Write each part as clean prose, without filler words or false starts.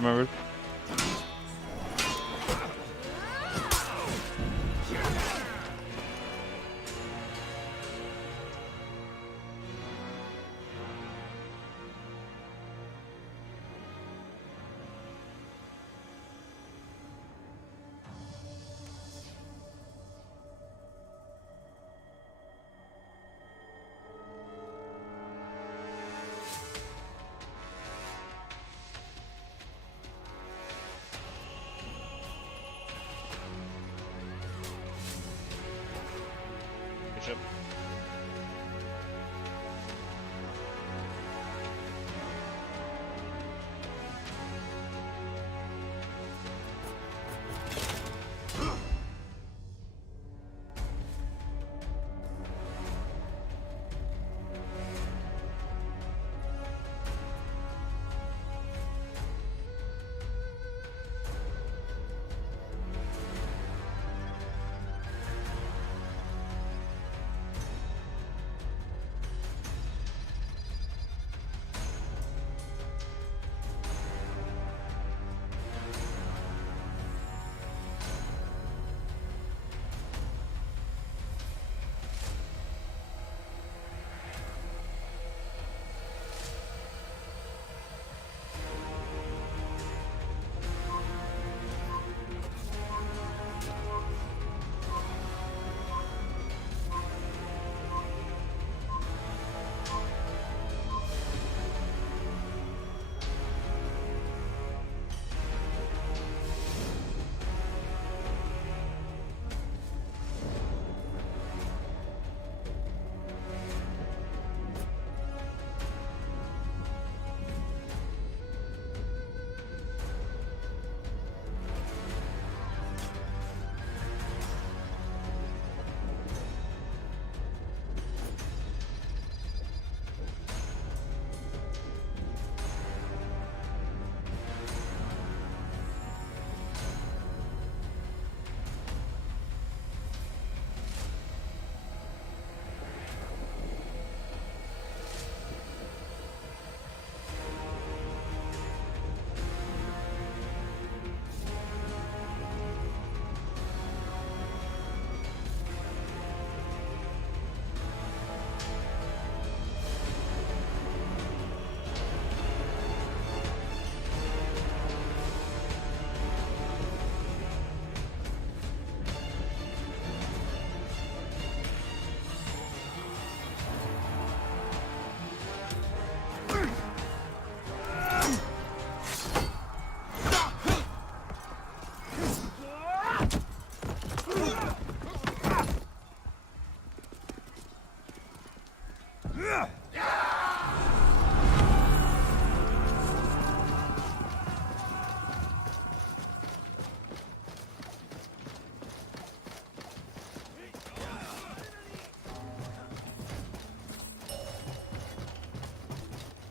quand même. Good.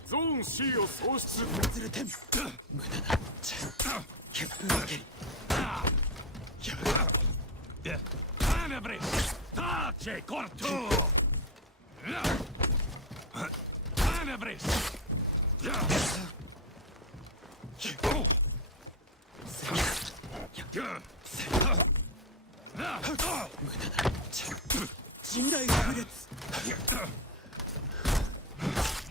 ゾーン C を喪失。ずるてん無駄だ。結風だけにTenebre tace corto. Tenebre無駄だ。信頼不烈。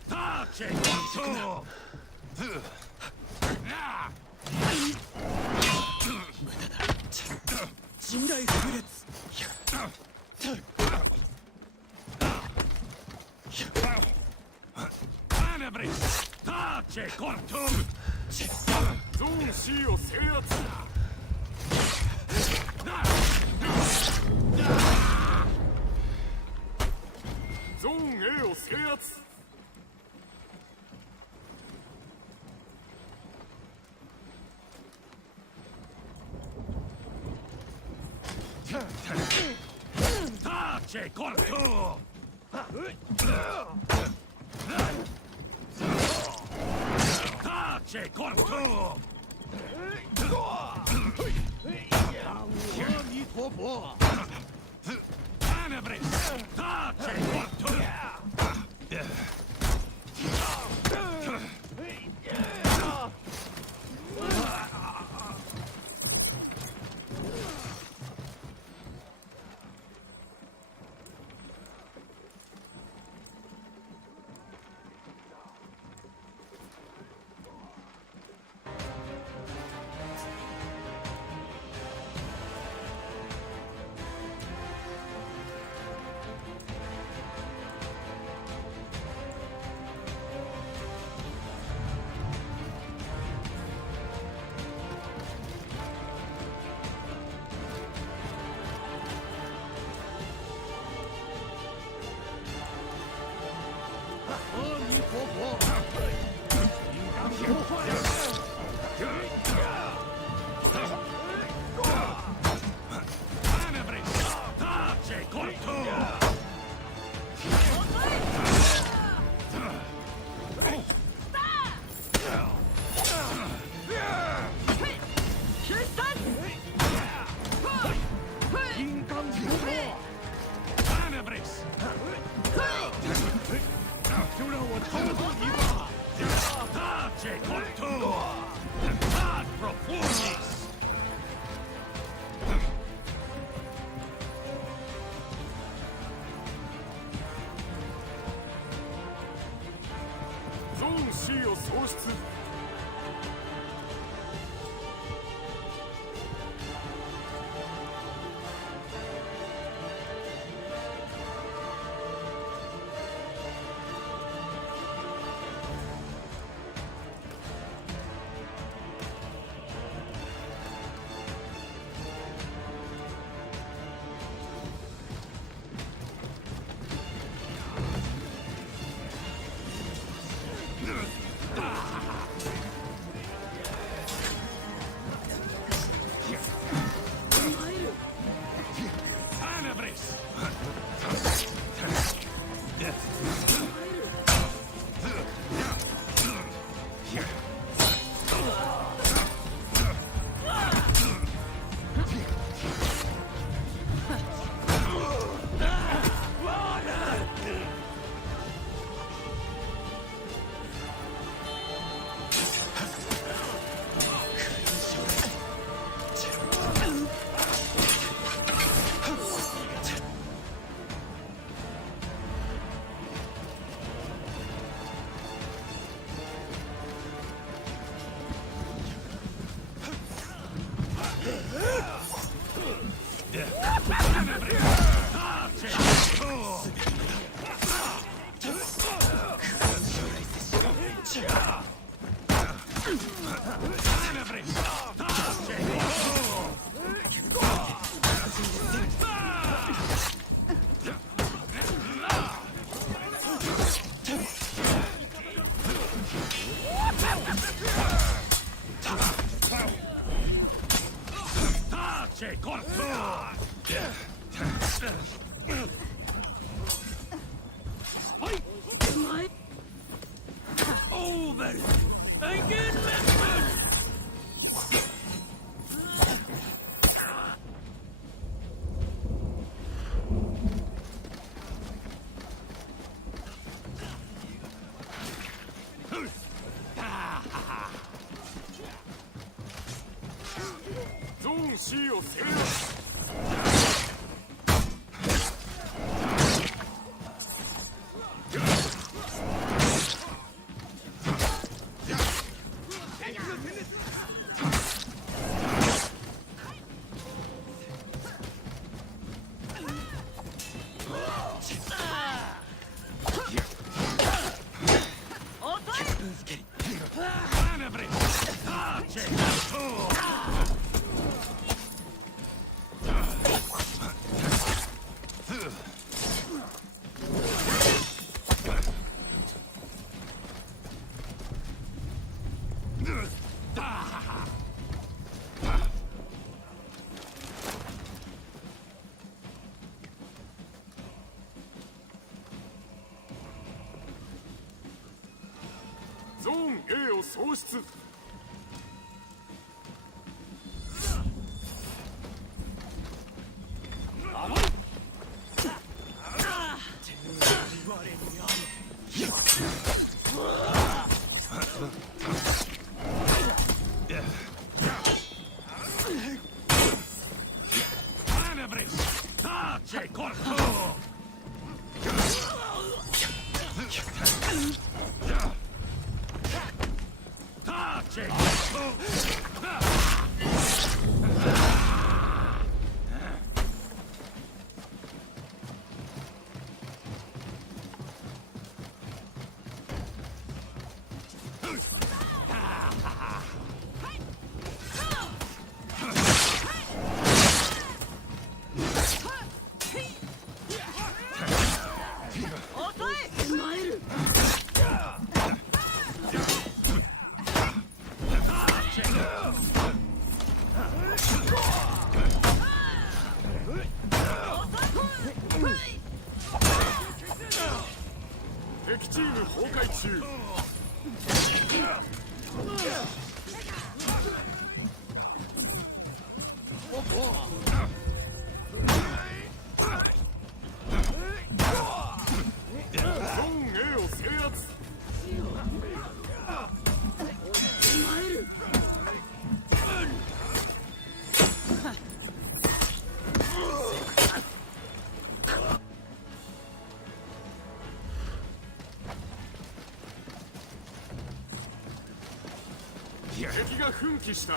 tace corto. 無駄だ。信頼不烈。Tenebre tace corto. ゾーン C を制圧。ゾーン A を制圧。tace corto. tace corto. 阿弥陀佛。Tenebre tace corto. ゾーン C を喪失。ゾーン C を制圧。ゾーン A を喪失。敵チーム崩壊中。ゾーン A を制圧。が奮起した。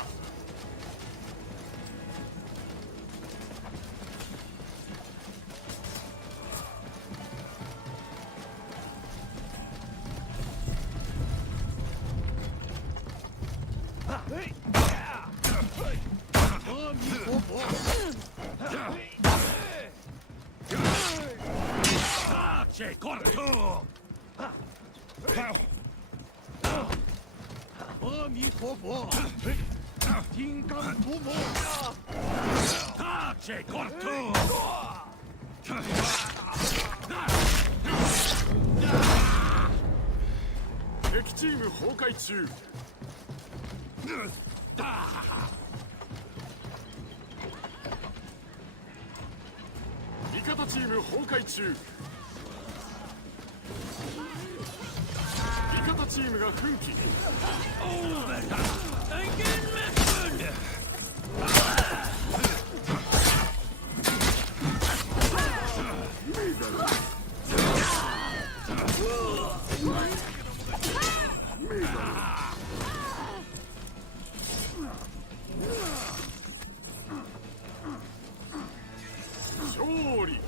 Tace corto! Ami popo! Tinkan popo! Tace corto! 敵チーム崩壊中。味方チーム崩壊中。味方チームが奮起。勝利。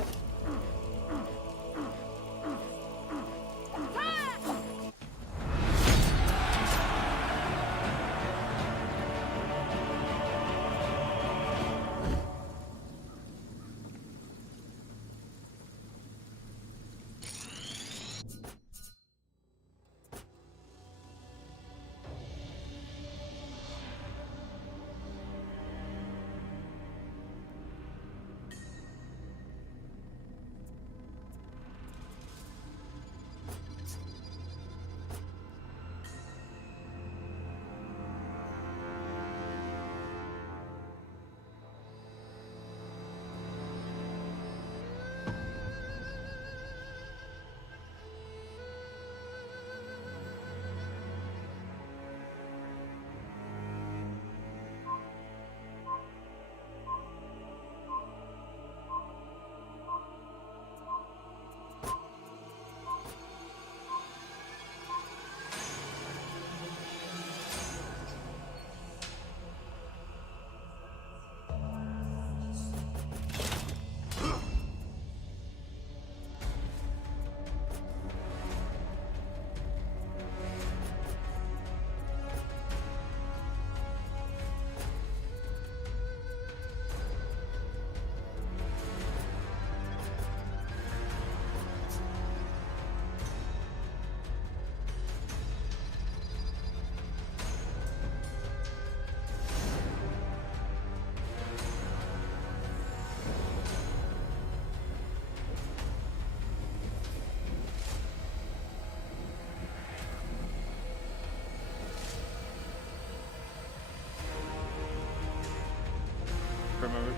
Remember?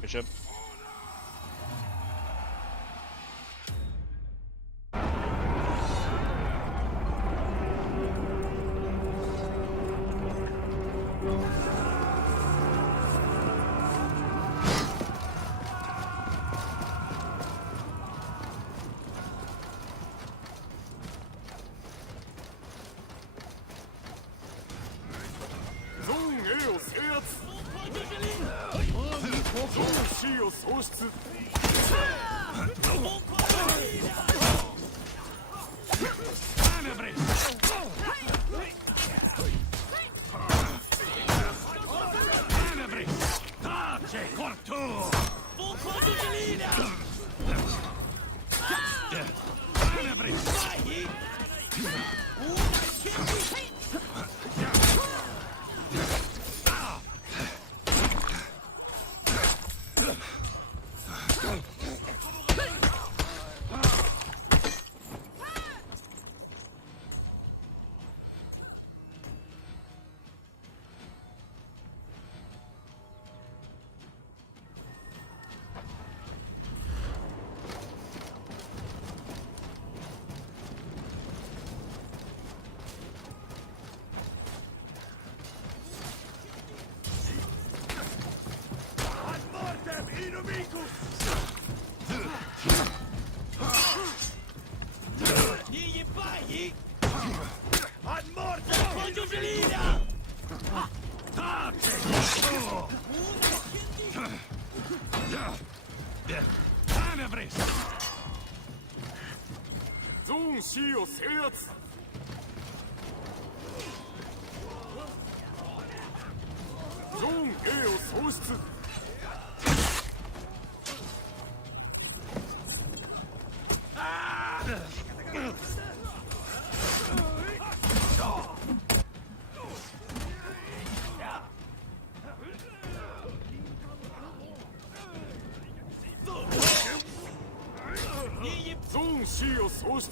Bishop. C を喪失。你一败一。An morte congiungilina! Tace! Tenebris! ゾーン C を制圧。ゾーン A を喪失。ゾーン C を喪失。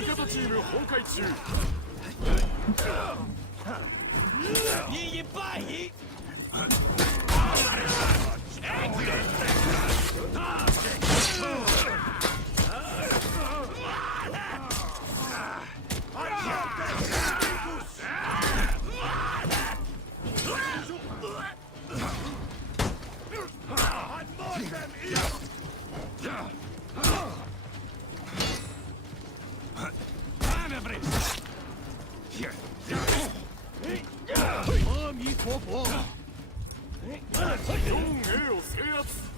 味方チーム崩壊中。你一败一。阿弥陀佛。ゾーン A を制圧。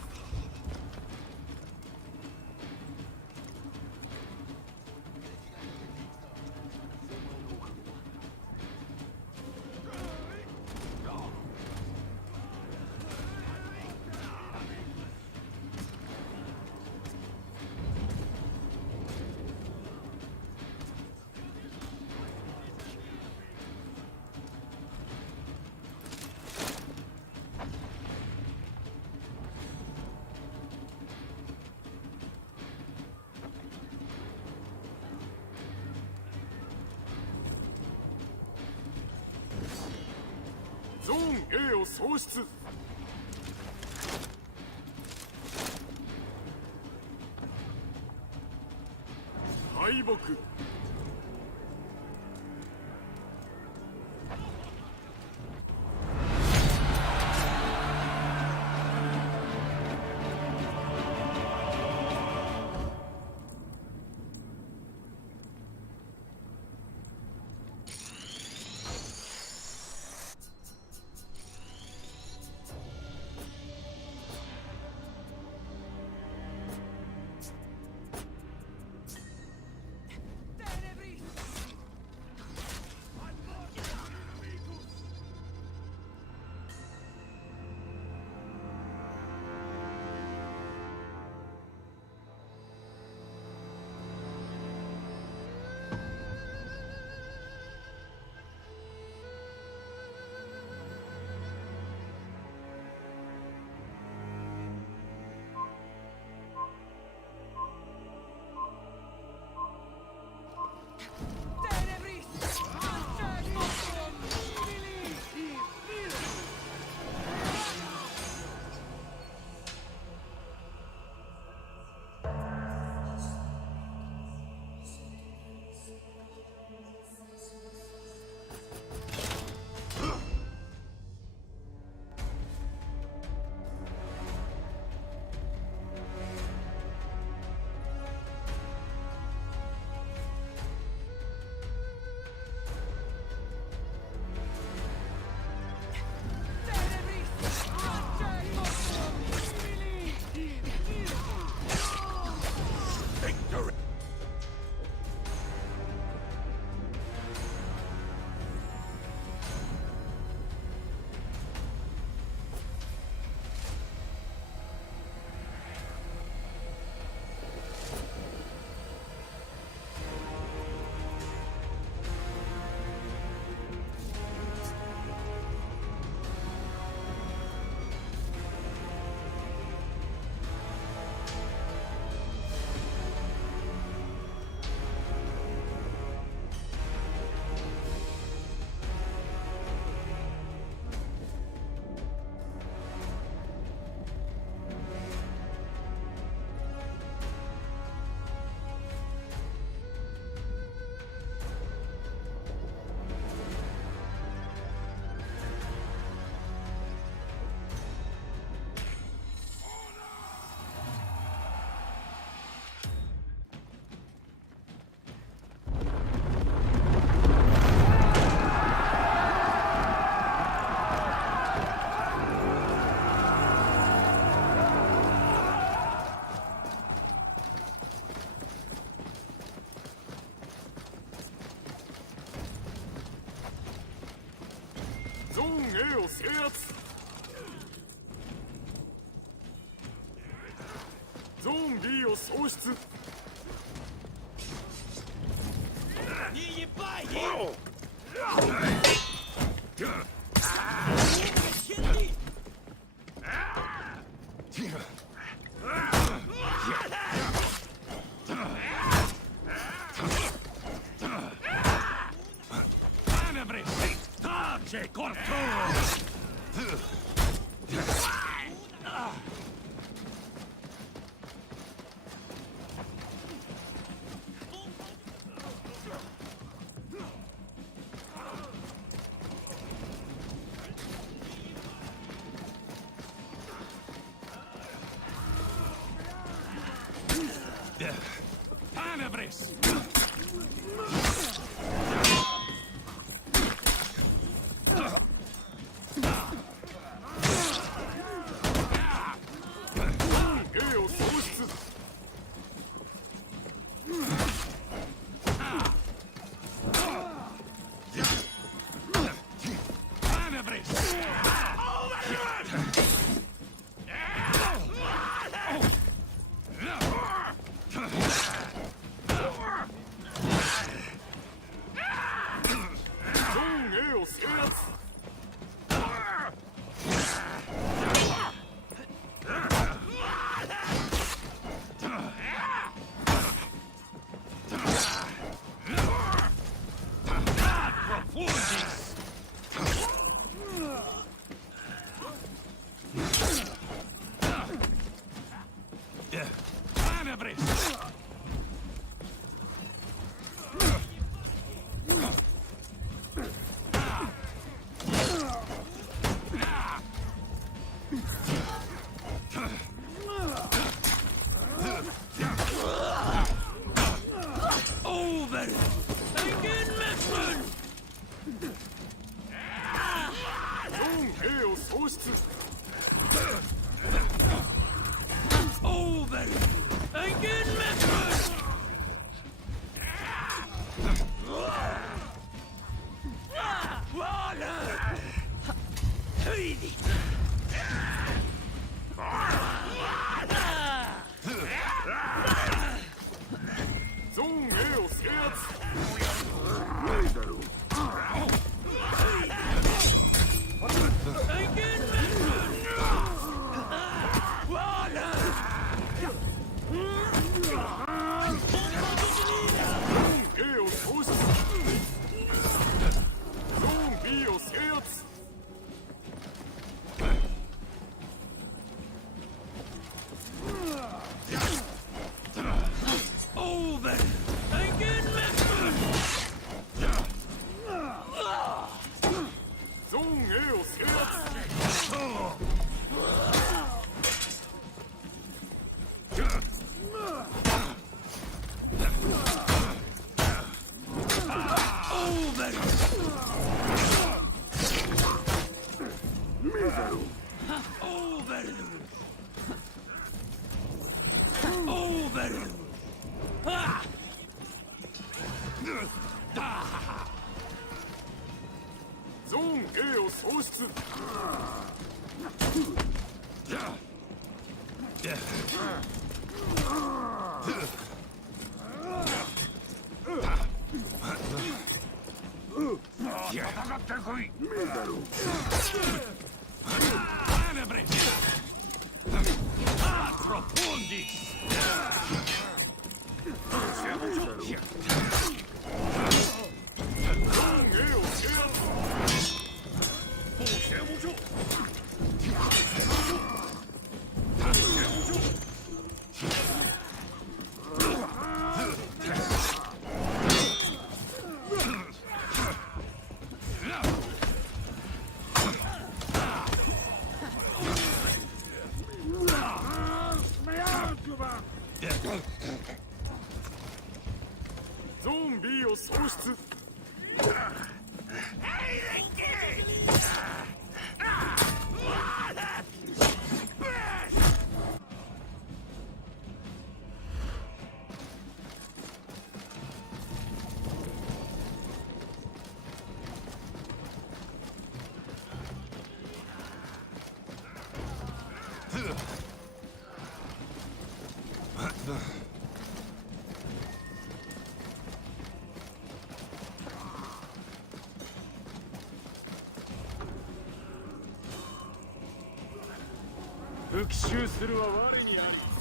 ゾーン A を喪失。敗北。ゾーン A を制圧。ゾーン B を喪失。Не ебай! Tace corto! Tenebris! ゾーン A を喪失。戦ってこい。ゾーン B を喪失。復讐するは我にあり。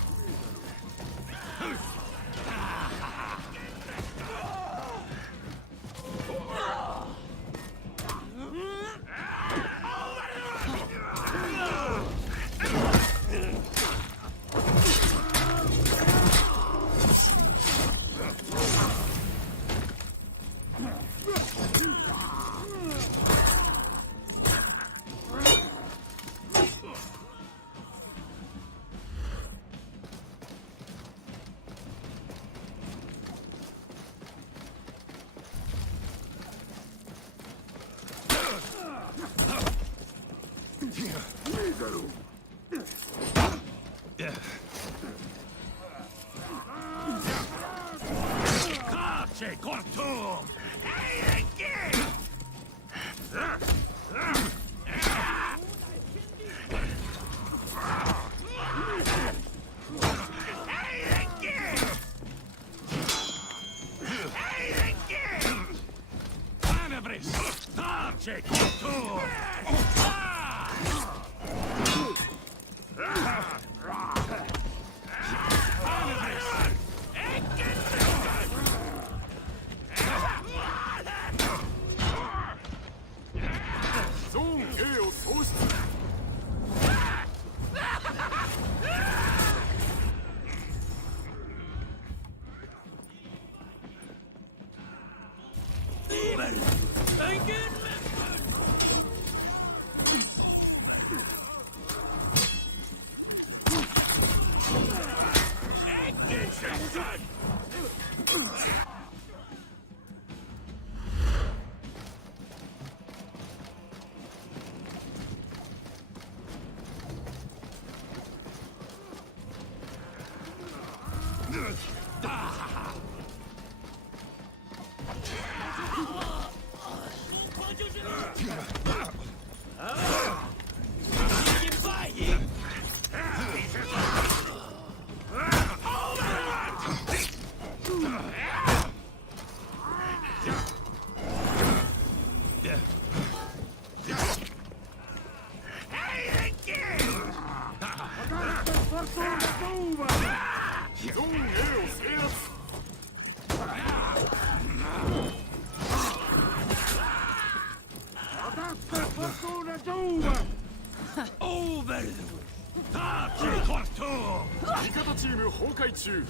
チーム崩壊中。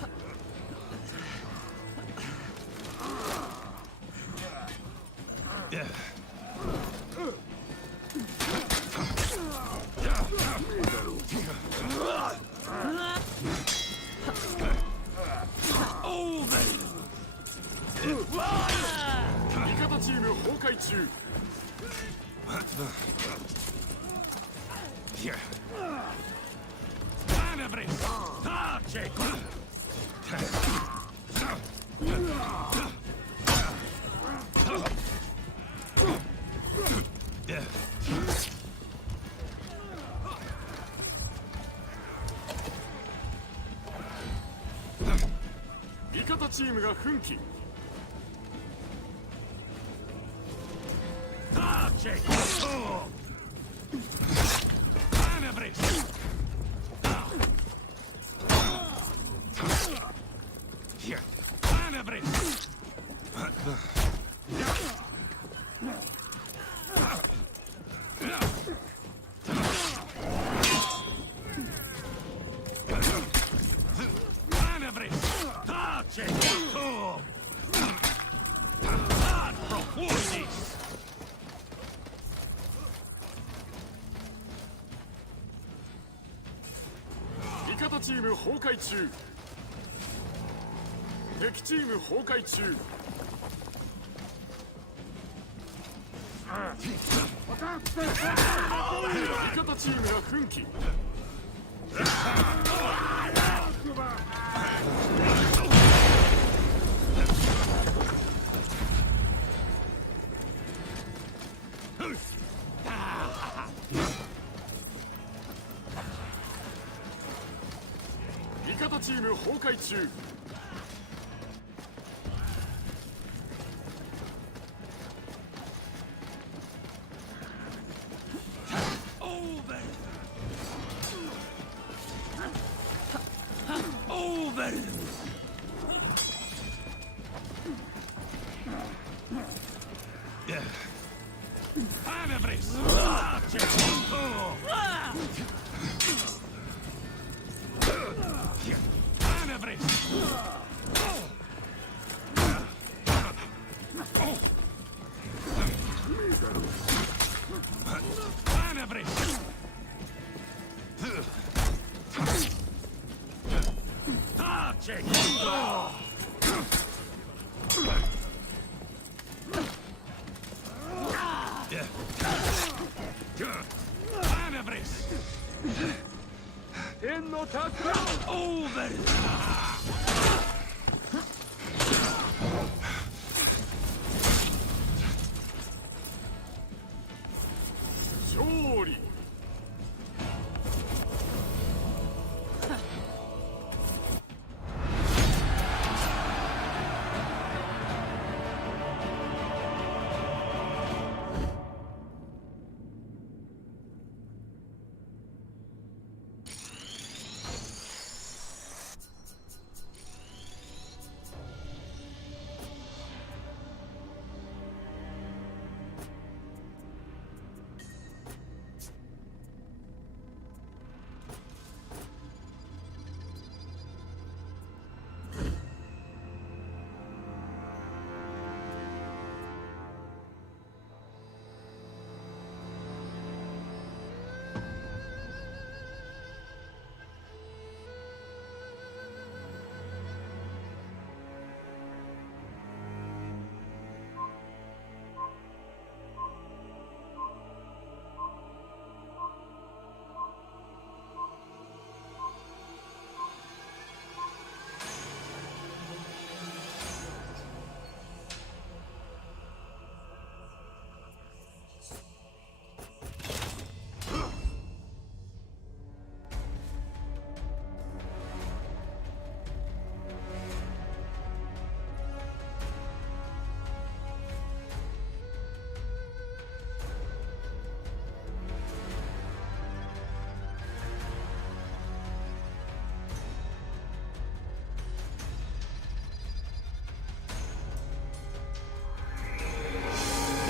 味方チーム崩壊中。味方チームが奮起。味方チーム崩壊中。敵チーム崩壊中。味方チームが奮起。味方チーム崩壊中。勝利。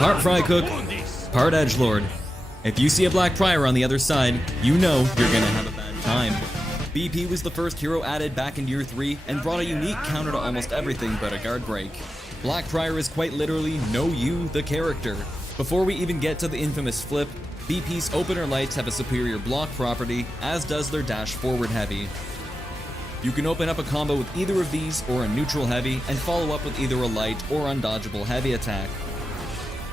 Part Fry Cook, part Edgelord. If you see a Black Prior on the other side, you know you're gonna have a bad time. BP was the first hero added back in Year 3 and brought a unique counter to almost everything but a guard break. Black Prior is quite literally Know You, the character. Before we even get to the infamous flip, BP's opener lights have a superior block property, as does their dash forward heavy. You can open up a combo with either of these or a neutral heavy and follow up with either a light or undodgeable heavy attack.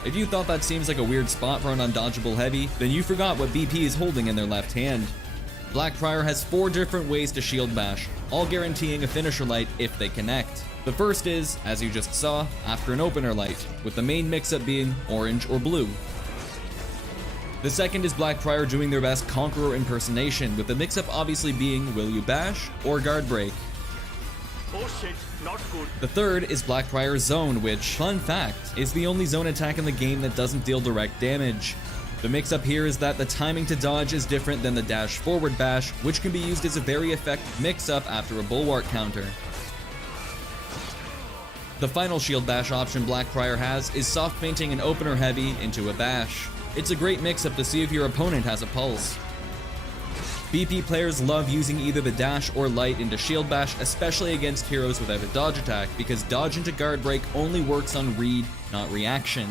If you thought that seems like a weird spot for an undodgeable heavy, then you forgot what BP is holding in their left hand. Black Prior has 4 different ways to shield bash, all guaranteeing a finisher light if they connect. The first is, as you just saw, after an opener light, with the main mix-up being orange or blue. The second is Black Prior doing their best Conqueror impersonation, with the mix-up obviously being Will You Bash or Guard Break. Oh shit, not good. The third is Black Prior's Zone, which, fun fact, is the only zone attack in the game that doesn't deal direct damage. The mix-up here is that the timing to dodge is different than the dash forward bash, which can be used as a very effective mix-up after a bulwark counter. The final shield bash option Black Prior has is soft painting an opener heavy into a bash. It's a great mix-up to see if your opponent has a pulse. BP players love using either the dash or light into shield bash, especially against heroes without a dodge attack, because dodge into guard break only works on read, not reaction.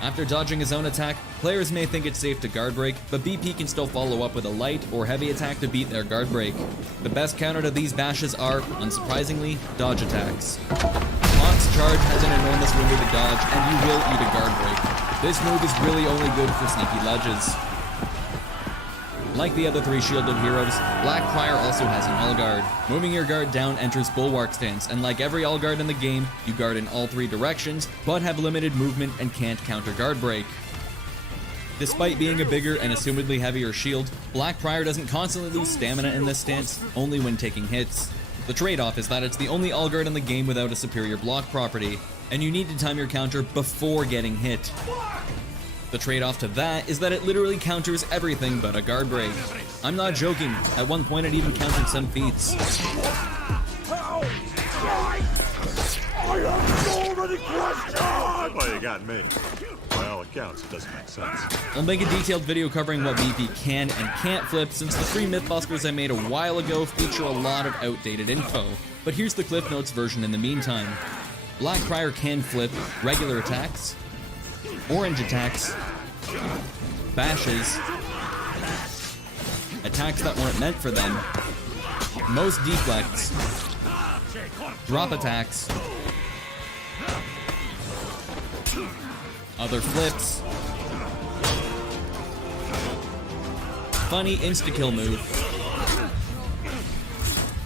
After dodging his own attack, players may think it's safe to guard break, but BP can still follow up with a light or heavy attack to beat their guard break. The best counter to these bashes are, unsurprisingly, dodge attacks. Hawk's Charge has an enormous window to dodge, and you will eat a guard break. This move is really only good for sneaky ledges. Like the other 3 shielded heroes, Black Prior also has an all guard. Moving your guard down enters Bulwark stance, and like every all guard in the game, you guard in all 3 directions, but have limited movement and can't counter guard break. Despite being a bigger and assumedly heavier shield, Black Prior doesn't constantly lose stamina in this stance, only when taking hits. The trade-off is that it's the only all guard in the game without a superior block property, and you need to time your counter before getting hit. The trade-off to that is that it literally counters everything but a guard break. I'm not joking, at one point it even countered some feats. Well, you got me. By all accounts, it doesn't make sense. I'll make a detailed video covering what BP can and can't flip, since the 3 Mythbusters I made a while ago feature a lot of outdated info. But here's the Cliff Notes version in the meantime. Black Prior can flip regular attacks, orange attacks, bashes, attacks that weren't meant for them, most deflects, drop attacks, other flips, funny insta-kill move,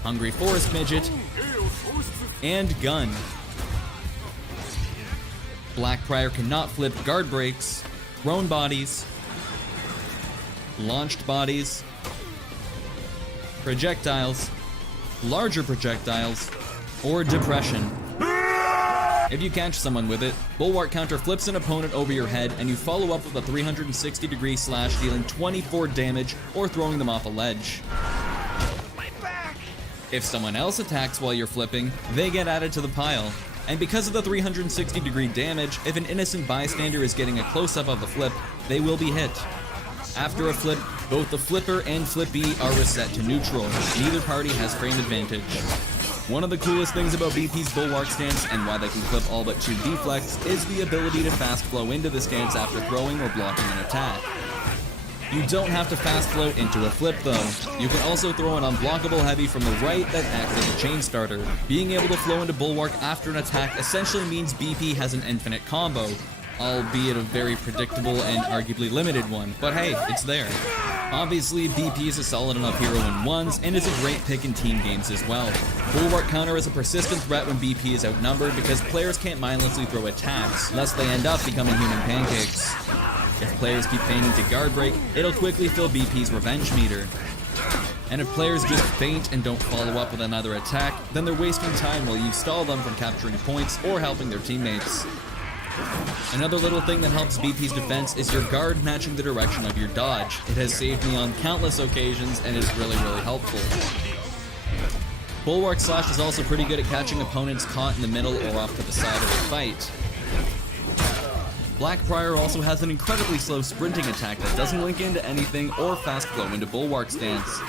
hungry forest midget, and gun. Black Prior cannot flip guard breaks, thrown bodies, launched bodies, projectiles, larger projectiles, or depression. If you catch someone with it, Bulwark counter flips an opponent over your head and you follow up with a 360-degree slash, dealing 24 damage or throwing them off a ledge. If someone else attacks while you're flipping, they get added to the pile. And because of the 360-degree damage, if an innocent bystander is getting a close-up of the flip, they will be hit. After a flip, both the flipper and flippee are reset to neutral. Neither party has frame advantage. One of the coolest things about BP's Bulwark stance, and why they can clip all but 2 deflects, is the ability to fast flow into the stance after throwing or blocking an attack. You don't have to fast flow into a flip though. You can also throw an unblockable heavy from the right that acts as a chain starter. Being able to flow into Bulwark after an attack essentially means BP has an infinite combo, albeit a very predictable and arguably limited one, but hey, it's there. Obviously, BP is a solid enough hero in ones, and is a great pick in team games as well. Bulwark counter is a persistent threat when BP is outnumbered because players can't mindlessly throw attacks, lest they end up becoming human pancakes. If players keep feigning to guard break, it'll quickly fill BP's revenge meter. And if players just feint and don't follow up with another attack, then they're wasting time while you stall them from capturing points or helping their teammates. Another little thing that helps BP's defense is your guard matching the direction of your dodge. It has saved me on countless occasions and is really helpful. Bulwark Slash is also pretty good at catching opponents caught in the middle or off to the side of the fight. Black Prior also has an incredibly slow sprinting attack that doesn't link into anything or fast flow into Bulwark stance.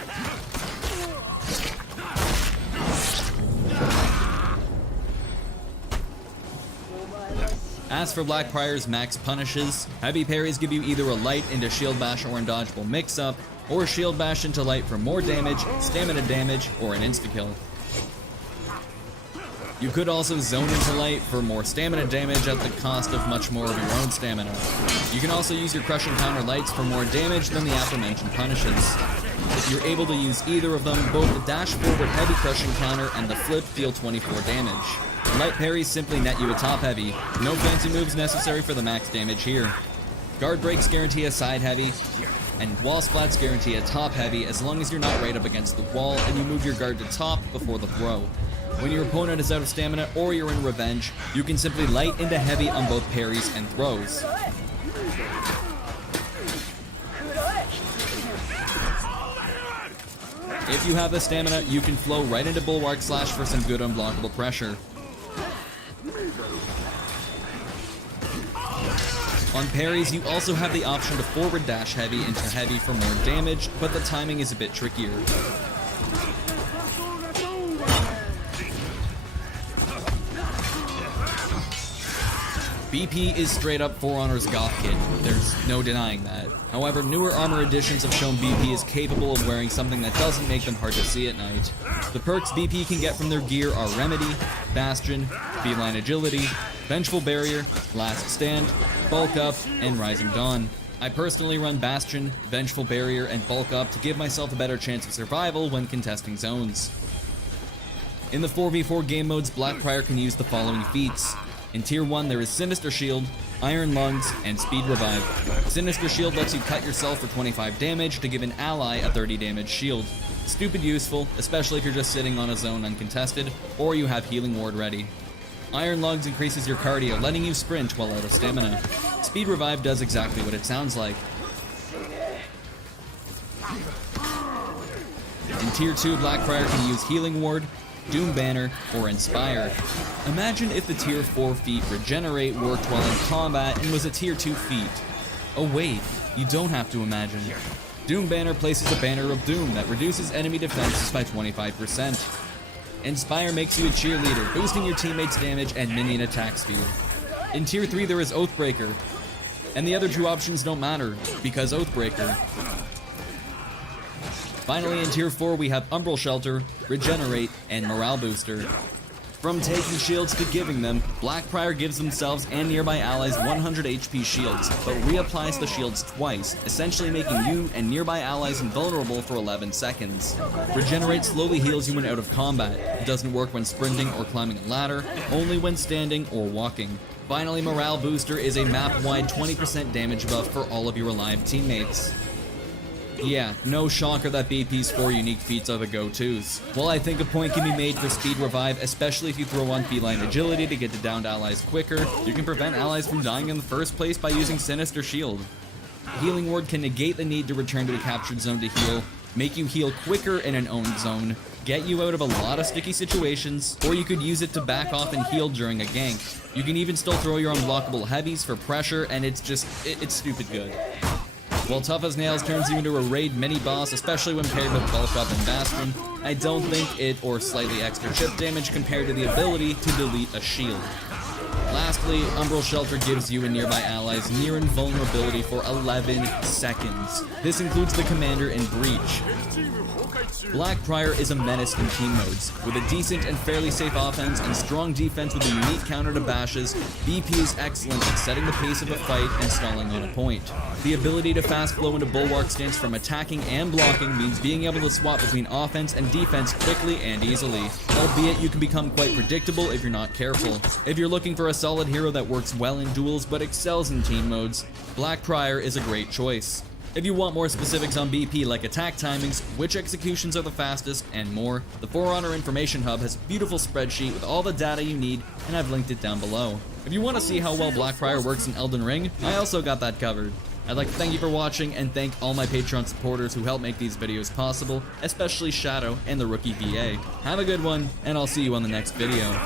As for Black Prior's max punishes, heavy parries give you either a light into shield bash or undodgeable mix-up, or shield bash into light for more damage, stamina damage, or an insta-kill. You could also zone into light for more stamina damage at the cost of much more of your own stamina. You can also use your crushing counter lights for more damage than the aforementioned punishes. If you're able to use either of them, both the dash forward heavy crushing counter and the flip deal 24 damage. Light parries simply net you a top heavy. No fancy moves necessary for the max damage here. Guard breaks guarantee a side heavy, and wall splats guarantee a top heavy as long as you're not right up against the wall and you move your guard to top before the throw. When your opponent is out of stamina or you're in revenge, you can simply light into heavy on both parries and throws. If you have the stamina, you can flow right into Bulwark Slash for some good unblockable pressure. On parries, you also have the option to forward dash heavy into heavy for more damage, but the timing is a bit trickier. BP is straight up For Honor's goth kid, there's no denying that. However, newer armor editions have shown BP is capable of wearing something that doesn't make them hard to see at night. The perks BP can get from their gear are Remedy, Bastion, Feline Agility, Vengeful Barrier, Last Stand, Bulk Up, and Rising Dawn. I personally run Bastion, Vengeful Barrier, and Bulk Up to give myself a better chance of survival when contesting zones. In the 4v4 game modes, Black Prior can use the following feats. In Tier 1, there is Sinister Shield, Iron Lungs, and Speed Revive. Sinister Shield lets you cut yourself for 25 damage to give an ally a 30 damage shield. Stupid useful, especially if you're just sitting on a zone uncontested, or you have Healing Ward ready. Iron Lungs increases your cardio, letting you sprint while out of stamina. Speed Revive does exactly what it sounds like. In Tier 2, Black Prior can use Healing Ward, Doom Banner, or Inspire. Imagine if the Tier 4 feat Regenerate worked while in combat and was a Tier 2 feat. Oh wait, you don't have to imagine. Doom Banner places a banner of doom that reduces enemy defenses by 25%. Inspire makes you a cheerleader, boosting your teammates' damage and minion attack speed. In Tier 3 there is Oathbreaker, and the other two options don't matter, because Oathbreaker. Finally, in Tier 4 we have Umbral Shelter, Regenerate, and Morale Booster. From taking shields to giving them, Black Prior gives themselves and nearby allies 100 HP shields, but reapplies the shields twice, essentially making you and nearby allies invulnerable for 11 seconds. Regenerate slowly heals you when out of combat. It doesn't work when sprinting or climbing a ladder, only when standing or walking. Finally, Morale Booster is a map-wide 20% damage buff for all of your alive teammates. Yeah, no shocker that BP's 4 unique feats are the go-tos. While I think a point can be made for Speed Revive, especially if you throw on Feline Agility to get to downed allies quicker, you can prevent allies from dying in the first place by using Sinister Shield. Healing Ward can negate the need to return to a captured zone to heal, make you heal quicker in an owned zone, get you out of a lot of sticky situations, or you could use it to back off and heal during a gank. You can even still throw your unblockable heavies for pressure, and it's stupid good. While Tough as Nails turns you into a raid mini-boss, especially when paired with Bulk Up and Bastion, I don't think it or slightly extra chip damage compared to the ability to delete a shield. Lastly, Umbral Shelter gives you and nearby allies near invulnerability for 11 seconds. This includes the commander in Breach. Black Prior is a menace in team modes. With a decent and fairly safe offense and strong defense with a unique counter to bashes, BP is excellent at setting the pace of a fight and stalling on a point. The ability to fast flow into Bulwark stance from attacking and blocking means being able to swap between offense and defense quickly and easily, albeit you can become quite predictable if you're not careful. If you're looking for a solid hero that works well in duels but excels in team modes, Black Prior is a great choice. If you want more specifics on BP like attack timings, which executions are the fastest, and more, the For Honor Information Hub has a beautiful spreadsheet with all the data you need, and I've linked it down below. If you want to see how well Black Prior works in Elden Ring, I also got that covered. I'd like to thank you for watching and thank all my Patreon supporters who help make these videos possible, especially Shadow and the Rookie VA. Have a good one, and I'll see you on the next video.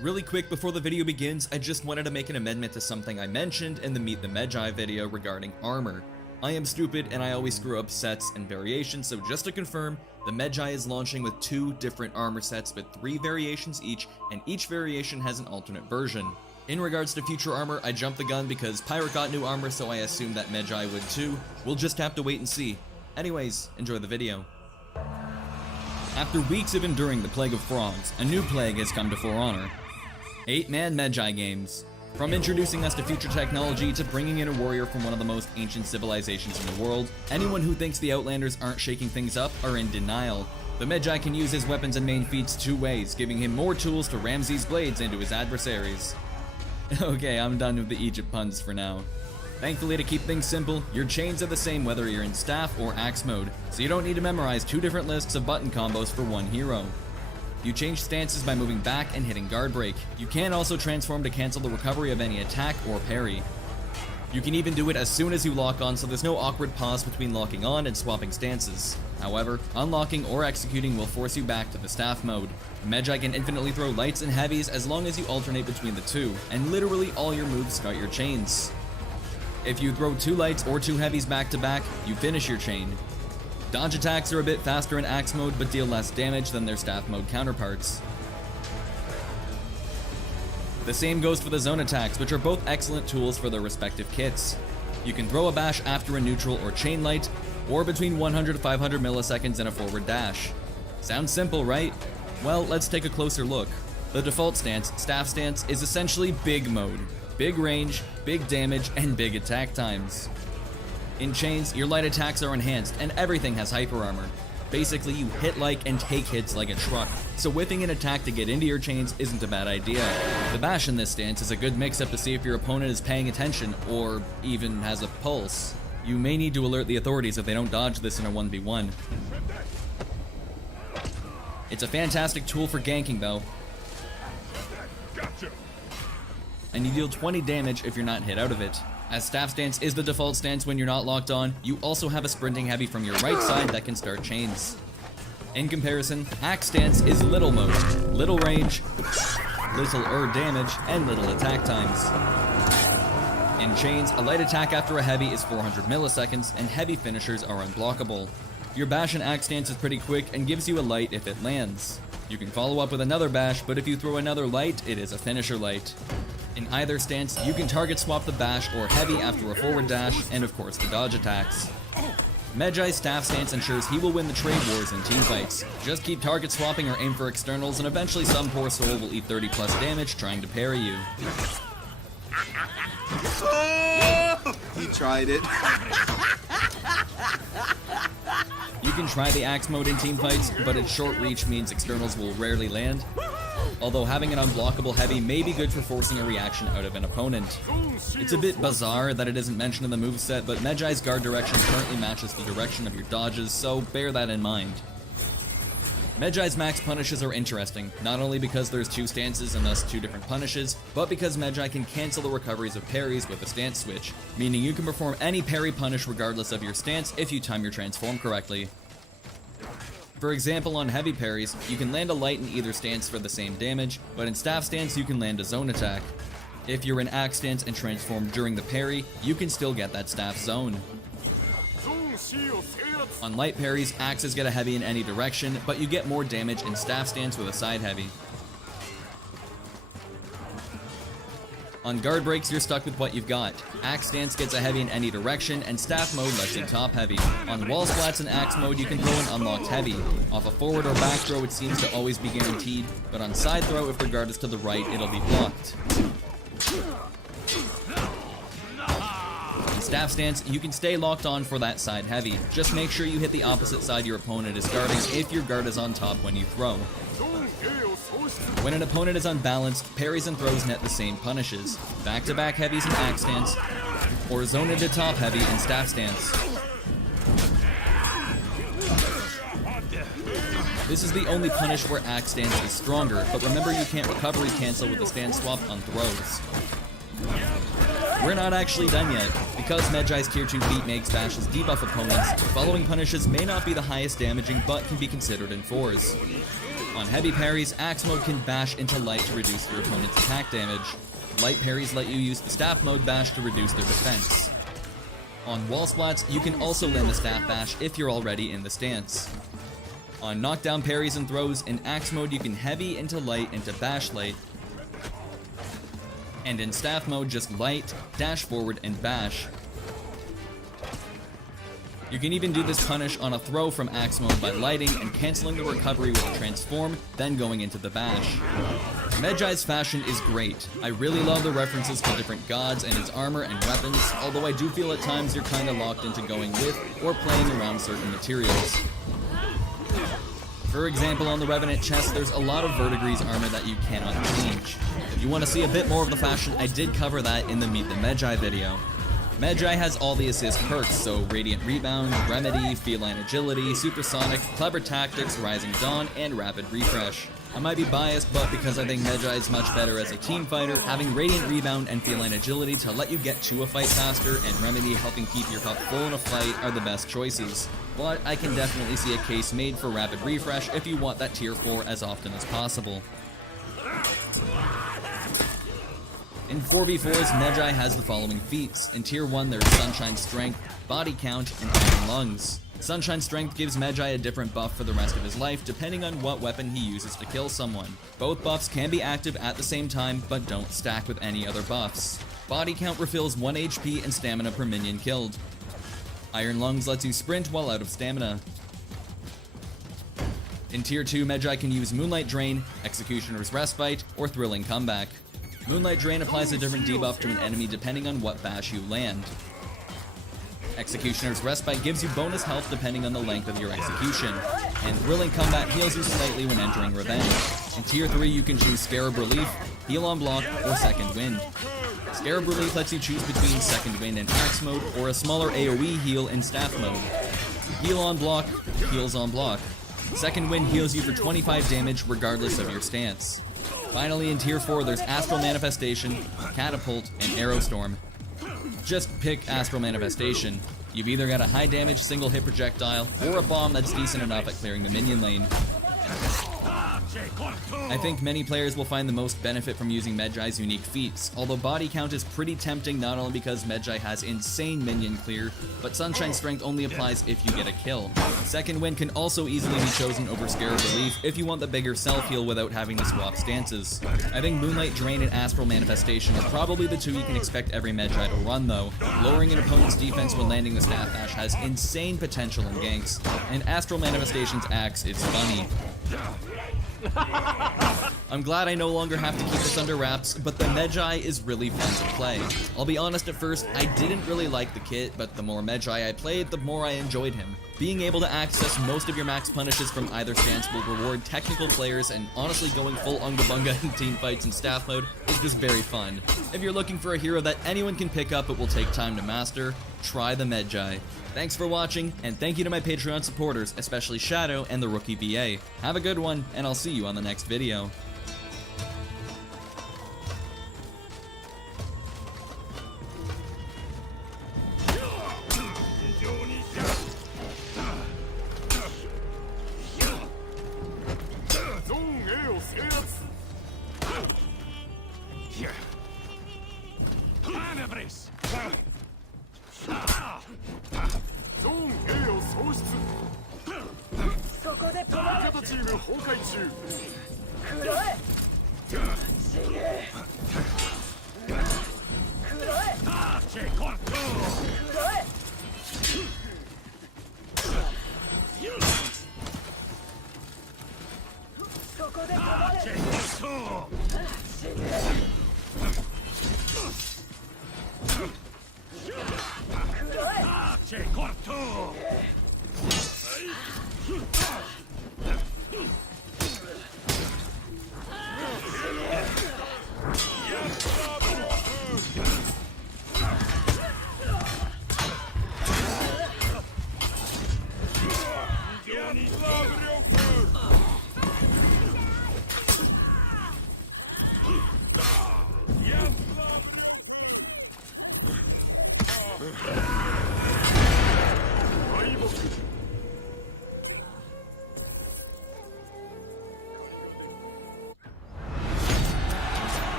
Really quick before the video begins, I just wanted to make an amendment to something I mentioned in the Meet the Medjai video regarding armor. I am stupid and I always screw up sets and variations, so just to confirm, the Medjai is launching with 2 different armor sets with 3 variations each, and each variation has an alternate version. In regards to future armor, I jumped the gun because Pirate got new armor, so I assumed that Medjai would too. We'll just have to wait and see. Anyways, enjoy the video. After weeks of enduring the Plague of Frogs, a new plague has come to For Honor. 8-man Medjai games. From introducing us to future technology to bringing in a warrior from one of the most ancient civilizations in the world, anyone who thinks the Outlanders aren't shaking things up are in denial. The Medjai can use his weapons and main feats 2 ways, giving him more tools to ram these blades into his adversaries. Okay, I'm done with the Egypt puns for now. Thankfully, to keep things simple, your chains are the same whether you're in staff or axe mode, so you don't need to memorize 2 different lists of button combos for one hero. You change stances by moving back and hitting guard break. You can also transform to cancel the recovery of any attack or parry. You can even do it as soon as you lock on, so there's no awkward pause between locking on and swapping stances. However, unlocking or executing will force you back to the staff mode. Medjai can infinitely throw lights and heavies as long as you alternate between the 2, and literally all your moves start your chains. If you throw 2 lights or 2 heavies back to back, you finish your chain. Dodge attacks are a bit faster in axe mode but deal less damage than their staff mode counterparts. The same goes for the zone attacks, which are both excellent tools for their respective kits. You can throw a bash after a neutral or chain light, or between 100 to 500 milliseconds in a forward dash. Sounds simple, right? Well, let's take a closer look. The default stance, staff stance, is essentially big mode. Big range, big damage, and big attack times. In chains, your light attacks are enhanced, and everything has hyper armor. Basically, you hit like and take hits like a truck, so whiffing an attack to get into your chains isn't a bad idea. The bash in this stance is a good mix-up to see if your opponent is paying attention, or even has a pulse. You may need to alert the authorities if they don't dodge this in a 1v1. It's a fantastic tool for ganking though. And you deal 20 damage if you're not hit out of it. As staff stance is the default stance when you're not locked on, you also have a sprinting heavy from your right side that can start chains. In comparison, axe stance is little mode, little range, little damage, and little attack times. In chains, a light attack after a heavy is 400 milliseconds, and heavy finishers are unblockable. Your bash and axe stance is pretty quick and gives you a light if it lands. You can follow up with another bash, but if you throw another light, it is a finisher light. In either stance, you can target swap the bash or heavy after a forward dash, and of course the dodge attacks. Medjai's staff stance ensures he will win the trade wars in teamfights. Just keep target swapping or aim for externals, and eventually some poor soul will eat 30 plus damage trying to parry you. He tried it. You can try the axe mode in teamfights, but its short reach means externals will rarely land. Although having an unblockable heavy may be good for forcing a reaction out of an opponent. It's a bit bizarre that it isn't mentioned in the moveset, but Medjai's guard direction currently matches the direction of your dodges, so bear that in mind. Medjai's max punishes are interesting, not only because there's 2 stances and thus 2 different punishes, but because Medjai can cancel the recoveries of parries with a stance switch, meaning you can perform any parry punish regardless of your stance if you time your transform correctly. For example, on heavy parries, you can land a light in either stance for the same damage, but in staff stance you can land a zone attack. If you're in axe stance and transform during the parry, you can still get that staff zone. On light parries, axes get a heavy in any direction, but you get more damage in staff stance with a side heavy. On guard breaks, you're stuck with what you've got. Axe stance gets a heavy in any direction, and staff mode lets you top heavy. On wall splats in axe mode, you can throw an unlocked heavy. Off a forward or back throw, it seems to always be guaranteed, but on side throw, if the guard is to the right, it'll be blocked. In staff stance, you can stay locked on for that side heavy. Just make sure you hit the opposite side your opponent is guarding if your guard is on top when you throw. When an opponent is unbalanced, parries and throws net the same punishes. Back-to-back heavies in axe stance, or zone into top heavy in staff stance. This is the only punish where axe stance is stronger, but remember you can't recovery cancel with a stance swap on throws. We're not actually done yet. Because Medjai's tier 2 feat makes bashes debuff opponents, the following punishes may not be the highest damaging but can be considered in 4s. On heavy parries, axe mode can bash into light to reduce your opponent's attack damage. Light parries let you use the staff mode bash to reduce their defense. On wall splats, you can also land the staff bash if you're already in the stance. On knockdown parries and throws, in axe mode you can heavy into light into bash light. And in staff mode, just light, dash forward, and bash. You can even do this punish on a throw from axe mode by lighting and cancelling the recovery with a transform, then going into the bash. Medjai's fashion is great. I really love the references to different gods and his armor and weapons, although I do feel at times you're kinda locked into going with or playing around certain materials. For example, on the Revenant chest, there's a lot of verdigris armor that you cannot change. If you want to see a bit more of the fashion, I did cover that in the Meet the Medjai video. Medjai has all the assist perks, so Radiant Rebound, Remedy, Feline Agility, Supersonic, Clever Tactics, Rising Dawn, and Rapid Refresh. I might be biased, but because I think Medjai is much better as a team fighter, having Radiant Rebound and Feline Agility to let you get to a fight faster, and Remedy helping keep your cup full in a fight are the best choices. But I can definitely see a case made for Rapid Refresh if you want that tier 4 as often as possible. In 4v4s, Medjai has the following feats. In tier 1 there's Sunshine Strength, Body Count, and Iron Lungs. Sunshine Strength gives Medjai a different buff for the rest of his life depending on what weapon he uses to kill someone. Both buffs can be active at the same time, but don't stack with any other buffs. Body Count refills 1 HP and stamina per minion killed. Iron Lungs lets you sprint while out of stamina. In tier 2, Medjai can use Moonlight Drain, Executioner's Respite, or Thrilling Comeback. Moonlight Drain applies a different debuff to an enemy depending on what bash you land. Executioner's Respite gives you bonus health depending on the length of your execution, and Thrilling Combat heals you slightly when entering Revenge. In tier 3 you can choose Scarab Relief, Heal on Block, or Second Wind. Scarab Relief lets you choose between Second Wind and Axe mode, or a smaller AoE heal in Staff mode. Heal on Block, heals on block. Second Wind heals you for 25 damage regardless of your stance. Finally, in tier 4 there's Astral Manifestation, Catapult, and Arrow Storm. Just pick Astral Manifestation. You've either got a high damage single hit projectile, or a bomb that's decent enough at clearing the minion lane. I think many players will find the most benefit from using Medjai's unique feats, although Body Count is pretty tempting not only because Medjai has insane minion clear, but Sunshine Strength only applies if you get a kill. Second Wind can also easily be chosen over Scarab Relief if you want the bigger self-heal without having to swap stances. I think Moonlight Drain and Astral Manifestation are probably the two you can expect every Medjai to run though. Lowering an opponent's defense when landing the Staff Bash has insane potential in ganks, and Astral Manifestation's axe is funny. I'm glad I no longer have to keep this under wraps, but the Medjai is really fun to play. I'll be honest, at first, I didn't really like the kit, but the more Medjai I played, the more I enjoyed him. Being able to access most of your max punishes from either stance will reward technical players, and honestly going full Unga Bunga in team fights and staff mode is just very fun. If you're looking for a hero that anyone can pick up but will take time to master, try the Medjai. Thanks for watching, and thank you to my Patreon supporters, especially Shadow and the Rookie VA. Have a good one, and I'll see you on the next video.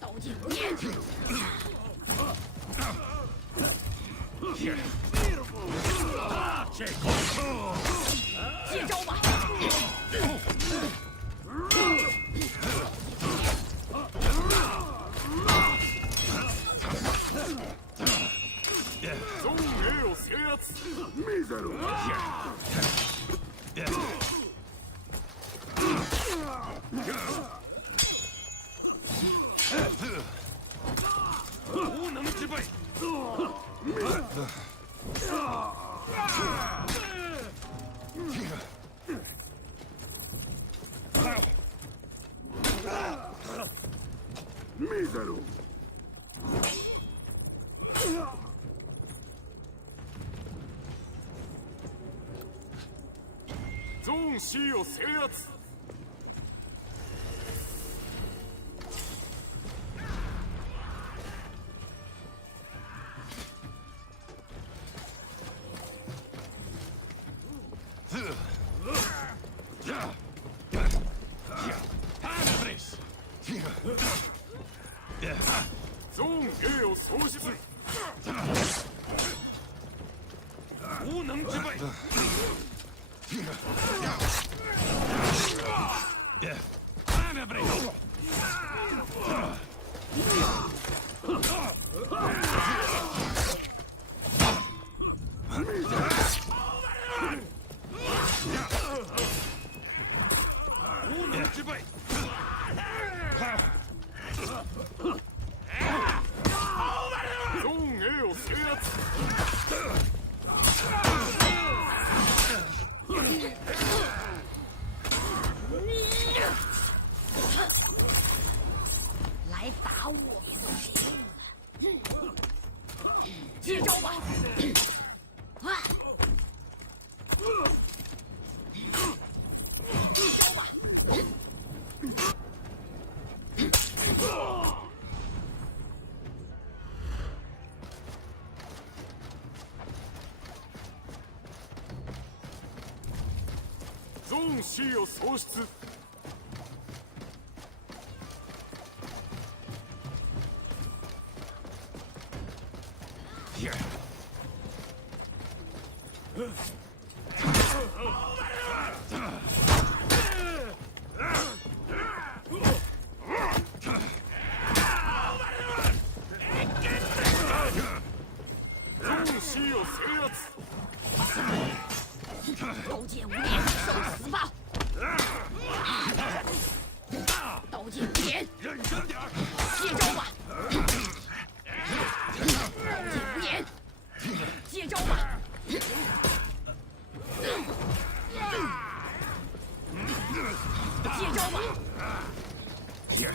刀剑无眼，接招吧！ゾーン A を制圧見せろ大能之輩見せろゾーン C を制圧ゾーン A を喪失大能之輩ゾーン A を制圧来打我！接招吧！接招吧！ゾーン C を喪失ゾーン C を制圧刀剑无眼，受死吧！刀剑无眼，认真点儿接招吧！刀剑无眼，接招吧！接招吧！眼。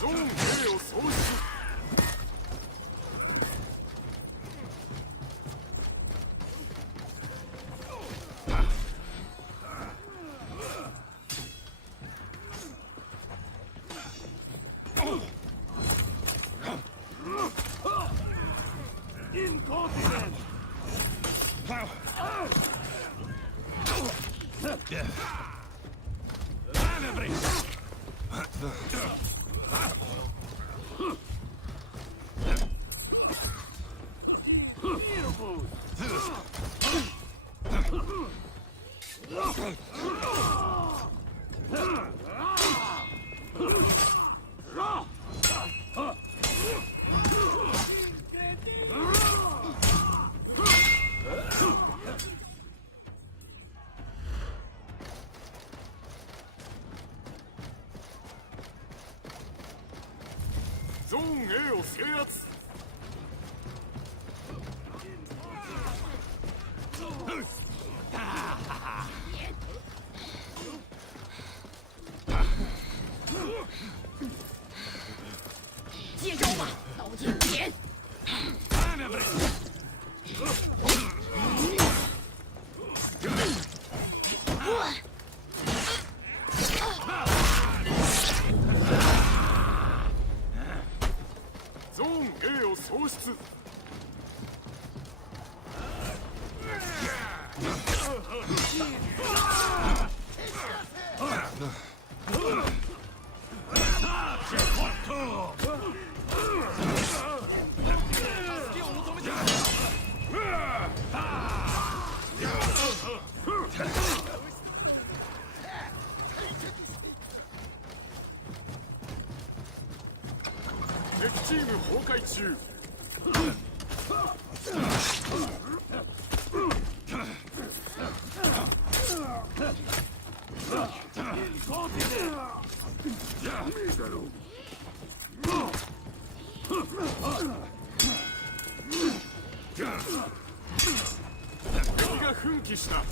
ゾーン A を喪失ゾーン A を制圧接招吧！刀剑无眼。ゾーン A を喪失。敵チーム崩壊中。敵が奮起した。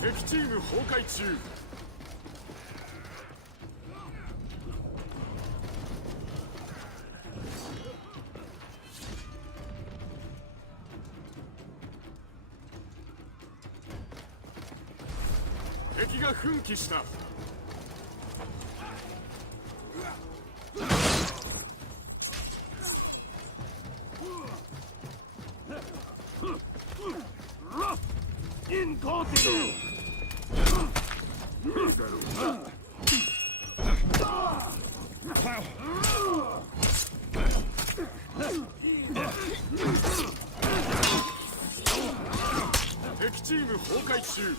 敵チーム崩壊中。敵が奮起した。インコーティ敵チーム崩壊中。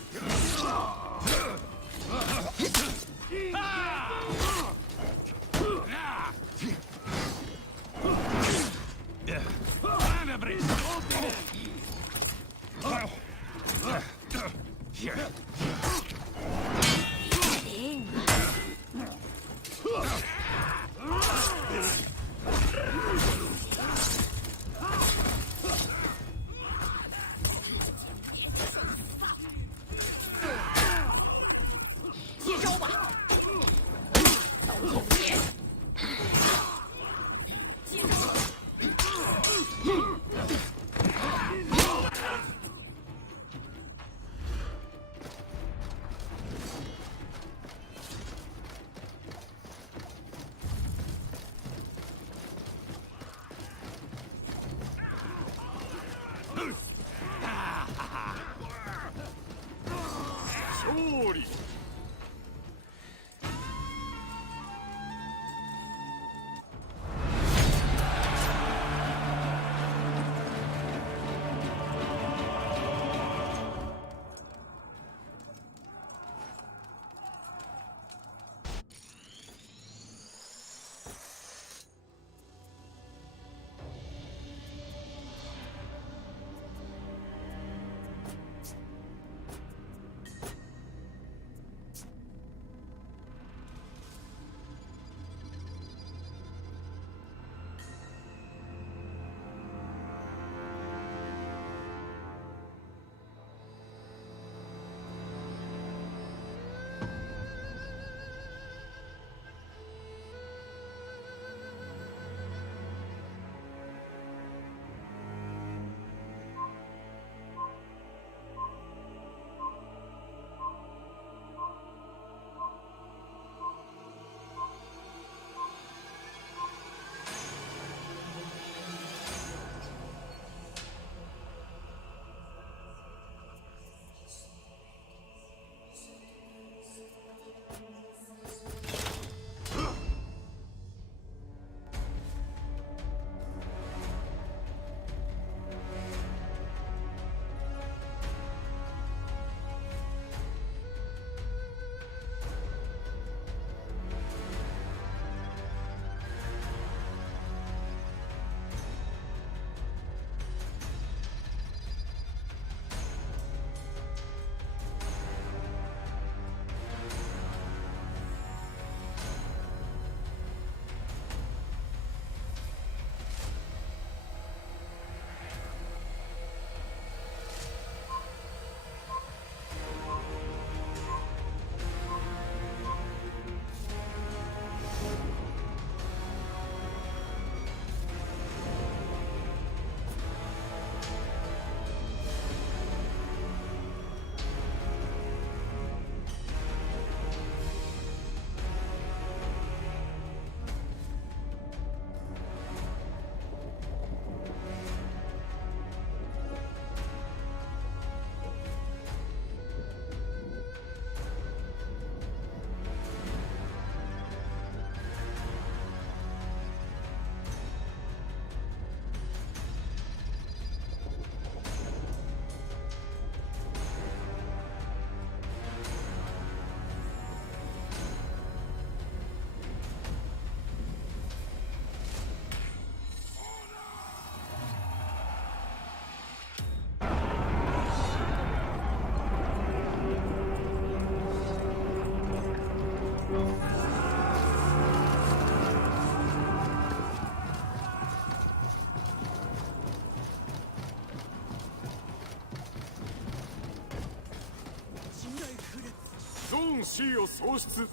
ン C を喪失。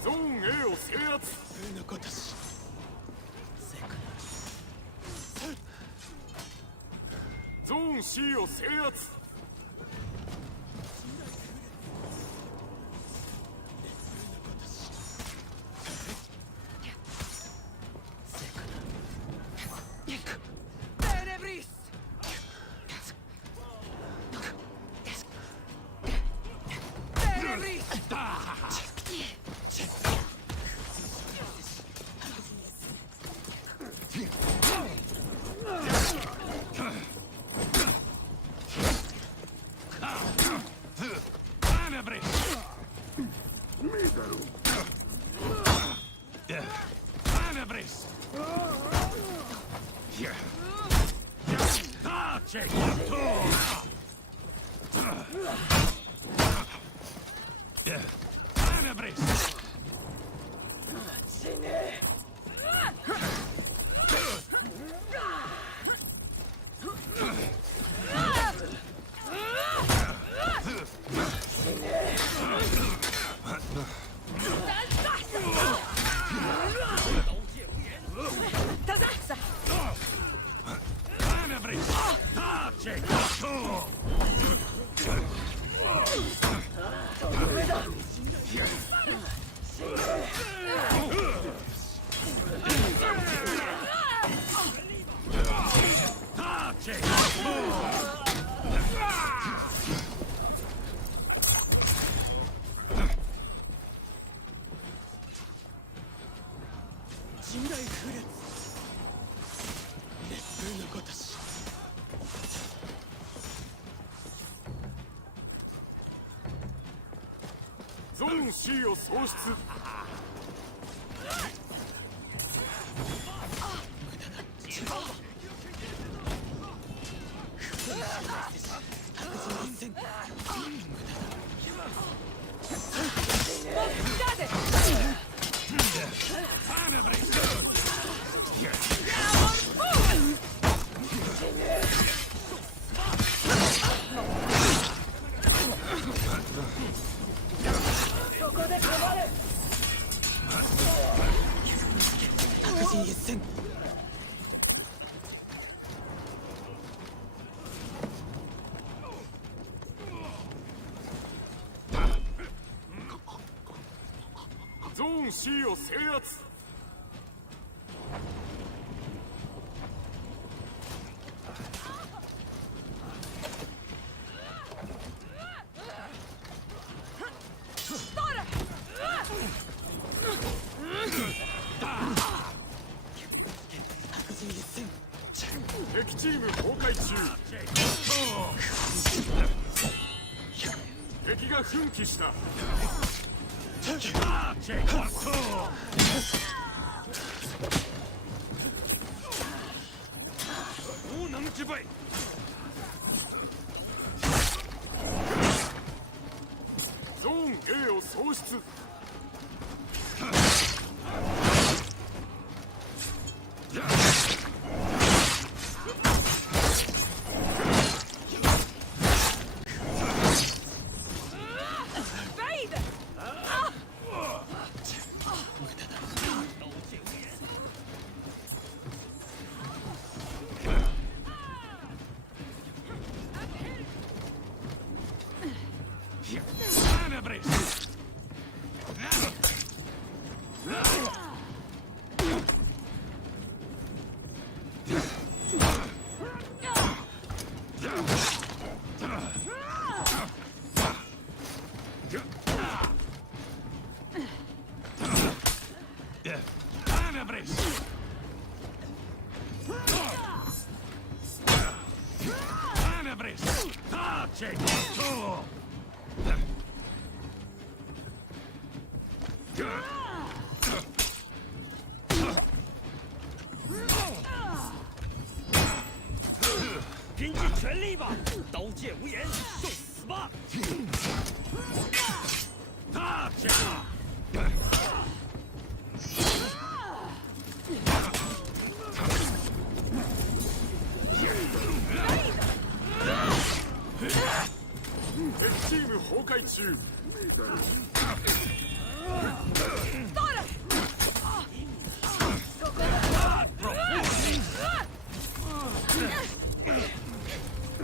ゾーン A を制圧。ゾーン C を制圧。ゾーン C を喪失。ゾーン C を制圧。敵チーム崩壊中。敵が奮起した。ゾーン A を喪失。Tenebris! Tace corto! 拼尽全力吧！刀剑无眼，受死吧！ Tace! 敵チーム崩壊中。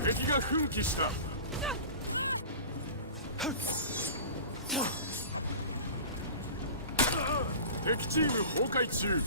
敵が奮起した。敵チーム崩壊中。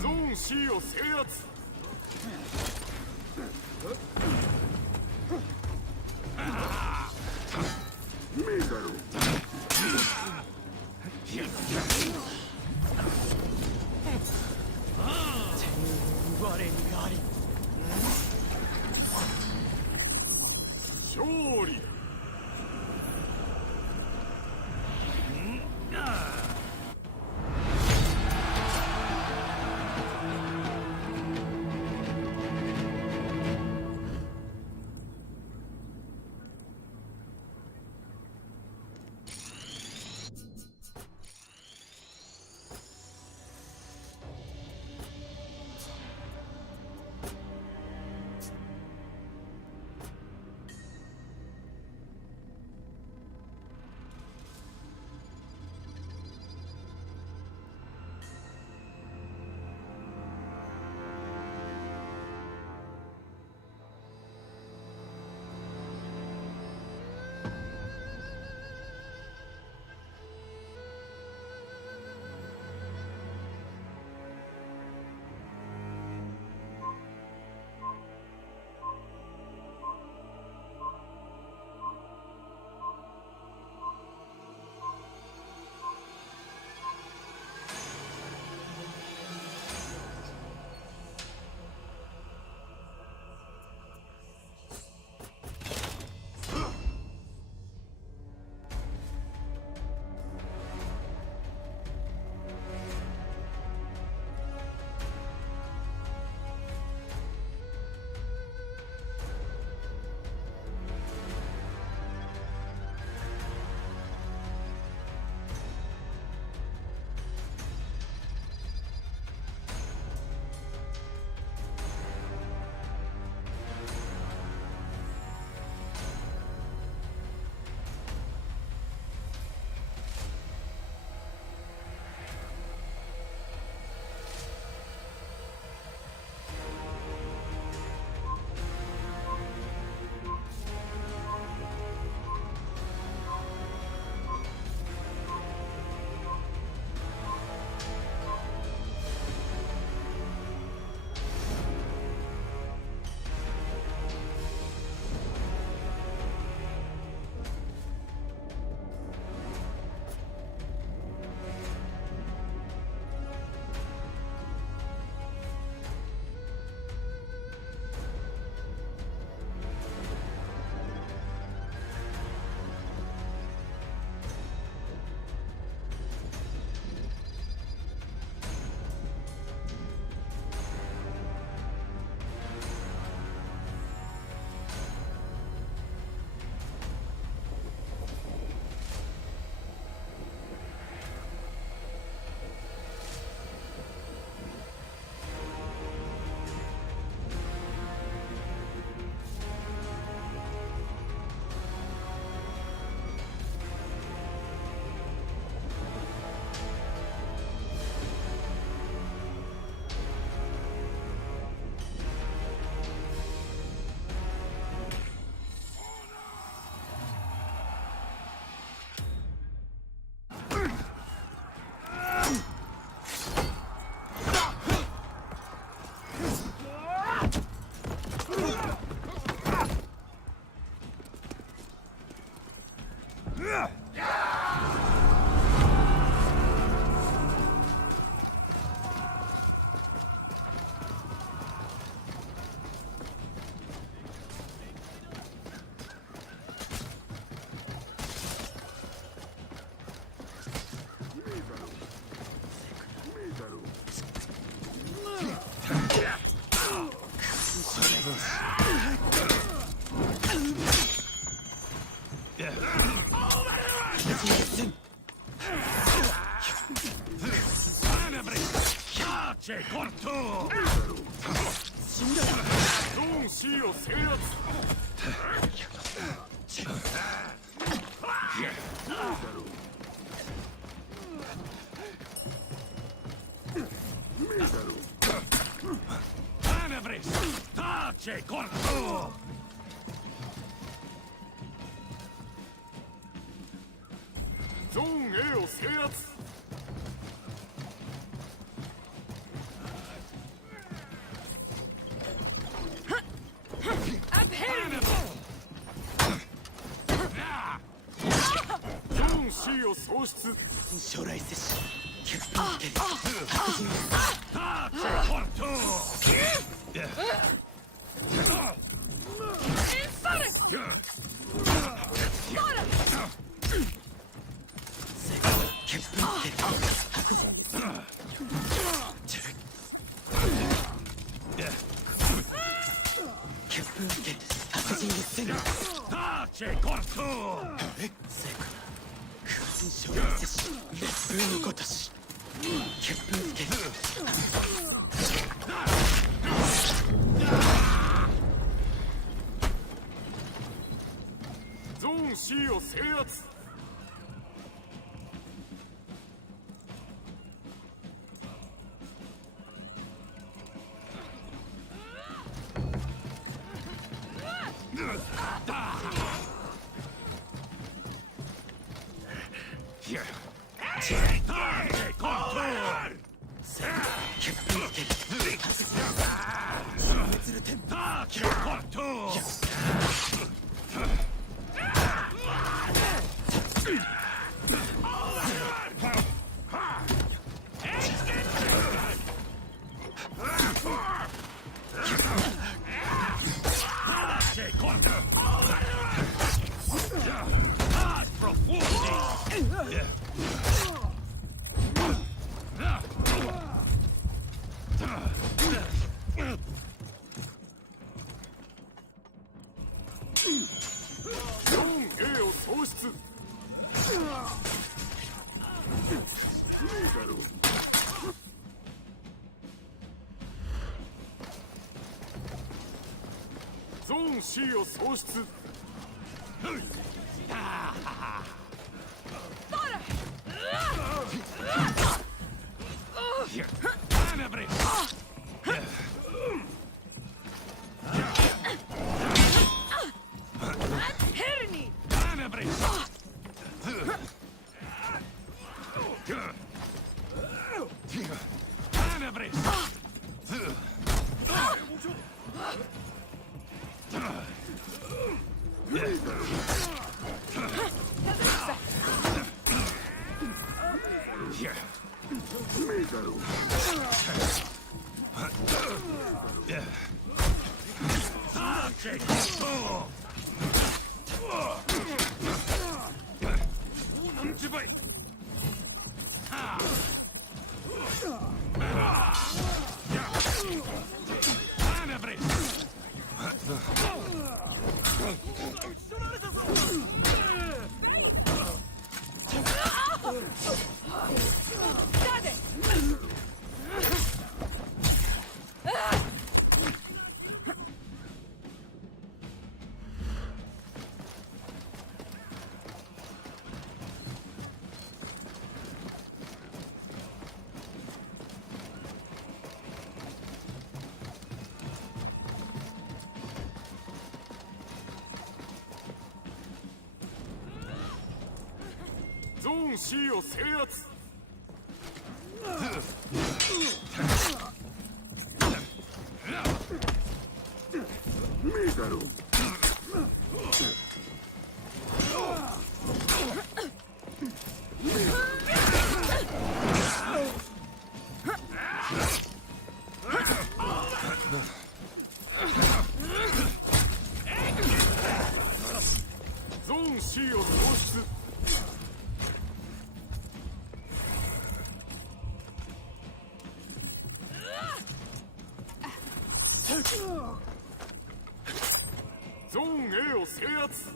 ゾーン C を制圧。我にあり。勝利。チェコルトゾーン C を制圧マネブレタチェコルトゾーン A を制圧ゾーン C を喪失将来接種タチェコルトタチェコルト将来接種熱風のごとし血風つけゾーン C を制圧ゾーン A を喪失ゾーン C を喪失ゾーン C を制圧ゾーン C を喪失ゾーン A を制圧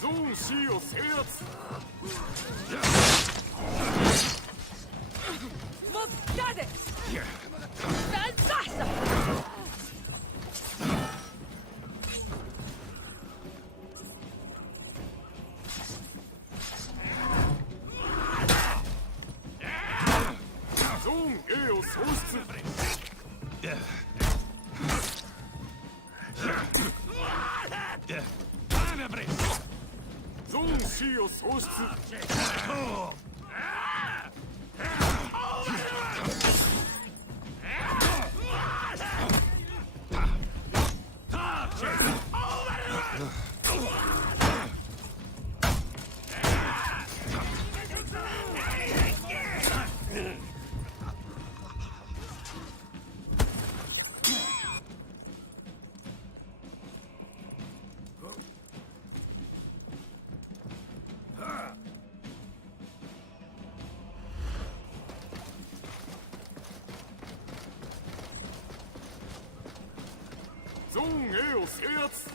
ゾーン C を制圧。مبتدئ تزحزحゾーン A を喪失。ゾーン C を喪失。ゾーン A を制圧。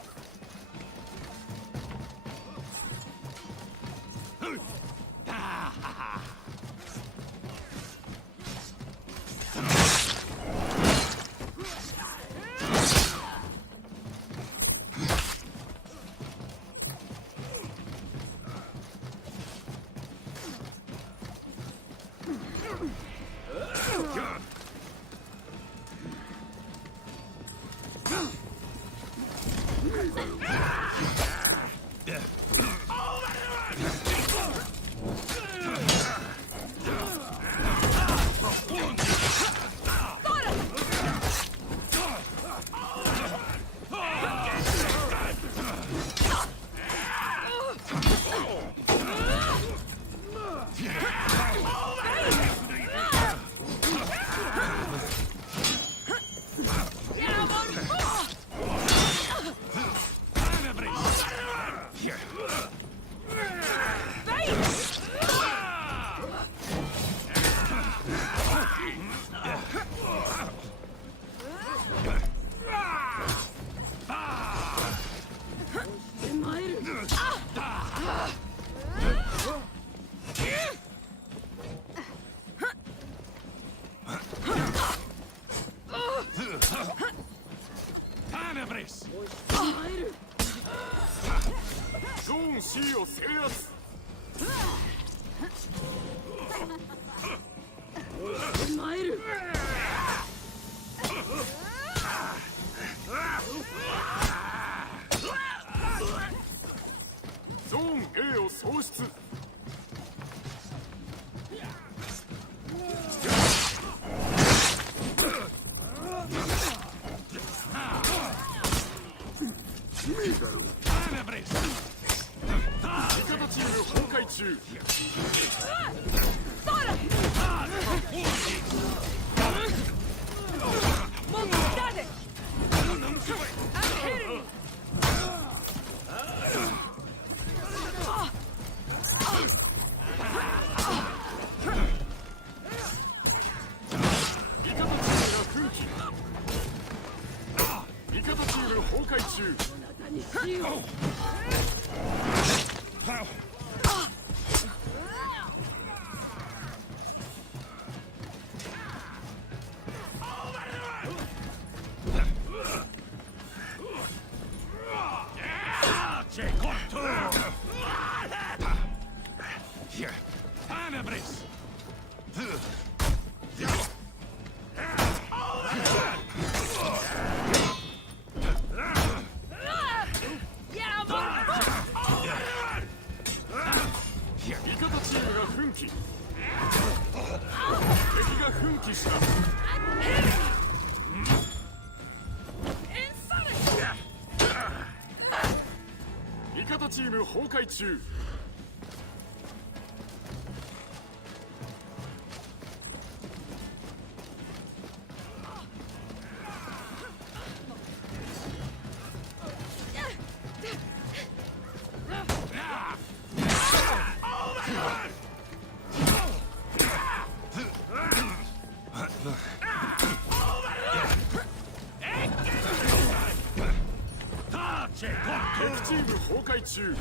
ゾーン C を制圧。参るゾーン A を喪失。味方チーム崩壊中。مبتدئ أبهرني味方チーム崩壊中。味方チームが奮起。敵が奮起した。味方チーム崩壊中。敗中。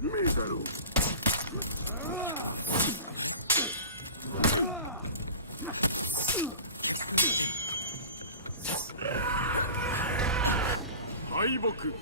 見せろ。敗北。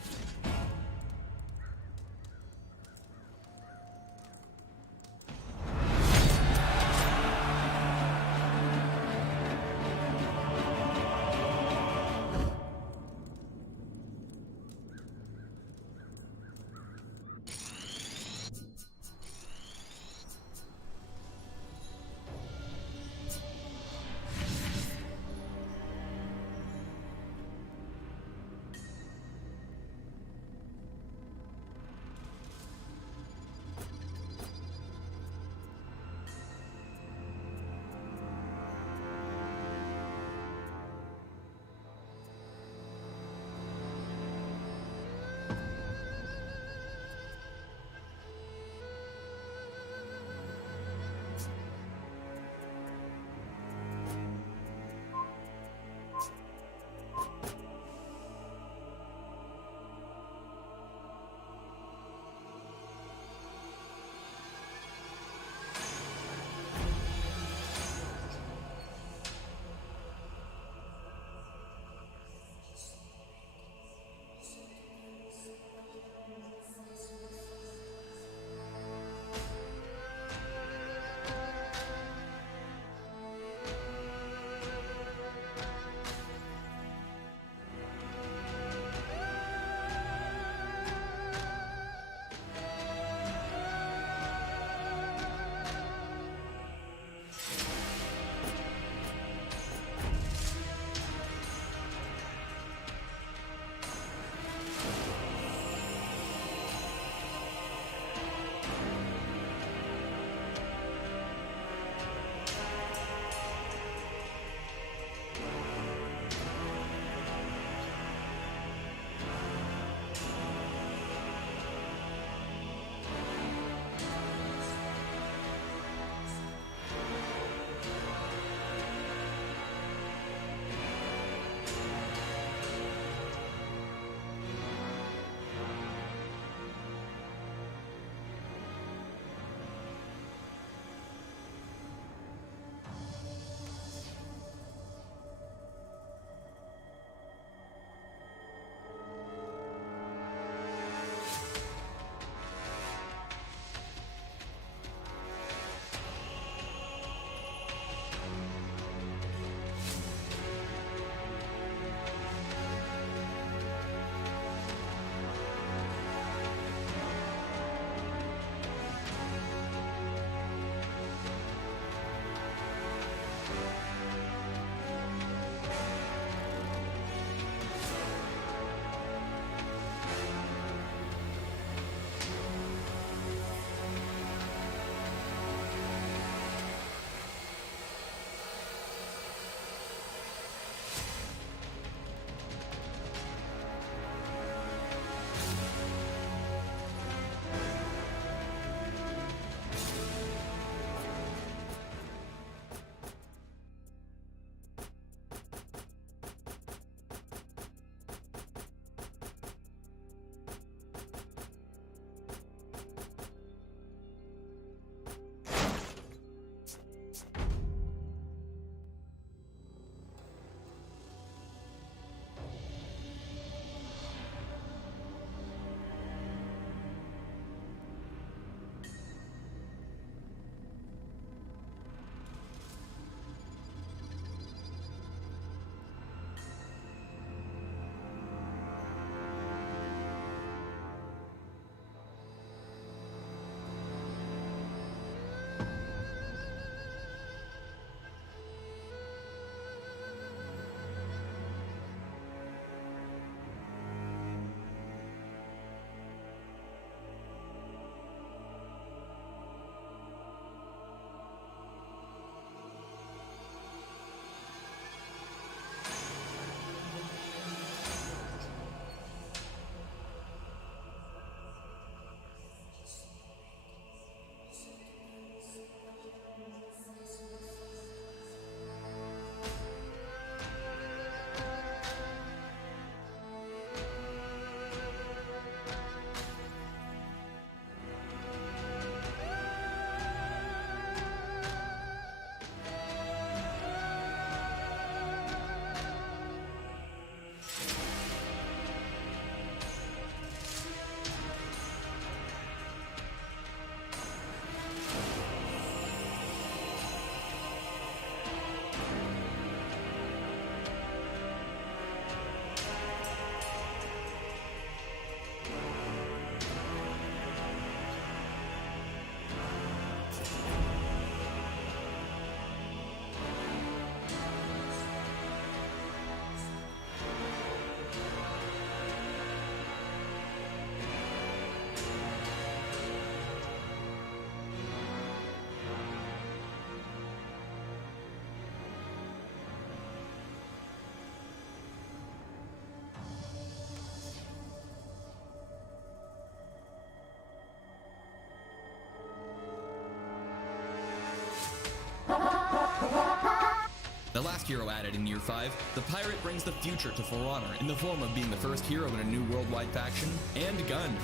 The last hero added in Year 5, the Pirate brings the future to For Honor in the form of being the first hero in a new worldwide faction, and Gun.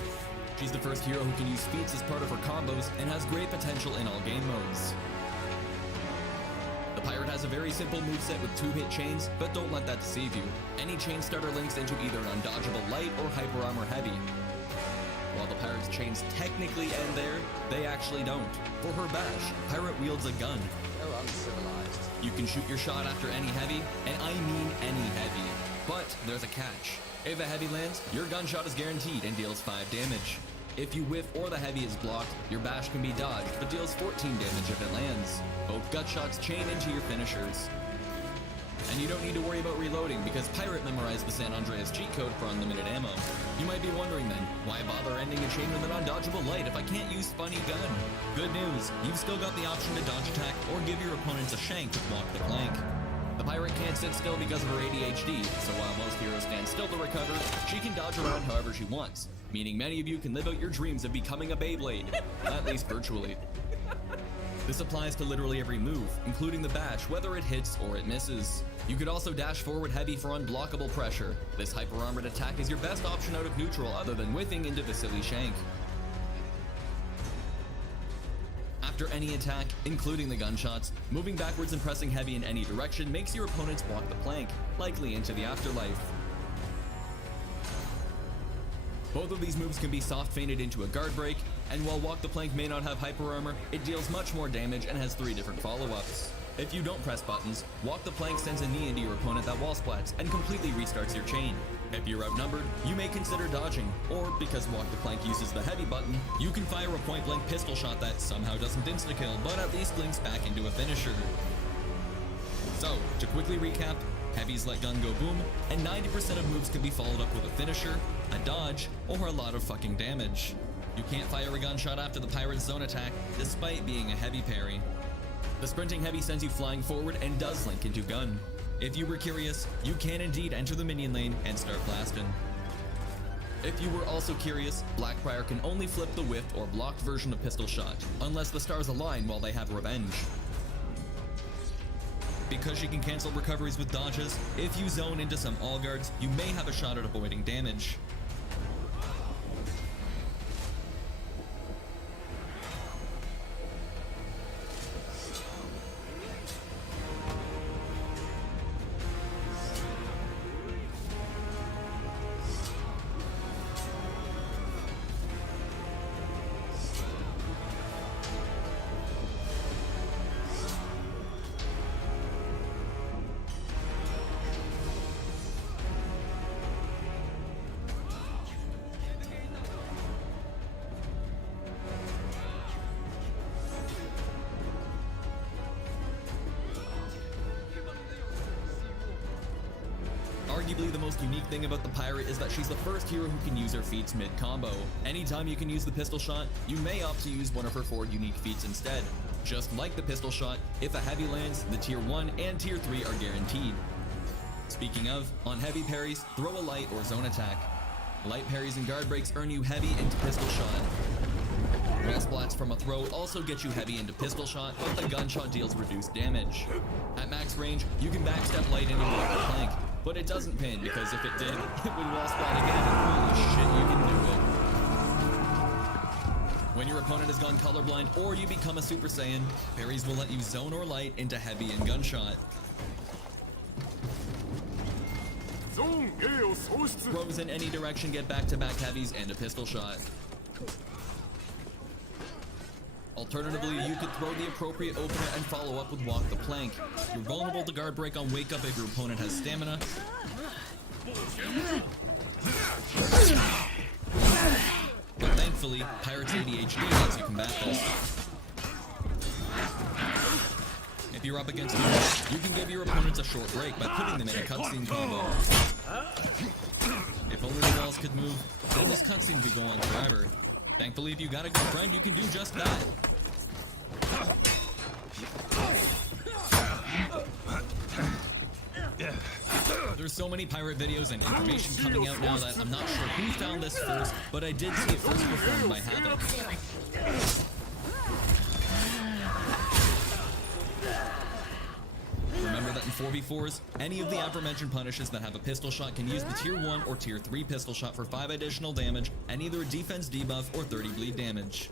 She's the first hero who can use feats as part of her combos and has great potential in all game modes. The Pirate has a very simple moveset with 2-hit chains, but don't let that deceive you. Any chain starter links into either an undodgeable light or hyper armor heavy. While the Pirate's chains technically end there, they actually don't. For her bash, Pirate wields a gun. Oh, uncivilized. You can shoot your shot after any heavy, and I mean any heavy. But there's a catch. If a heavy lands, your gunshot is guaranteed and deals 5 damage. If you whiff or the heavy is blocked, your bash can be dodged, but deals 14 damage if it lands. Both gut shots chain into your finishers. And you don't need to worry about reloading because Pirate memorized the San Andreas cheat code for unlimited ammo. You might be wondering then, why bother ending a chain with an undodgeable light if I can't use funny gun? Good news, you've still got the option to dodge attack or give your opponents a shank to block the flank. The Pirate can't sit still because of her ADHD, so while most heroes stand still to recover, she can dodge around however she wants, meaning many of you can live out your dreams of becoming a Beyblade, at least virtually. This applies to literally every move, including the bash, whether it hits or it misses. You could also dash forward heavy for unblockable pressure. This hyper-armored attack is your best option out of neutral other than whiffing into the silly shank. After any attack, including the gunshots, moving backwards and pressing heavy in any direction makes your opponents walk the plank, likely into the afterlife. Both of these moves can be soft feinted into a guard break, and while Walk the Plank may not have hyper armor, it deals much more damage and has 3 different follow-ups. If you don't press buttons, Walk the Plank sends a knee into your opponent that wall splats and completely restarts your chain. If you're outnumbered, you may consider dodging, or because Walk the Plank uses the heavy button, you can fire a point-blank pistol shot that somehow doesn't insta-kill, but at least links back into a finisher. So, to quickly recap, heavies let gun go boom, and 90% of moves can be followed up with a finisher, a dodge, or a lot of fucking damage. You can't fire a gunshot after the Pirate's zone attack, despite being a heavy parry. The sprinting heavy sends you flying forward and does link into gun. If you were curious, you can indeed enter the minion lane and start blasting. If you were also curious, Blackbriar can only flip the whiffed or blocked version of pistol shot, unless the stars align while they have revenge. Because she can cancel recoveries with dodges, if you zone into some all guards, you may have a shot at avoiding damage. Arguably the most unique thing about the Pirate is that she's the first hero who can use her feats mid-combo. Anytime you can use the pistol shot, you may opt to use one of her 4 unique feats instead. Just like the pistol shot, if a heavy lands, the tier 1 and tier 3 are guaranteed. Speaking of, on heavy parries, throw a light or zone attack. Light parries and guard breaks earn you heavy into pistol shot. Wall splats from a throw also get you heavy into pistol shot, but the gunshot deals reduced damage. At max range, you can backstep light into Walk the Plank, but it doesn't pin because if it did, it would wall splat again and holy shit, you can do it. When your opponent has gone colorblind or you become a Super Saiyan, parries will let you zone or light into heavy and gunshot. Zone A を喪失 Throws in any direction get back-to-back heavies and a pistol shot. Alternatively, you could throw the appropriate opener and follow up with Walk the Plank. You're vulnerable to guard break on wake up if your opponent has stamina. But thankfully, Pirate's ADHD lets you combat this. If you're up against you can give your opponents a short break by putting them in a cutscene combo. If only the walls could move, then this cutscene would go on forever. Thankfully, if you got a good friend, you can do just that. There's so many Pirate videos and information coming out now that I'm not sure who found this first, but I did see it first performed by Havoc. Remember that in 4v4s, any of the aforementioned punishes that have a pistol shot can use the tier 1 or tier 3 pistol shot for 5 additional damage and either a defense debuff or 30 bleed damage.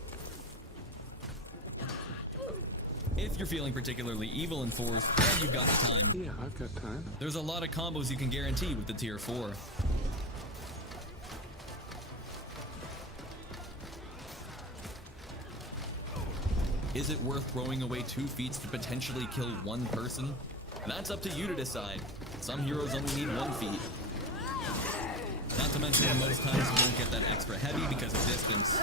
If you're feeling particularly evil in 4s, then you've got the time. Yeah, I've got time. There's a lot of combos you can guarantee with the tier 4. Is it worth throwing away 2 feats to potentially kill 1 person? That's up to you to decide. Some heroes only need 1 feat. Not to mention most times you won't get that extra heavy because of distance.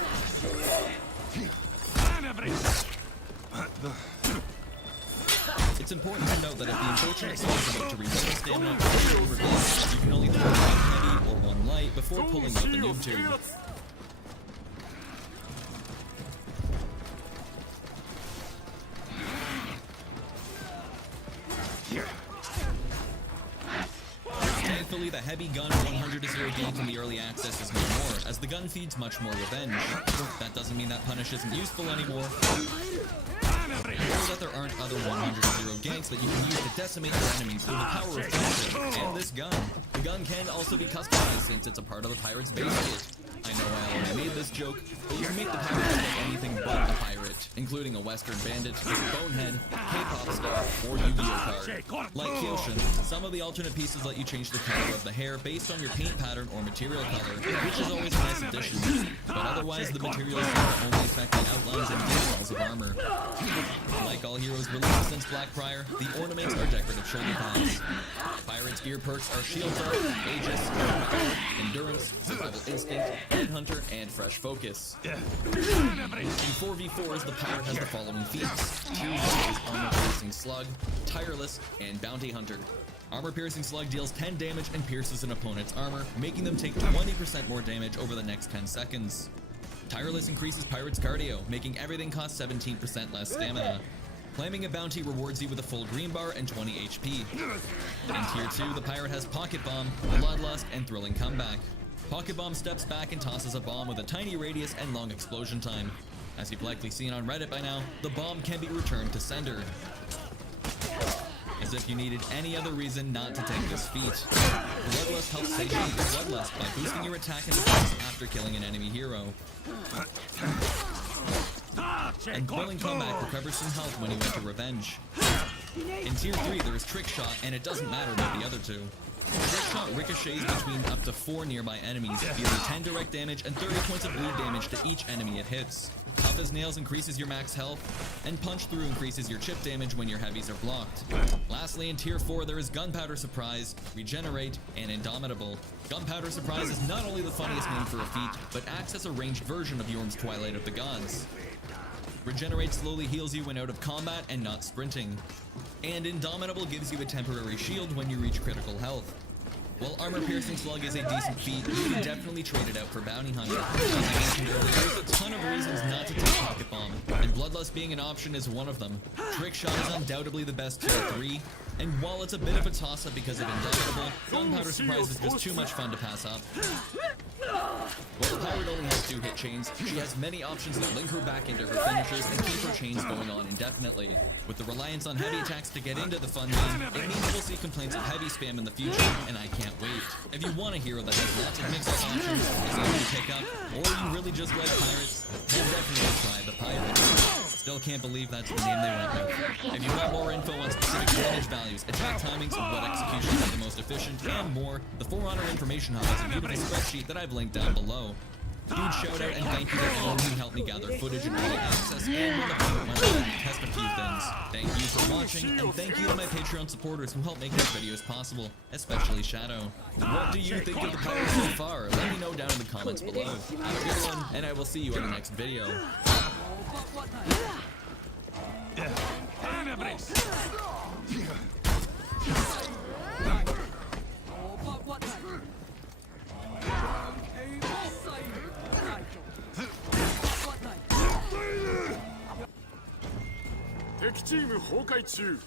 It's important to note that if the unfortunate soul is about to rebuild stamina or rebuild, you can only throw 1 heavy or 1 light before pulling out the noob tube. Thankfully, the heavy gun 100 to 0 gank in the early access is no more, as the gun feeds much more revenge. That doesn't mean that punish isn't useful anymore, or that there aren't other 100 to 0 ganks that you can use to decimate your enemies through the power of friendship and this gun. The gun can also be customized since it's a part of the pirate's base kit. I know I already made this joke, but you can make the pirate look like anything but a pirate, including a Western bandit, bonehead, K-pop star, or Yu-Gi-Oh card. Like Kyoshin, some of the alternate pieces let you change the color of the hair based on your paint pattern or material color, which is always a nice addition. But otherwise, the materials seem to only affect the outlines and details of armor. Like all heroes released since Blackbriar, the ornaments are decorative shoulder pads. Pirates' gear perks are Shield Dart, Aegis, Endurance, Survival Instinct, Headhunter, and Fresh Focus. In 4v4s, the pirate has the following feats. Tier 1 is Armor Piercing Slug, Tireless, and Bounty Hunter. Armor Piercing Slug deals 10 damage and pierces an opponent's armor, making them take 20% more damage over the next 10 seconds. Tireless increases pirates' cardio, making everything cost 17% less stamina. Claiming a bounty rewards you with a full green bar and 20 HP. In Tier 2, the pirate has Pocket Bomb, Bloodlust, and Thrilling Comeback. Pocket Bomb steps back and tosses a bomb with a tiny radius and long explosion time. As you've likely seen on Reddit by now, the bomb can be returned to sender. As if you needed any other reason not to take this feat. Bloodlust helps satiate your bloodlust by boosting your attack and defense after killing an enemy hero. And Thrilling Comeback recovers some health when you enter Revenge. In Tier 3, there is Trick Shot, and it doesn't matter about the other 2. Trick Shot ricochets between up to 4 nearby enemies, dealing 10 direct damage and 30 points of bleed damage to each enemy it hits. Tough as Nails increases your max health, and Punch Through increases your chip damage when your heavies are blocked. Lastly, in Tier 4, there is Gunpowder Surprise, Regenerate, and Indomitable. Gunpowder Surprise is not only the funniest name for a feat, but acts as a ranged version of Yorm's Twilight of the Gods. Regenerate slowly heals you when out of combat and not sprinting. And Indomitable gives you a temporary shield when you reach critical health. While Armor Piercing Slug is a decent feat, you can definitely trade it out for Bounty Hunter. As I mentioned earlier, there's a ton of reasons not to take Pocket Bomb, and Bloodlust being an option is one of them. Trick Shot is undoubtedly the best Tier 3, and while it's a bit of a toss-up because of Indomitable, Gunpowder Surprise is just too much fun to pass up. While the pirate only has 2 hit chains, she has many options that link her back into her finishers and keep her chains going on indefinitely. With the reliance on heavy attacks to get into the fun game, it means we'll see complaints of heavy spam in the future, and I can't wait. If you want a hero that has lots of mix-up options, is easy to pick up, or you really just like pirates, then definitely try the pirate. Still can't believe that's the name they went with. If you want more info on specific damage values, attack timings, what executions are the most efficient, and more, the For Honor Information Hub has a beautiful spreadsheet that I've linked down below. Huge shout out and thank you to everyone who helped me gather footage and early access and when the pirate went live to test a few things. Thank you for watching, and thank you to my Patreon supporters who help make these videos possible, especially Shadow. What do you think of the pirate so far? Let me know down in the comments below. Have a good one, and I will see you in the next video.敵チーム崩壊中。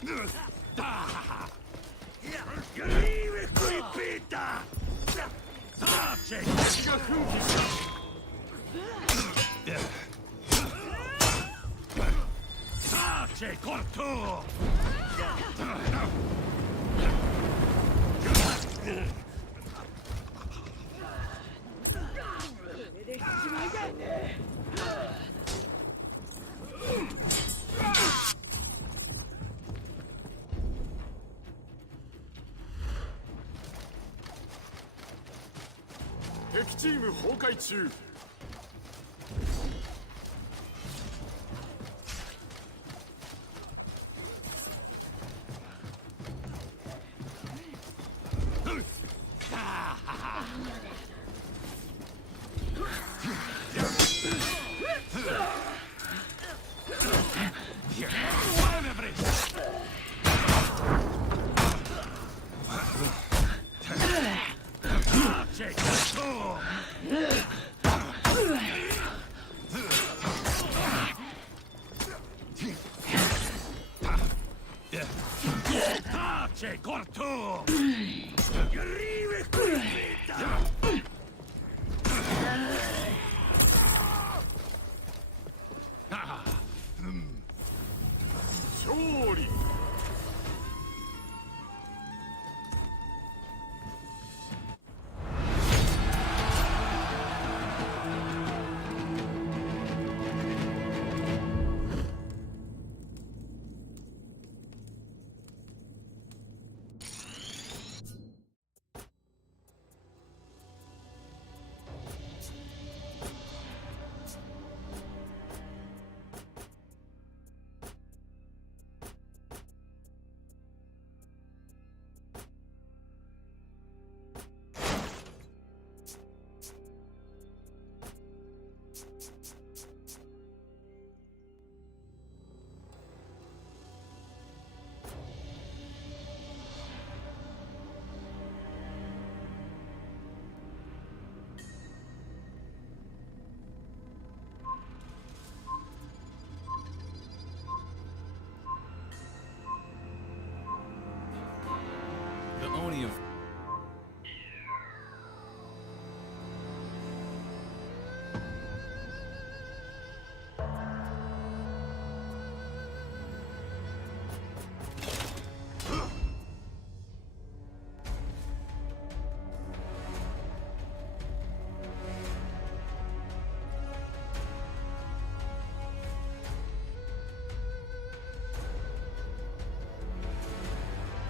敵が奮起した。Tace corto! 敵チーム崩壊中。Tace corto! 勝利。 The Oni of...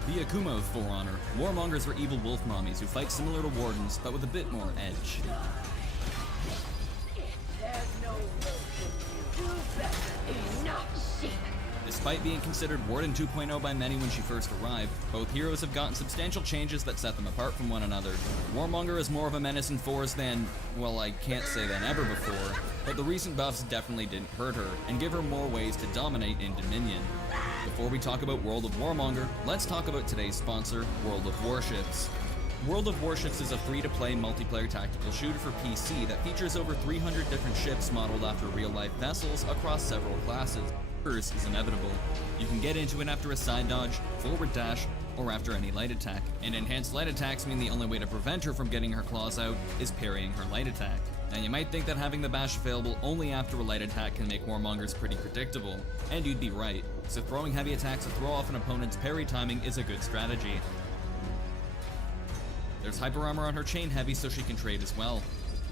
The Akuma of For Honor. Warmongers are evil wolf mommies who fight similar to wardens, but with a bit more edge. Despite being considered Warden 2.0 by many when she first arrived, both heroes have gotten substantial changes that set them apart from one another. Warmonger is more of a menace in fours than, well, I can't say than ever before, but the recent buffs definitely didn't hurt her, and give her more ways to dominate in Dominion. Before we talk about World of Warmonger, let's talk about today's sponsor, World of Warships. World of Warships is a free-to-play multiplayer tactical shooter for PC that features over 300 different ships modeled after real-life vessels across several classes. First is inevitable. You can get into it after a side dodge, forward dash, or after any light attack. And enhanced light attacks mean the only way to prevent her from getting her claws out is parrying her light attack. Now you might think that having the bash available only after a light attack can make Warmongers pretty predictable, and you'd be right. So throwing heavy attacks to throw off an opponent's parry timing is a good strategy. There's hyper armor on her chain heavy so she can trade as well.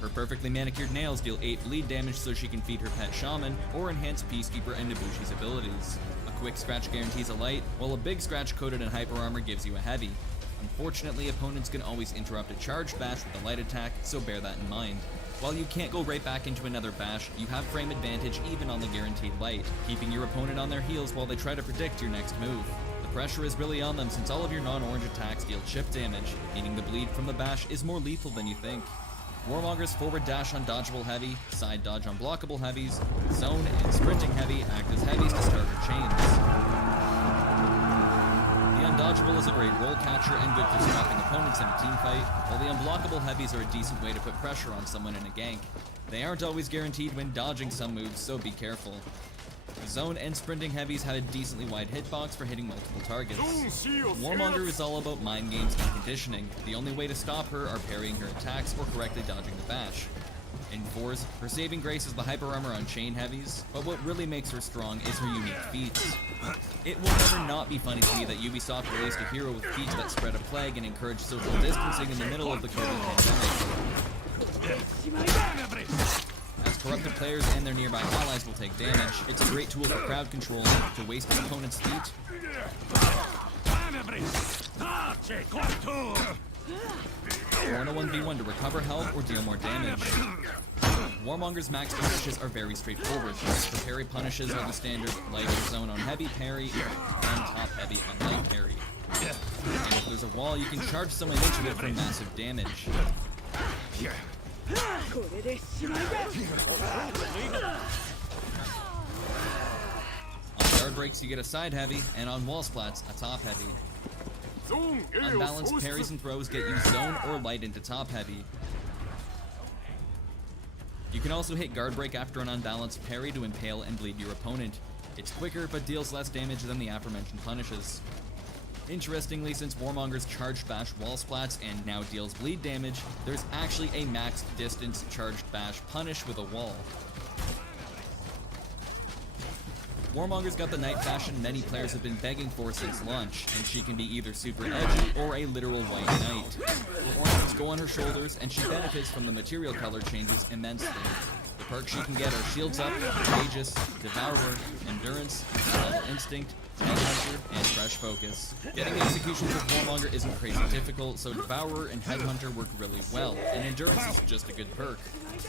Her perfectly manicured nails deal 8 bleed damage so she can feed her pet shaman, or enhance Peacekeeper and Nabushi's abilities. A quick scratch guarantees a light, while a big scratch coated in hyper armor gives you a heavy. Unfortunately, opponents can always interrupt a charged bash with a light attack, so bear that in mind. While you can't go right back into another bash, you have frame advantage even on the guaranteed light, keeping your opponent on their heels while they try to predict your next move. The pressure is really on them since all of your non-orange attacks deal chip damage, meaning the bleed from the bash is more lethal than you think. Warmonger's forward dash on dodgeable heavy, side dodge on blockable heavies, zone and sprinting heavy act as heavies to start her chains. The undodgeable is a great roll catcher and good for stopping opponents in a teamfight, while the unblockable heavies are a decent way to put pressure on someone in a gank. They aren't always guaranteed when dodging some moves, so be careful. The zone and sprinting heavies have a decently wide hitbox for hitting multiple targets. Warmonger is all about mind games and conditioning. The only way to stop her are parrying her attacks or correctly dodging the bash. In 4s, her saving grace is the hyper armor on chain heavies, but what really makes her strong is her unique feats. It will never not be funny to me that Ubisoft released a hero with feats that spread a plague and encourage social distancing in the middle of the COVID pandemic. As corrupted players and their nearby allies will take damage, it's a great tool for crowd control to waste an opponent's feet. 4 in a 1v1 to recover health or deal more damage. Warmonger's max punishes are very straightforward. Her parry punishes are the standard light zone on heavy parry and top heavy on light parry. And if there's a wall, you can charge someone into it for massive damage. On guard breaks, you get a side heavy, and on wall splats, a top heavy. Unbalanced parries and throws get you zone or light into top heavy. You can also hit guard break after an unbalanced parry to impale and bleed your opponent. It's quicker, but deals less damage than the aforementioned punishes. Interestingly, since Warmonger's charged bash wall splats and now deals bleed damage, there's actually a max distance charged bash punish with a wall. Warmonger's got the knight fashion many players have been begging for since launch, and she can be either super edgy or a literal white knight. Her ornaments go on her shoulders, and she benefits from the material color changes immensely. The perks she can get are Shields Up, Aegis, Devourer, Endurance, Level Instinct, Headhunter, and Fresh Focus. Getting executions with Warmonger isn't crazy difficult, so Devourer and Headhunter work really well, and Endurance is just a good perk.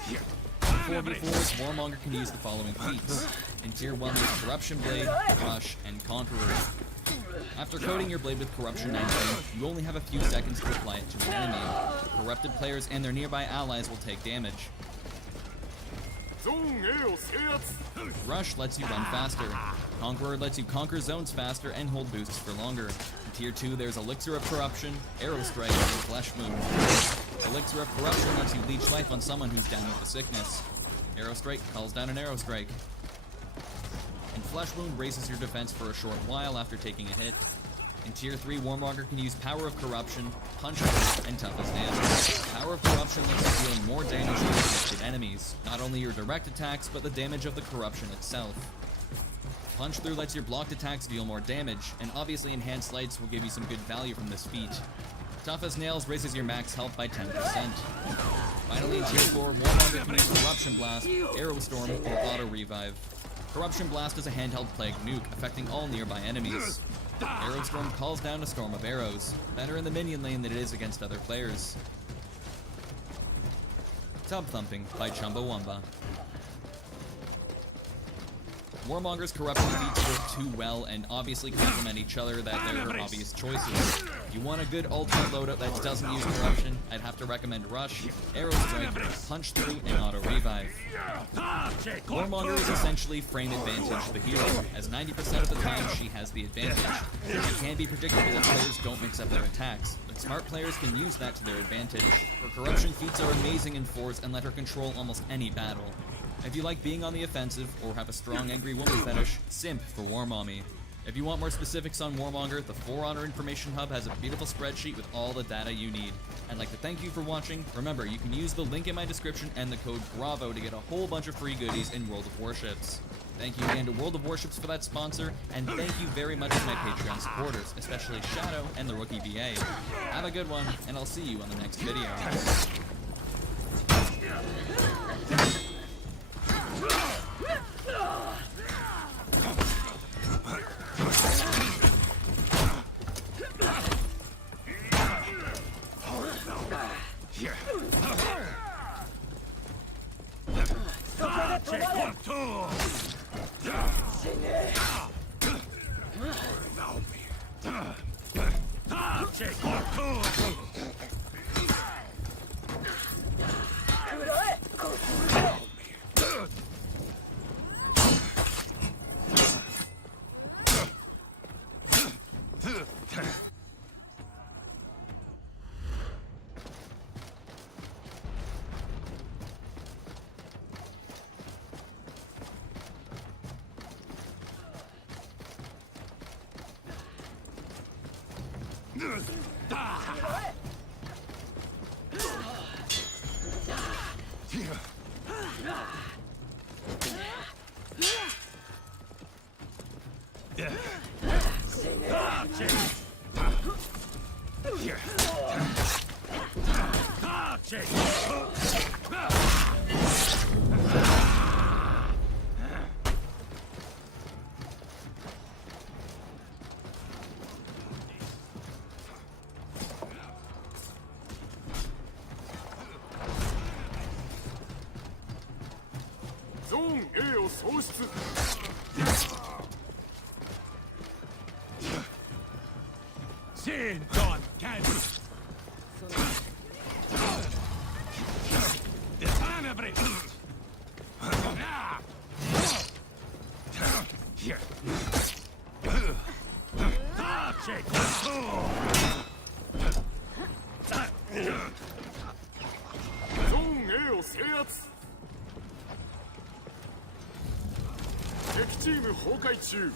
In 4v4s, Warmonger can use the following feats. In Tier 1 there's Corruption Blade, Rush, and Conqueror. After coating your blade with Corruption 19, you only have a few seconds to apply it to an enemy. Corrupted players and their nearby allies will take damage. Rush lets you run faster. Conqueror lets you conquer zones faster and hold boosts for longer. In Tier 2 there's Elixir of Corruption, Arrow Strike, and Flesh Wound. Elixir of Corruption lets you leech life on someone who's down with the sickness. Arrow Strike calls down an Arrow Strike. And Flesh Wound raises your defense for a short while after taking a hit. In Tier 3, Warmonger can use Power of Corruption, Punch Through, and Toughest Damage. Power of Corruption lets you deal more damage to affected enemies, not only your direct attacks, but the damage of the corruption itself. Punch Through lets your blocked attacks deal more damage, and obviously Enhanced Lights will give you some good value from this feat. Tough as Nails raises your max health by 10%. Finally, in Tier 4, Warmonger can use Corruption Blast, Arrow Storm, or Auto Revive. Corruption Blast is a handheld plague nuke, affecting all nearby enemies. Arrow Storm calls down a storm of arrows, better in the minion lane than it is against other players. Tub Thumping by Chumbawamba. Warmonger's corruption feats work too well and obviously complement each other that they're her obvious choices. If you want a good ultimate loadout that doesn't use corruption, I'd have to recommend Rush, Arrow Strike, Punch Through, and Auto Revive. Warmonger is essentially frame advantage the hero, as 90% of the time she has the advantage. She can be predictable if players don't mix up their attacks, but smart players can use that to their advantage. Her corruption feats are amazing in 4s and let her control almost any battle. If you like being on the offensive or have a strong angry woman fetish, simp for Warmommy. If you want more specifics on Warmonger, the For Honor Information Hub has a beautiful spreadsheet with all the data you need. I'd like to thank you for watching. Remember, you can use the link in my description and the code BRAVO to get a whole bunch of free goodies in World of Warships. Thank you again to World of Warships for that sponsor, and thank you very much to my Patreon supporters, especially Shadow and the Rookie VA. Have a good one, and I'll see you on the next video. ゾーン A を喪失。Sen Don Can. Dishonorably. Here. Tache Control. ゾーン A を制圧。敵チーム崩壊中。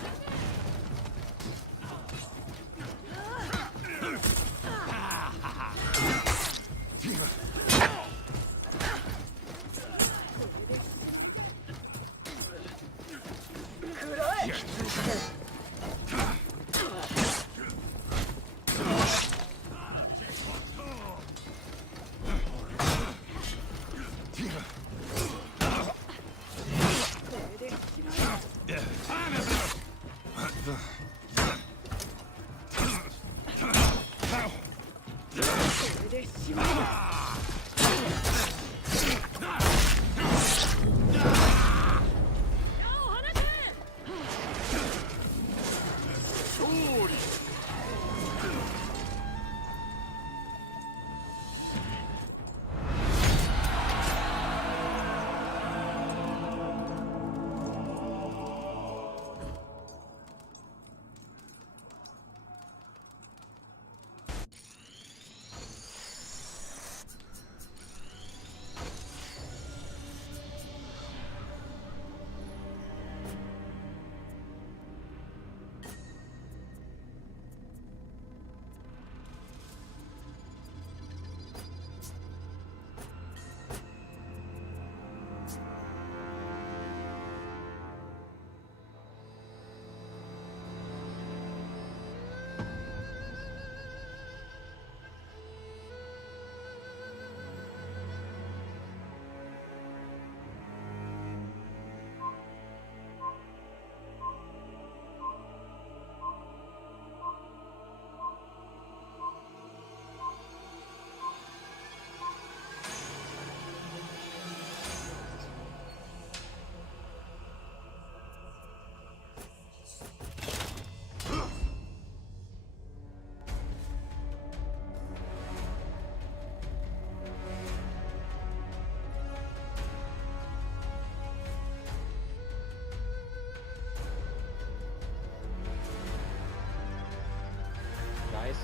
Nice.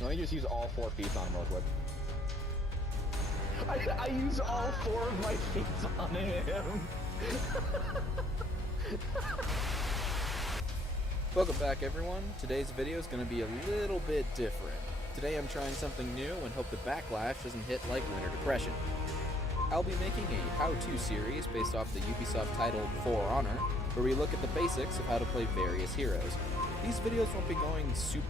Let me just use all 4 feats on him real quick. I use all 4 of my feats on him. Welcome back, everyone. Today's video is going to be a little bit different. Today I'm trying something new and hope the backlash doesn't hit like Winter Depression. I'll be making a how-to series based off the Ubisoft title For Honor, where we look at the basics of how to play various heroes. These videos won't be going super...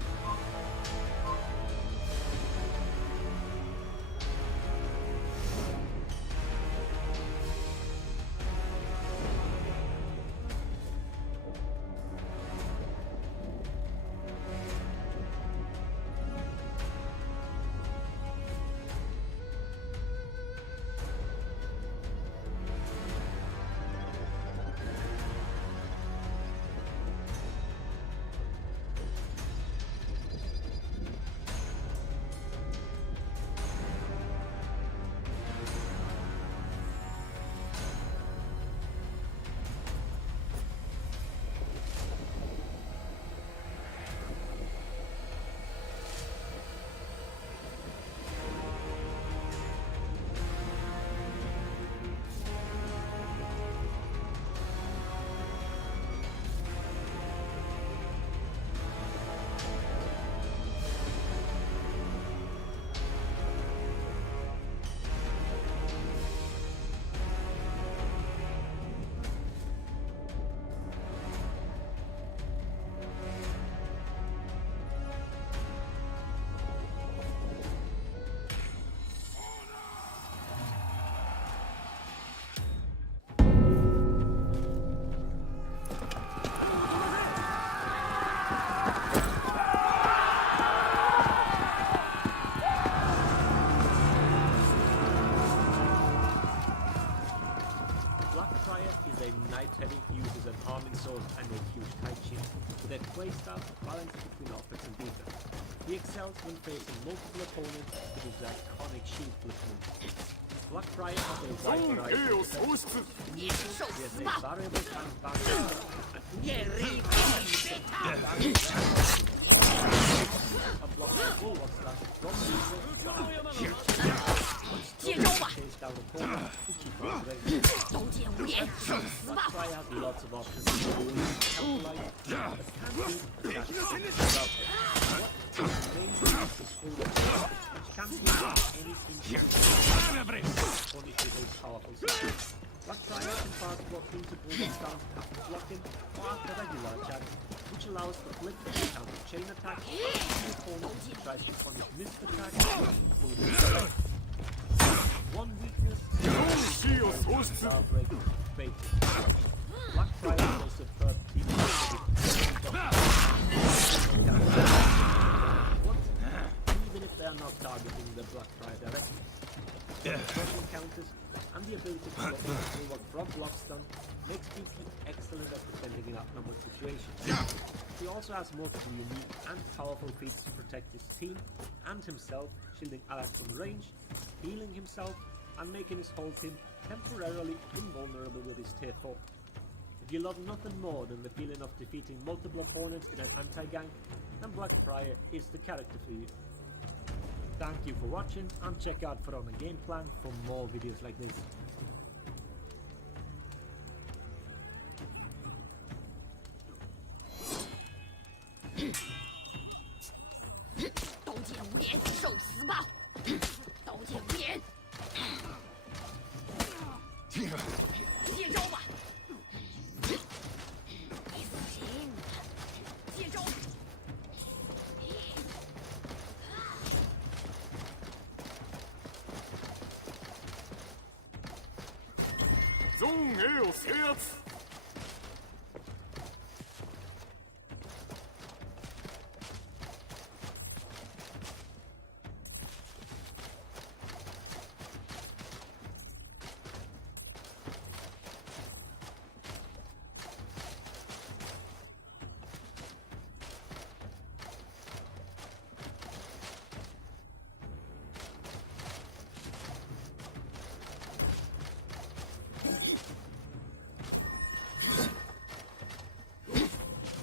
Their playstyle balance between offense and defense. He excels when facing multiple opponents with his iconic shield flip move. Black Friar has a ゾ wide ーン variety A を of 創 defense. 出 He has a variable and background and block the full one slash from the 接招吧， chase down opponents who keep on range. 刀剑无眼，受死 Black 吧！ Friar has lots of options to capitalize, but can't be that without what his main weakness is full of which can't be anything punish with a powerful skill. Black Friar can fast block into bullet stance after blocking or after regular attack, which allows the flip to counter chain attack. The opponent tries to punish missed attack. One weakness ゾーン C を創出 Star Break Fate. Black Friar will superb team even if they are not targeting the Black Friar directly. Special counters and the ability to block what front block stun makes BP excellent at defending in outnumbered situations. He also has multiple unique and powerful feats to protect his team and himself, shielding allies from range, healing himself, and making his whole team temporarily invulnerable with his tier 4. If you love nothing more than the feeling of defeating multiple opponents in an anti-gank, then Black Friar is the character for you. Thank you for watching and check out For Honor Game Plan for more videos like this. 刀剑无眼，受死吧！刀剑无眼，接招吧！行，接招！ゾーン A を制圧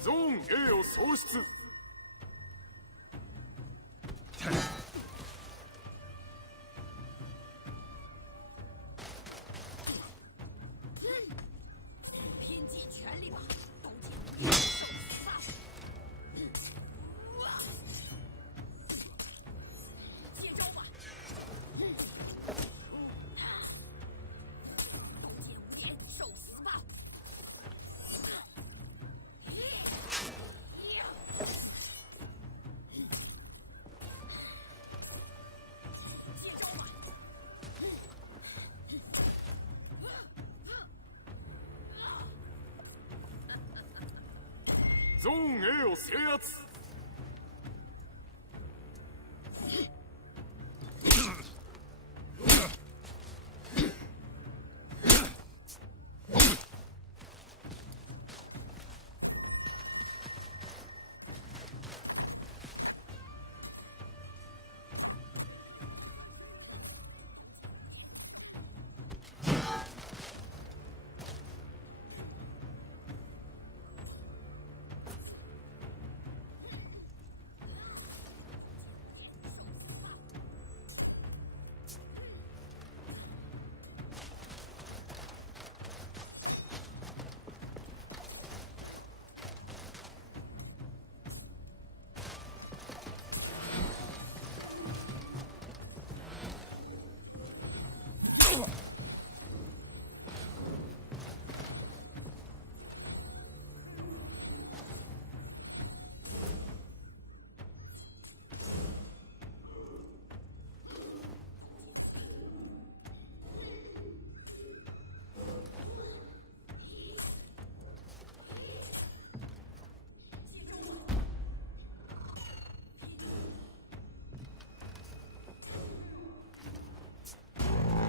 ゾーン A を創出 拼尽全力吧！刀剑无眼，受死吧！接招吧！刀剑无眼，受死吧！接招吧！ゾーン A を制圧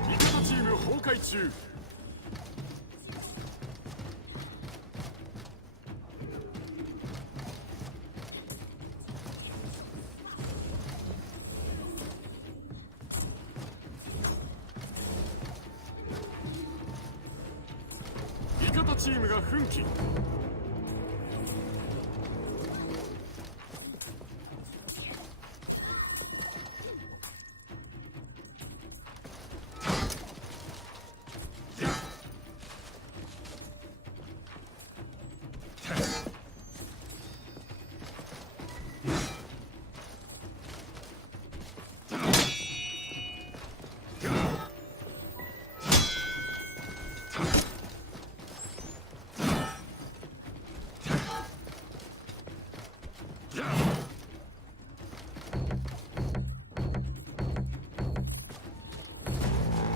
味方チーム崩壊中 接チームが奮起。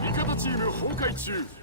味方チーム崩壊中。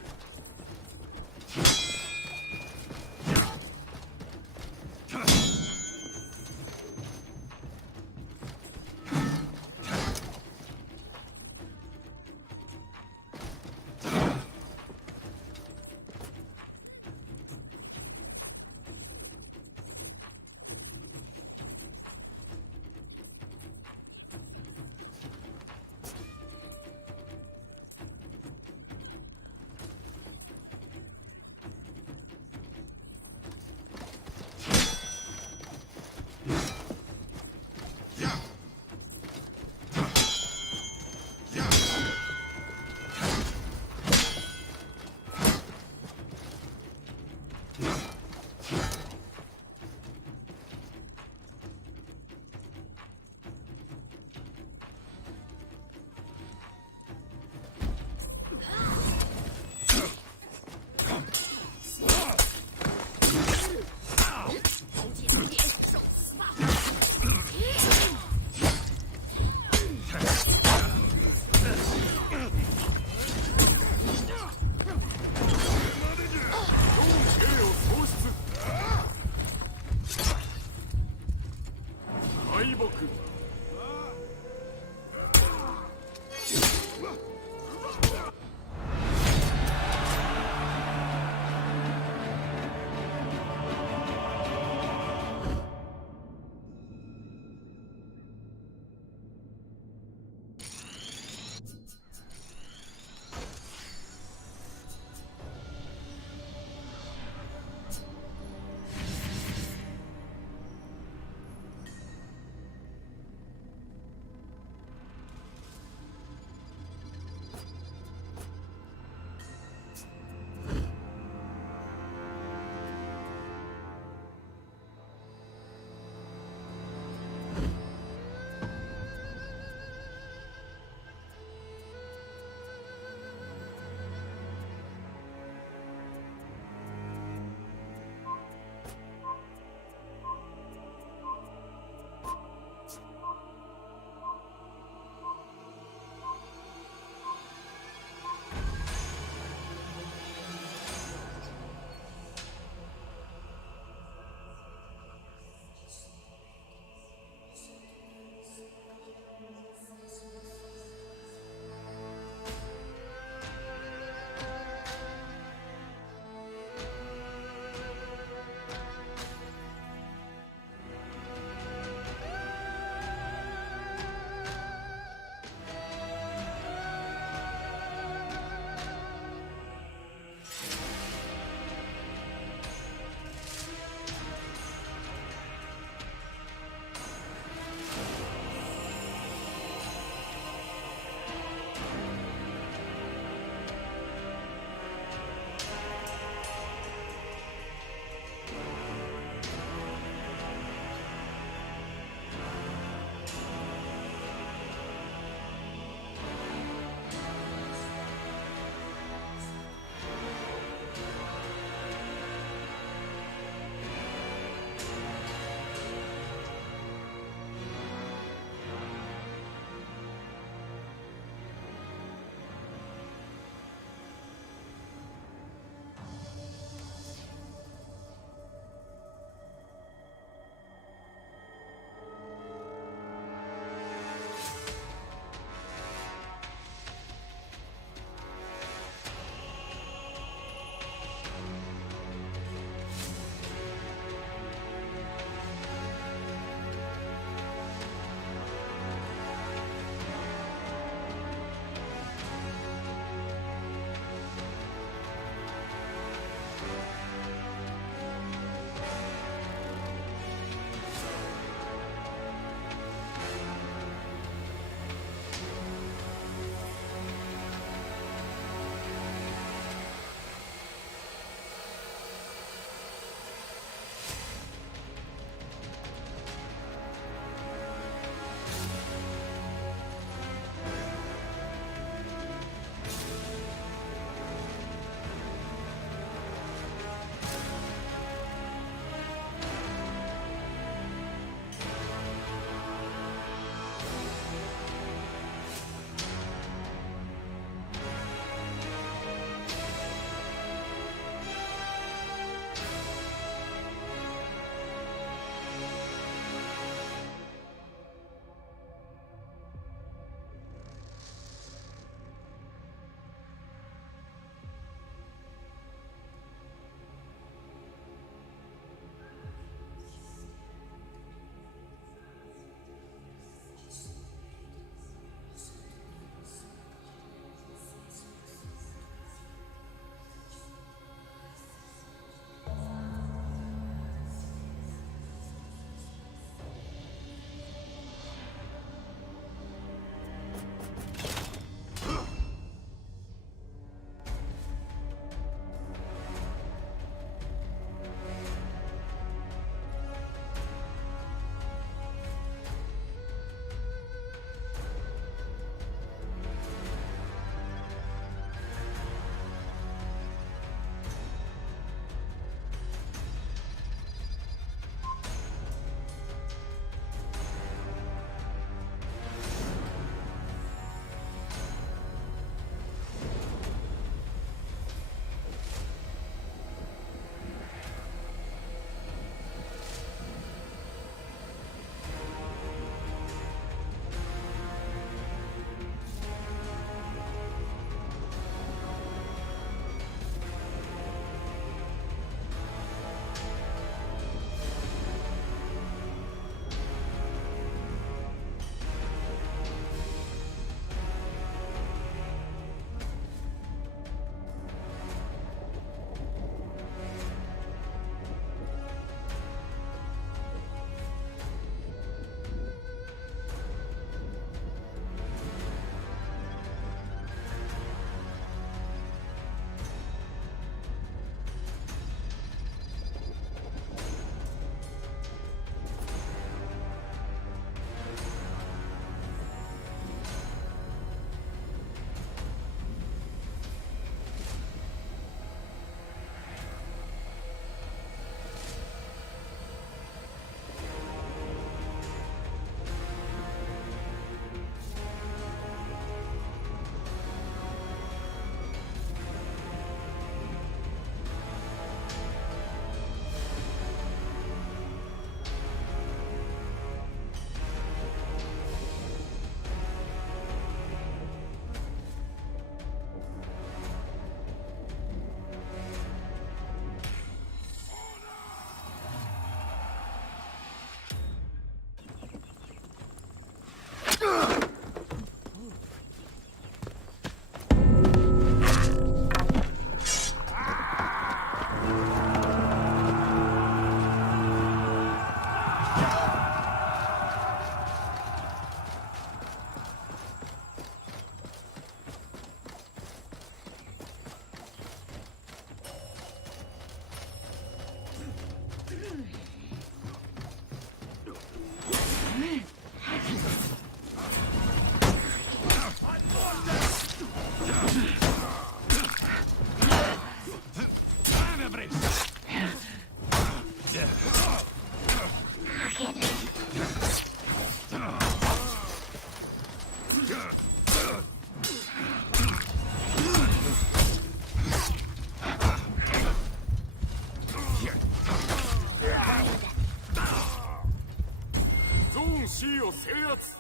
ン C を制圧。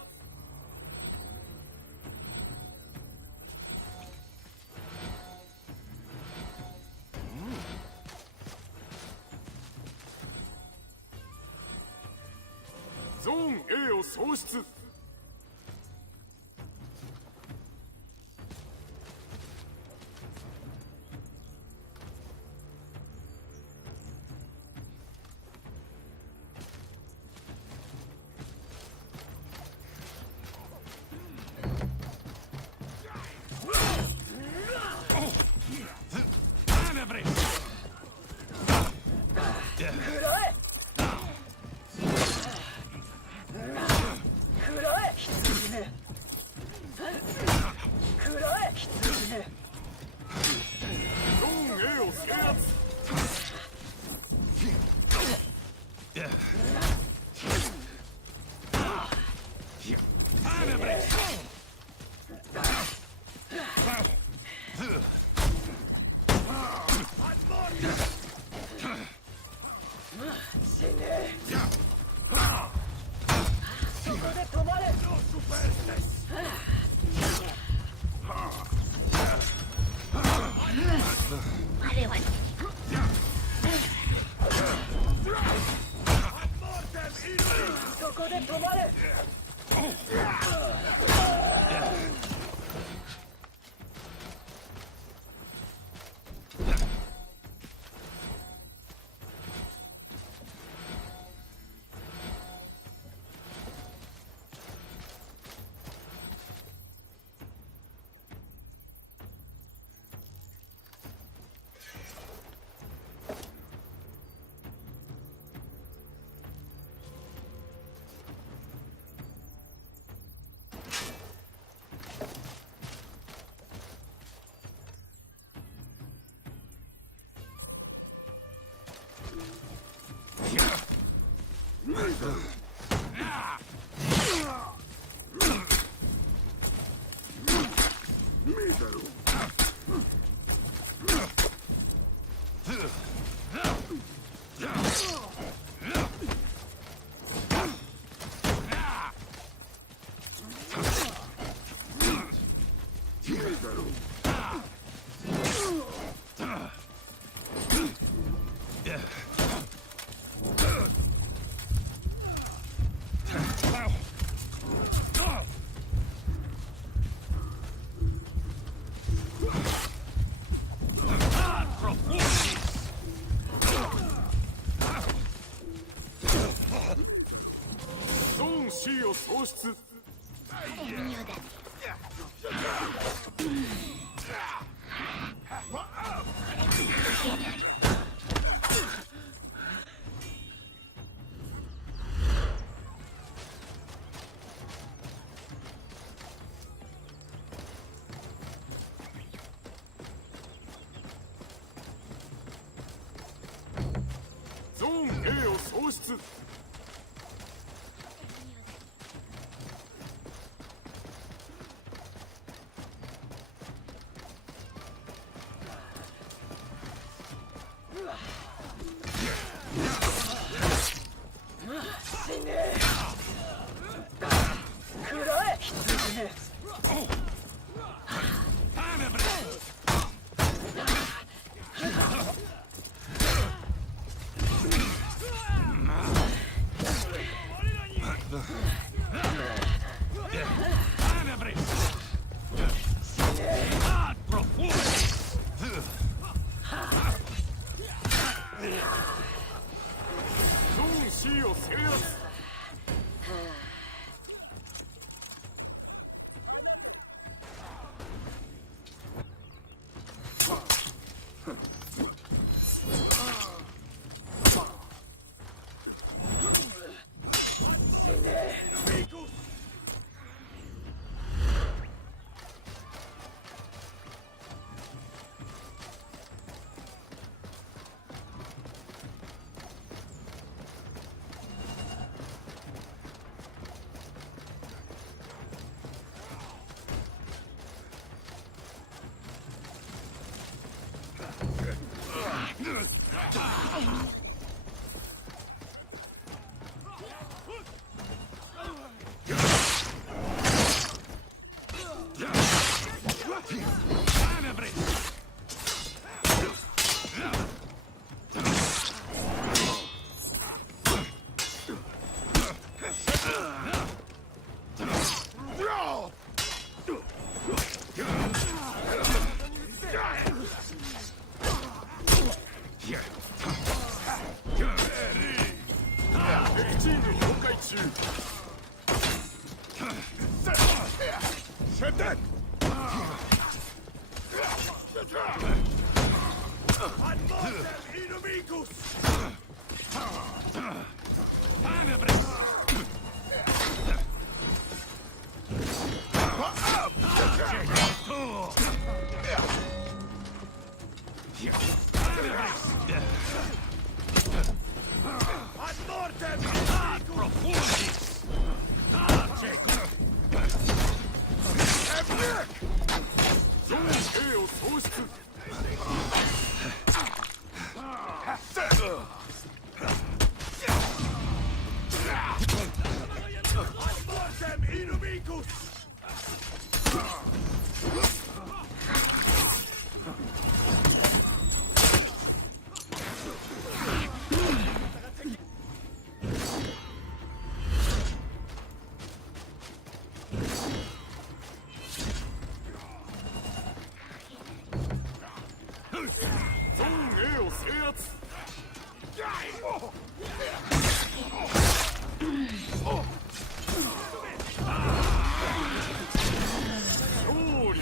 ゾーン A を喪失。ゾーン A を制圧。あれはそこで止まれ。ゾーン C を喪失。微妙だね。ゾーン A を喪失。ゾーン C を制圧。死ね。ゾーン A を制圧。勝利。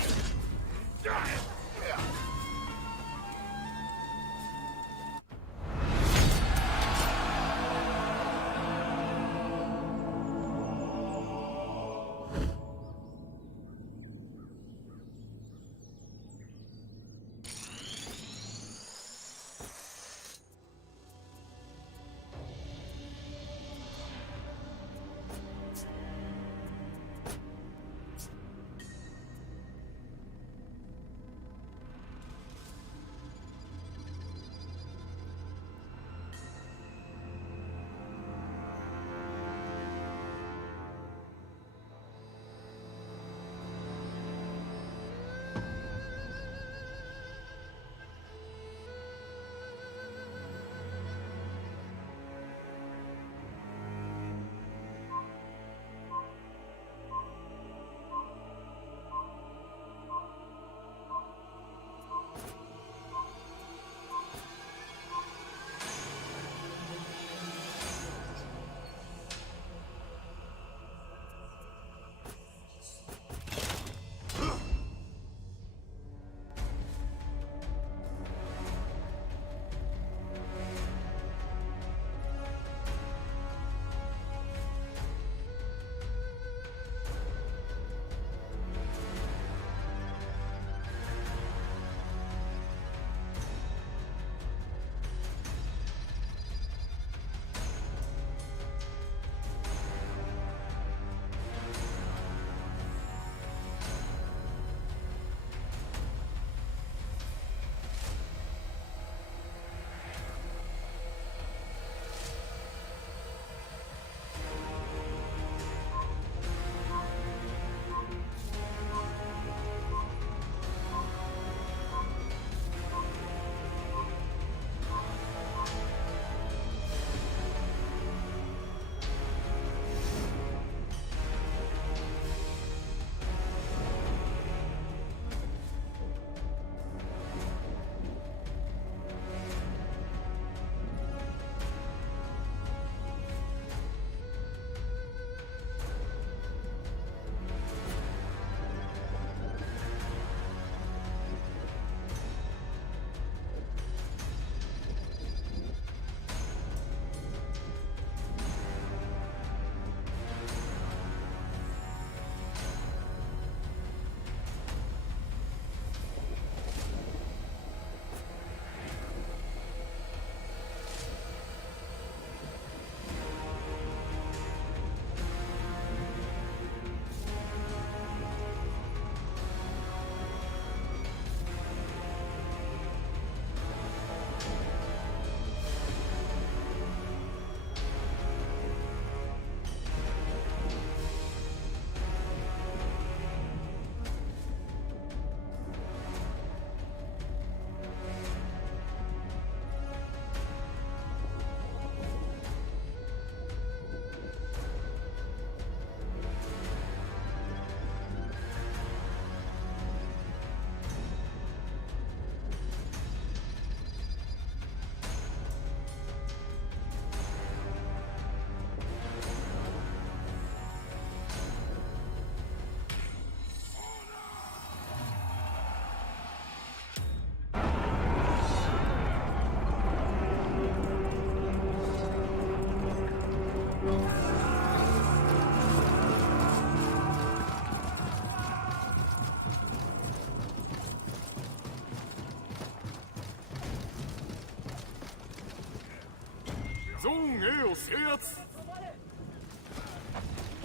ゾーン A を制圧。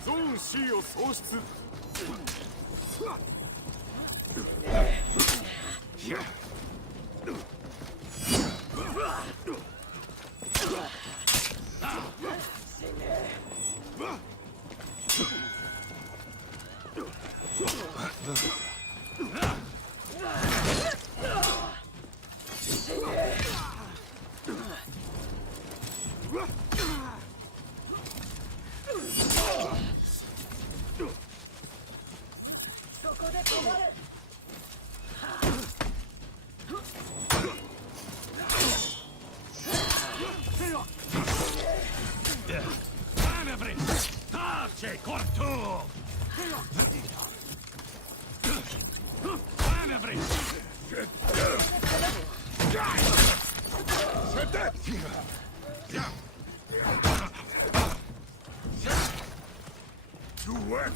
ゾーン C を喪失。Tace corto! Manevri! To work!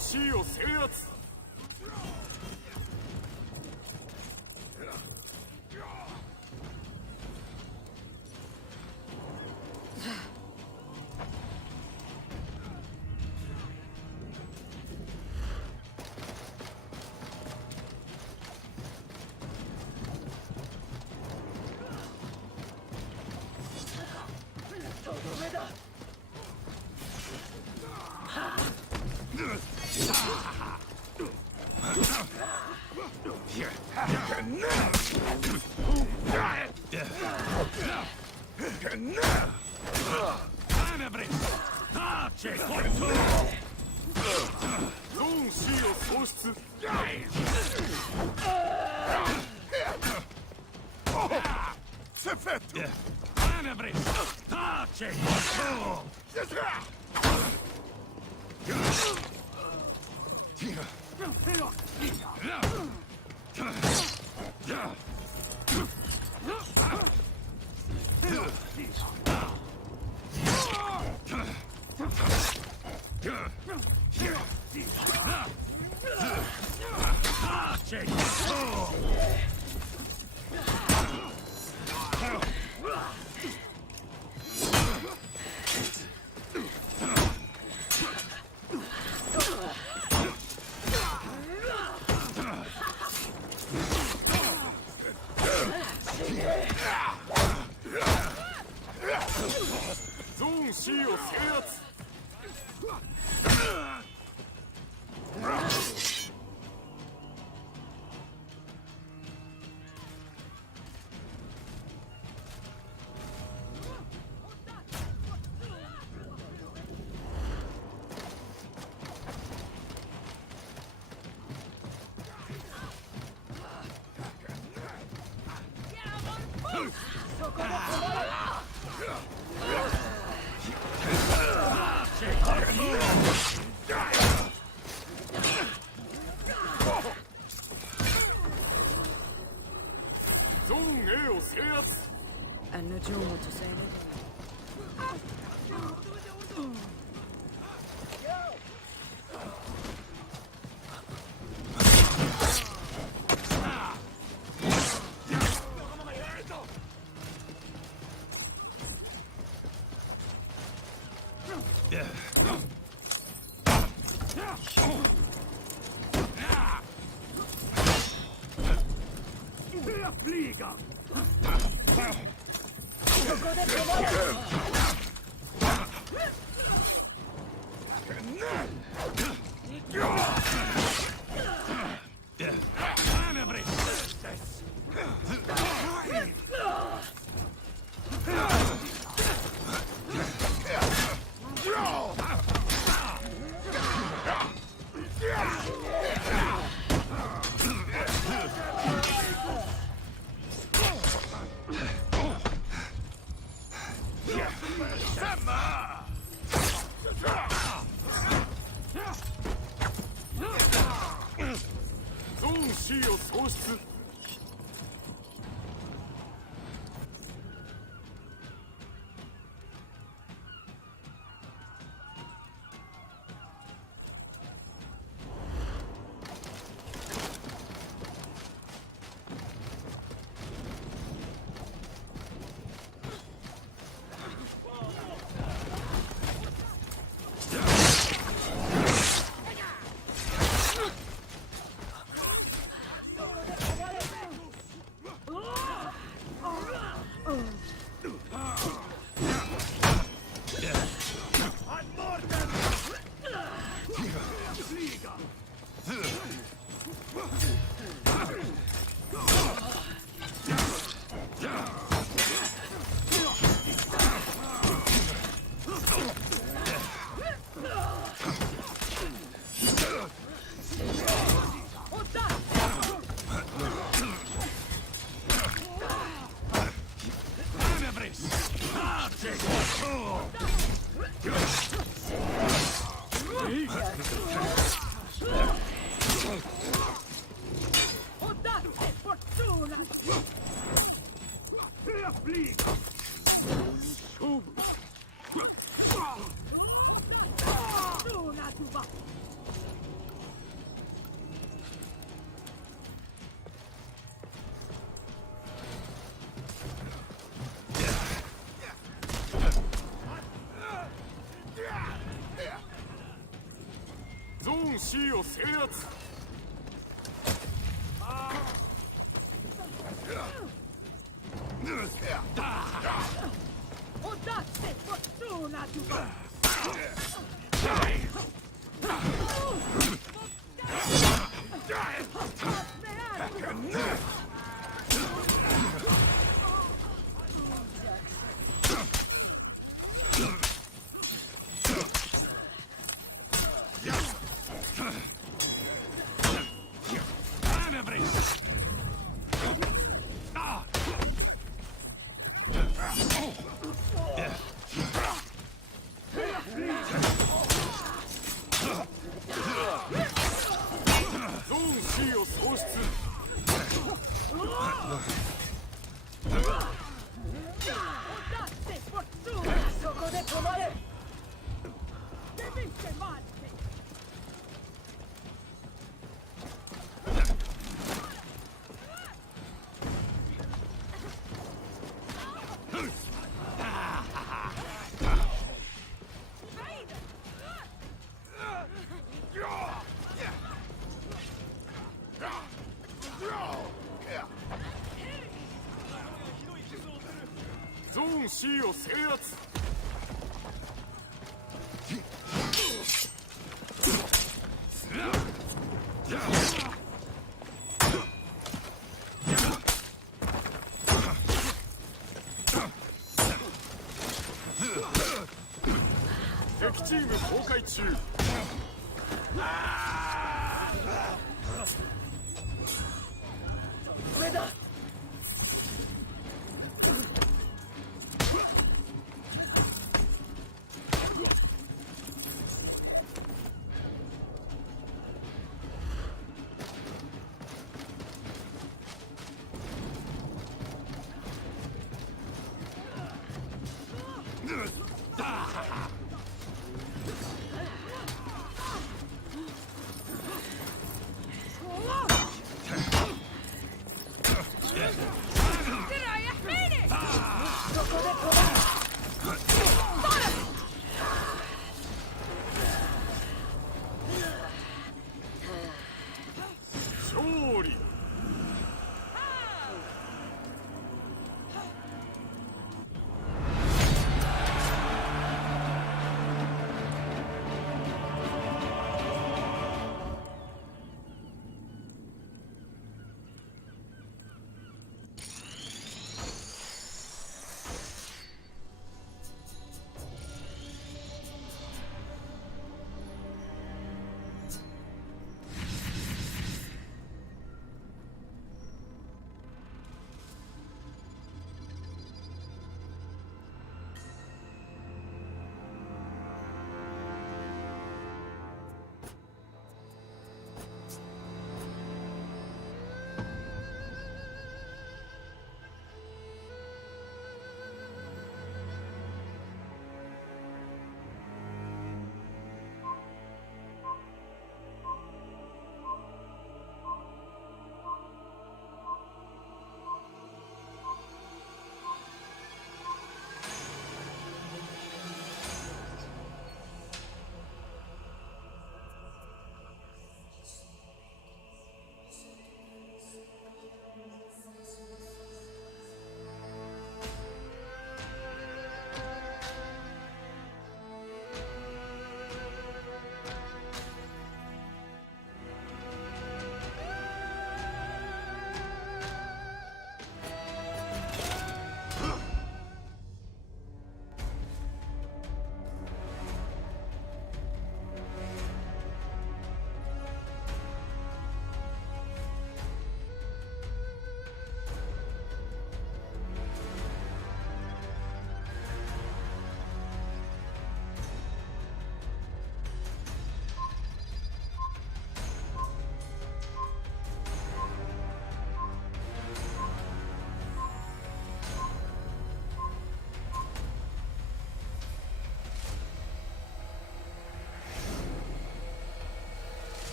C を制圧。ゾーン C を制圧。ゾーン A を制圧。النجوم تساند. Flyga!ゾーン C を喪失。吧。ゾーン C を制圧。Udaste fortuna, tu va. Manövris! ゾーン C を喪失。Udaste fortuna, soco de comare. Debiste male. ゾーン C を制圧。敵チーム崩壊中。上だ。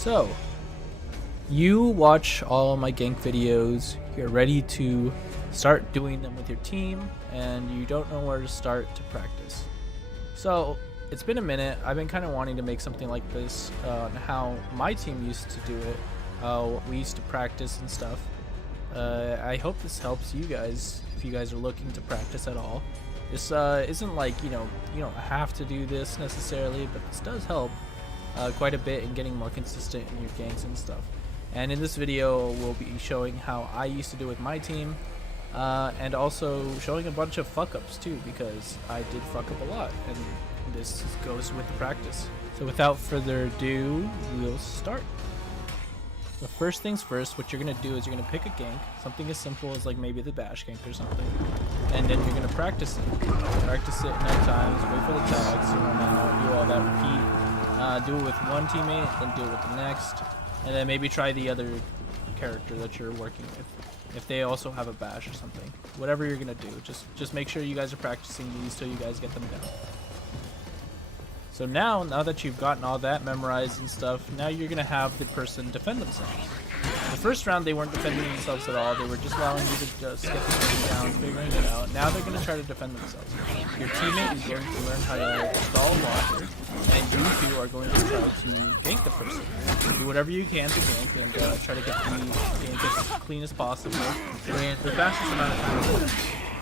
So, you watch all my gank videos, you're ready to start doing them with your team, and you don't know where to start to practice. So, it's been a minute. I've been kind of wanting to make something like this on how my team used to do it, how we used to practice and stuff. I hope this helps you guys if you guys are looking to practice at all. This isn't like, you don't have to do this necessarily, but this does help quite a bit in getting more consistent in your ganks and stuff. And in this video, we'll be showing how I used to do with my team, and also showing a bunch of fuck-ups too, because I did fuck up a lot, and this goes with the practice. So without further ado, we'll start. The first things first, what you're going to do is you're going to pick a gank, something as simple as like maybe the bash gank or something, and then you're going to practice it. Practice it enough times, wait for the tags, run out, do all that, repeat. Do it with one teammate, then do it with the next, and then maybe try the other character that you're working with, if they also have a bash or something. Whatever you're going to do, just make sure you guys are practicing these till you guys get them down. So now that you've gotten all that memorized and stuff, now you're going to have the person defend themselves. The first round they weren't defending themselves at all, they were just allowing you to just get the game down, figuring it out. Now they're going to try to defend themselves. Your teammate is going to learn how to stall walker, and you two are going to try to gank the person. Do whatever you can to gank and try to get the gank as clean as possible in the fastest amount of time.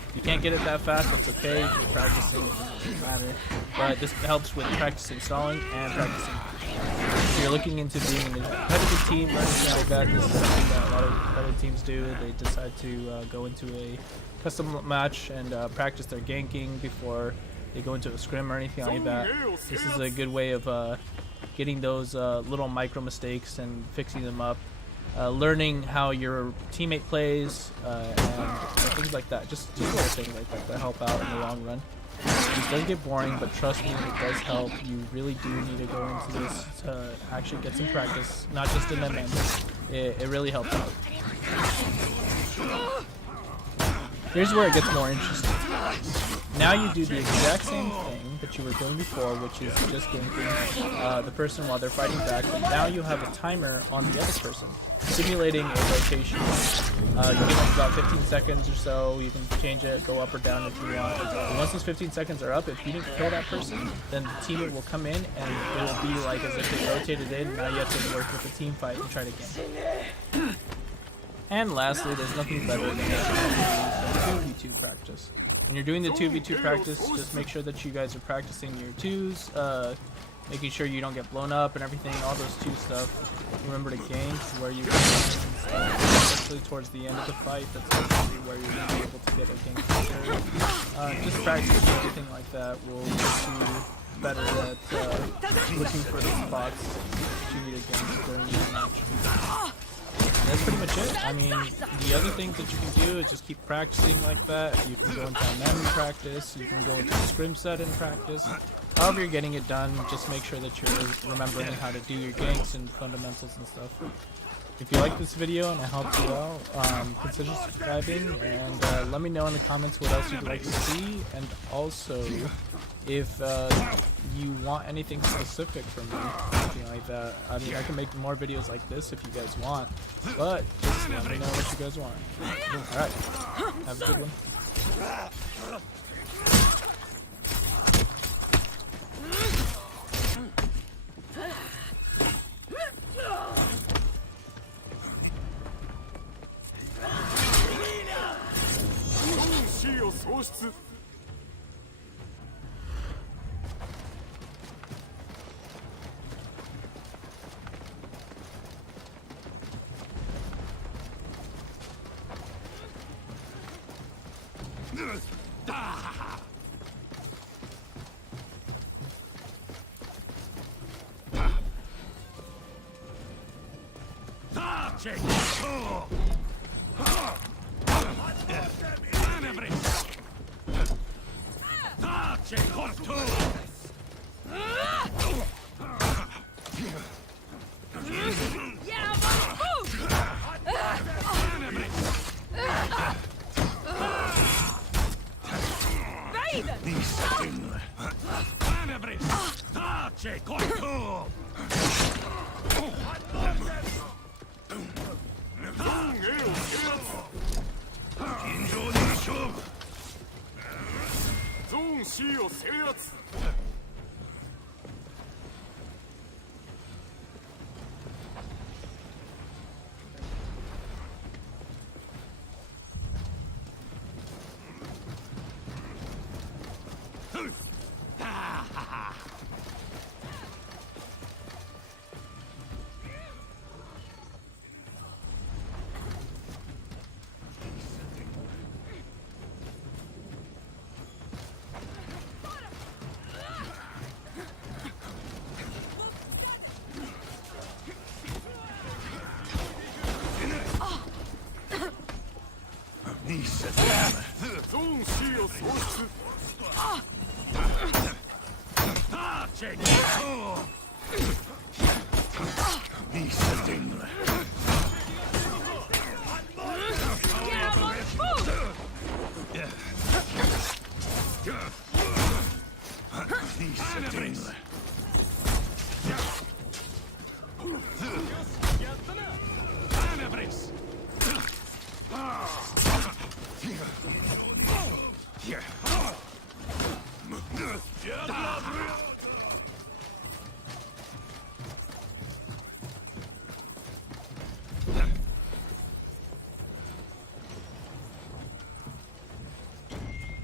If you can't get it that fast, that's okay. If you're practicing, it doesn't matter. But this helps with practicing stalling and practicing. If you're looking into being a competitive team or anything like that, this is something that a lot of competitive teams do. They decide to go into a custom match and practice their ganking before they go into a scrim or anything like that. This is a good way of getting those little micro mistakes and fixing them up. Learning how your teammate plays and things like that. Just little things like that help out in the long run. It does get boring, but trust me, it does help. You really do need to go into this to actually get some practice, not just in MM. It really helps out. Here's where it gets more interesting. Now you do the exact same thing that you were doing before, which is just ganking the person while they're fighting back, but now you have a timer on the other person, simulating a rotation. You give them about 15 seconds or so, you can change it, go up or down if you want. And once those 15 seconds are up, if you didn't kill that person, then the teammate will come in and it will be like as if they rotated in, now you have to work with a team fight and try to gank. And lastly, there's nothing better than 2v2 practice. When you're doing the 2v2 practice, just make sure that you guys are practicing your twos, making sure you don't get blown up and everything, all those two stuff. Remember to gank where you especially towards the end of the fight, that's actually where you're going to be able to get a gank for sure. Just practicing everything like that will get you better at looking for the spots that you need a gank during the match. That's pretty much it. I mean, the other things that you can do is just keep practicing like that. You can go into MM practice, you can go into a scrim set and practice. However you're getting it done, just make sure that you're remembering how to do your ganks and fundamentals and stuff. If you like this video and it helped you out, consider subscribing and let me know in the comments what else you'd like to see, and also if you want anything specific from me, anything like that. I mean, I can make more videos like this if you guys want, but just let me know what you guys want. Alright, have a good one. Raven! Tace corto! ゾーン A を制圧。尋常に勝負。ゾーン C を制圧。ゾーン C を喪失。Tace corto!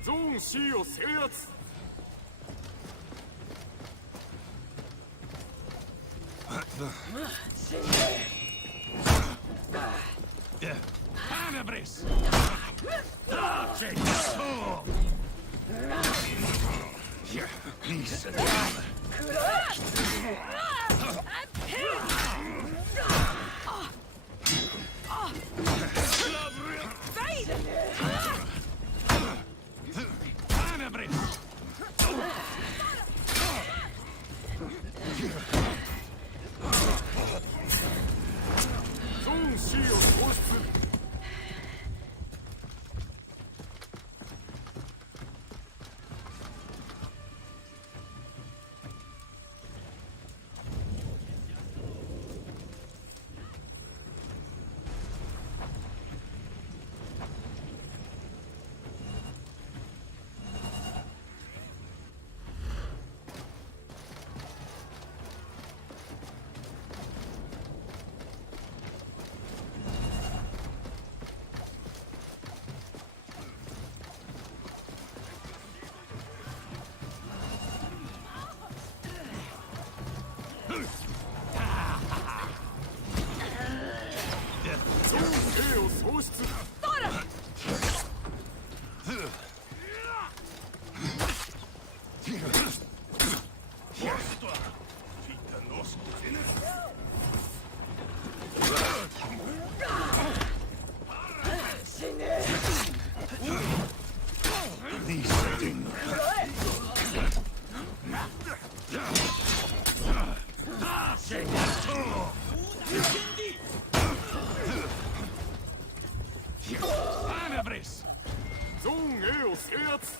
ゾーン C を制圧。Anabris! Tace corto! Lisa Anabris! ゾーン C を喪失。ゾーン A を喪失。Anabris! ゾーン A を制圧。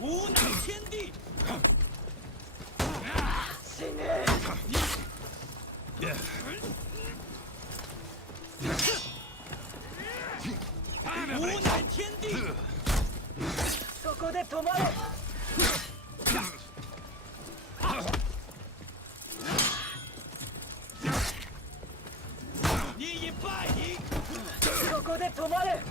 无乃天地。无乃天地。そこで止まれ。你已败矣。そこで止まれ。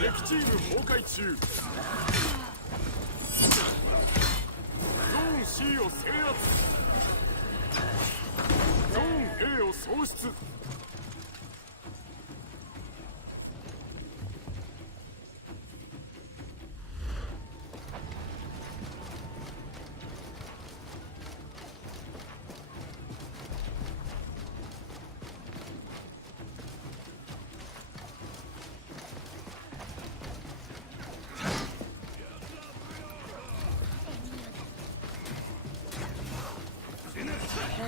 敵チーム崩壊中。ゾーン C を制圧。ゾーン A を喪失。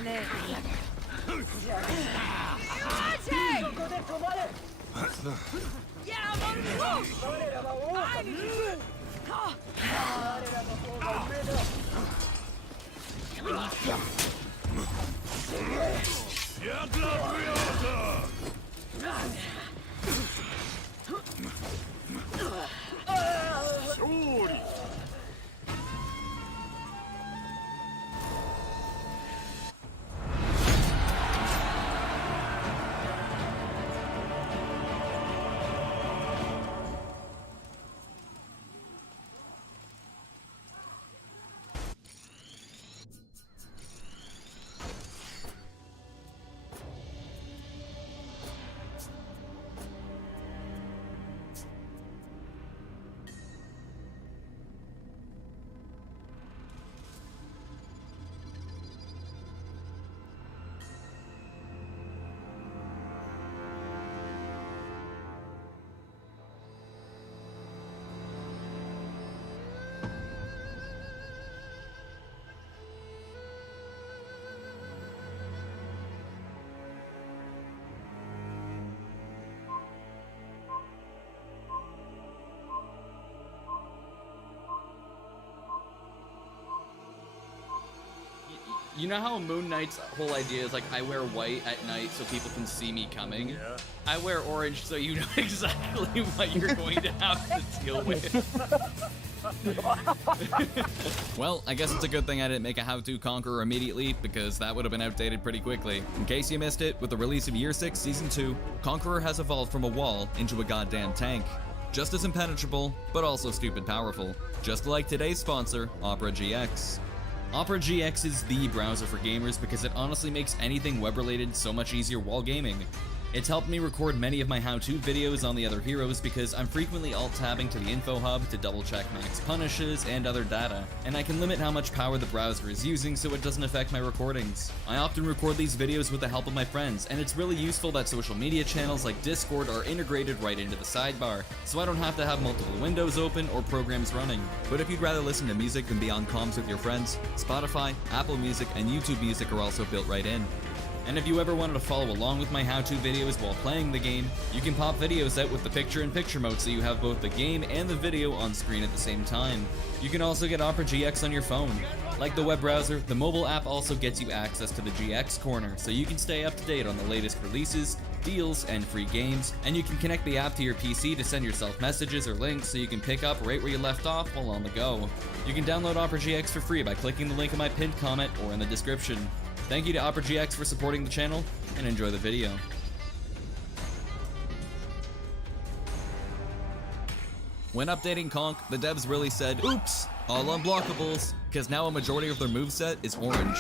勝利 You know how Moon Knight's whole idea is like, I wear white at night so people can see me coming? Yeah. I wear orange so you know exactly what you're going to have to deal with. Well, I guess it's a good thing I didn't make a How to Conqueror immediately, because that would have been outdated pretty quickly. In case you missed it, with the release of Year 6 Season 2, Conqueror has evolved from a wall into a goddamn tank. Just as impenetrable, but also stupid powerful. Just like today's sponsor, Opera GX. Opera GX is the browser for gamers because it honestly makes anything web-related so much easier while gaming. It's helped me record many of my how-to videos on the other heroes because I'm frequently alt-tabbing to the info hub to double-check max punishes and other data, and I can limit how much power the browser is using so it doesn't affect my recordings. I often record these videos with the help of my friends, and it's really useful that social media channels like Discord are integrated right into the sidebar, so I don't have to have multiple windows open or programs running. But if you'd rather listen to music than be on comms with your friends, Spotify, Apple Music, and YouTube Music are also built right in. And if you ever wanted to follow along with my how-to videos while playing the game, you can pop videos out with the picture-in-picture mode so you have both the game and the video on screen at the same time. You can also get Opera GX on your phone. Like the web browser, the mobile app also gets you access to the GX Corner, so you can stay up to date on the latest releases, deals, and free games, and you can connect the app to your PC to send yourself messages or links so you can pick up right where you left off while on the go. You can download Opera GX for free by clicking the link in my pinned comment or in the description. Thank you to Opera GX for supporting the channel, and enjoy the video. When updating Conk, the devs really said, oops, all unblockables, because now a majority of their moveset is orange.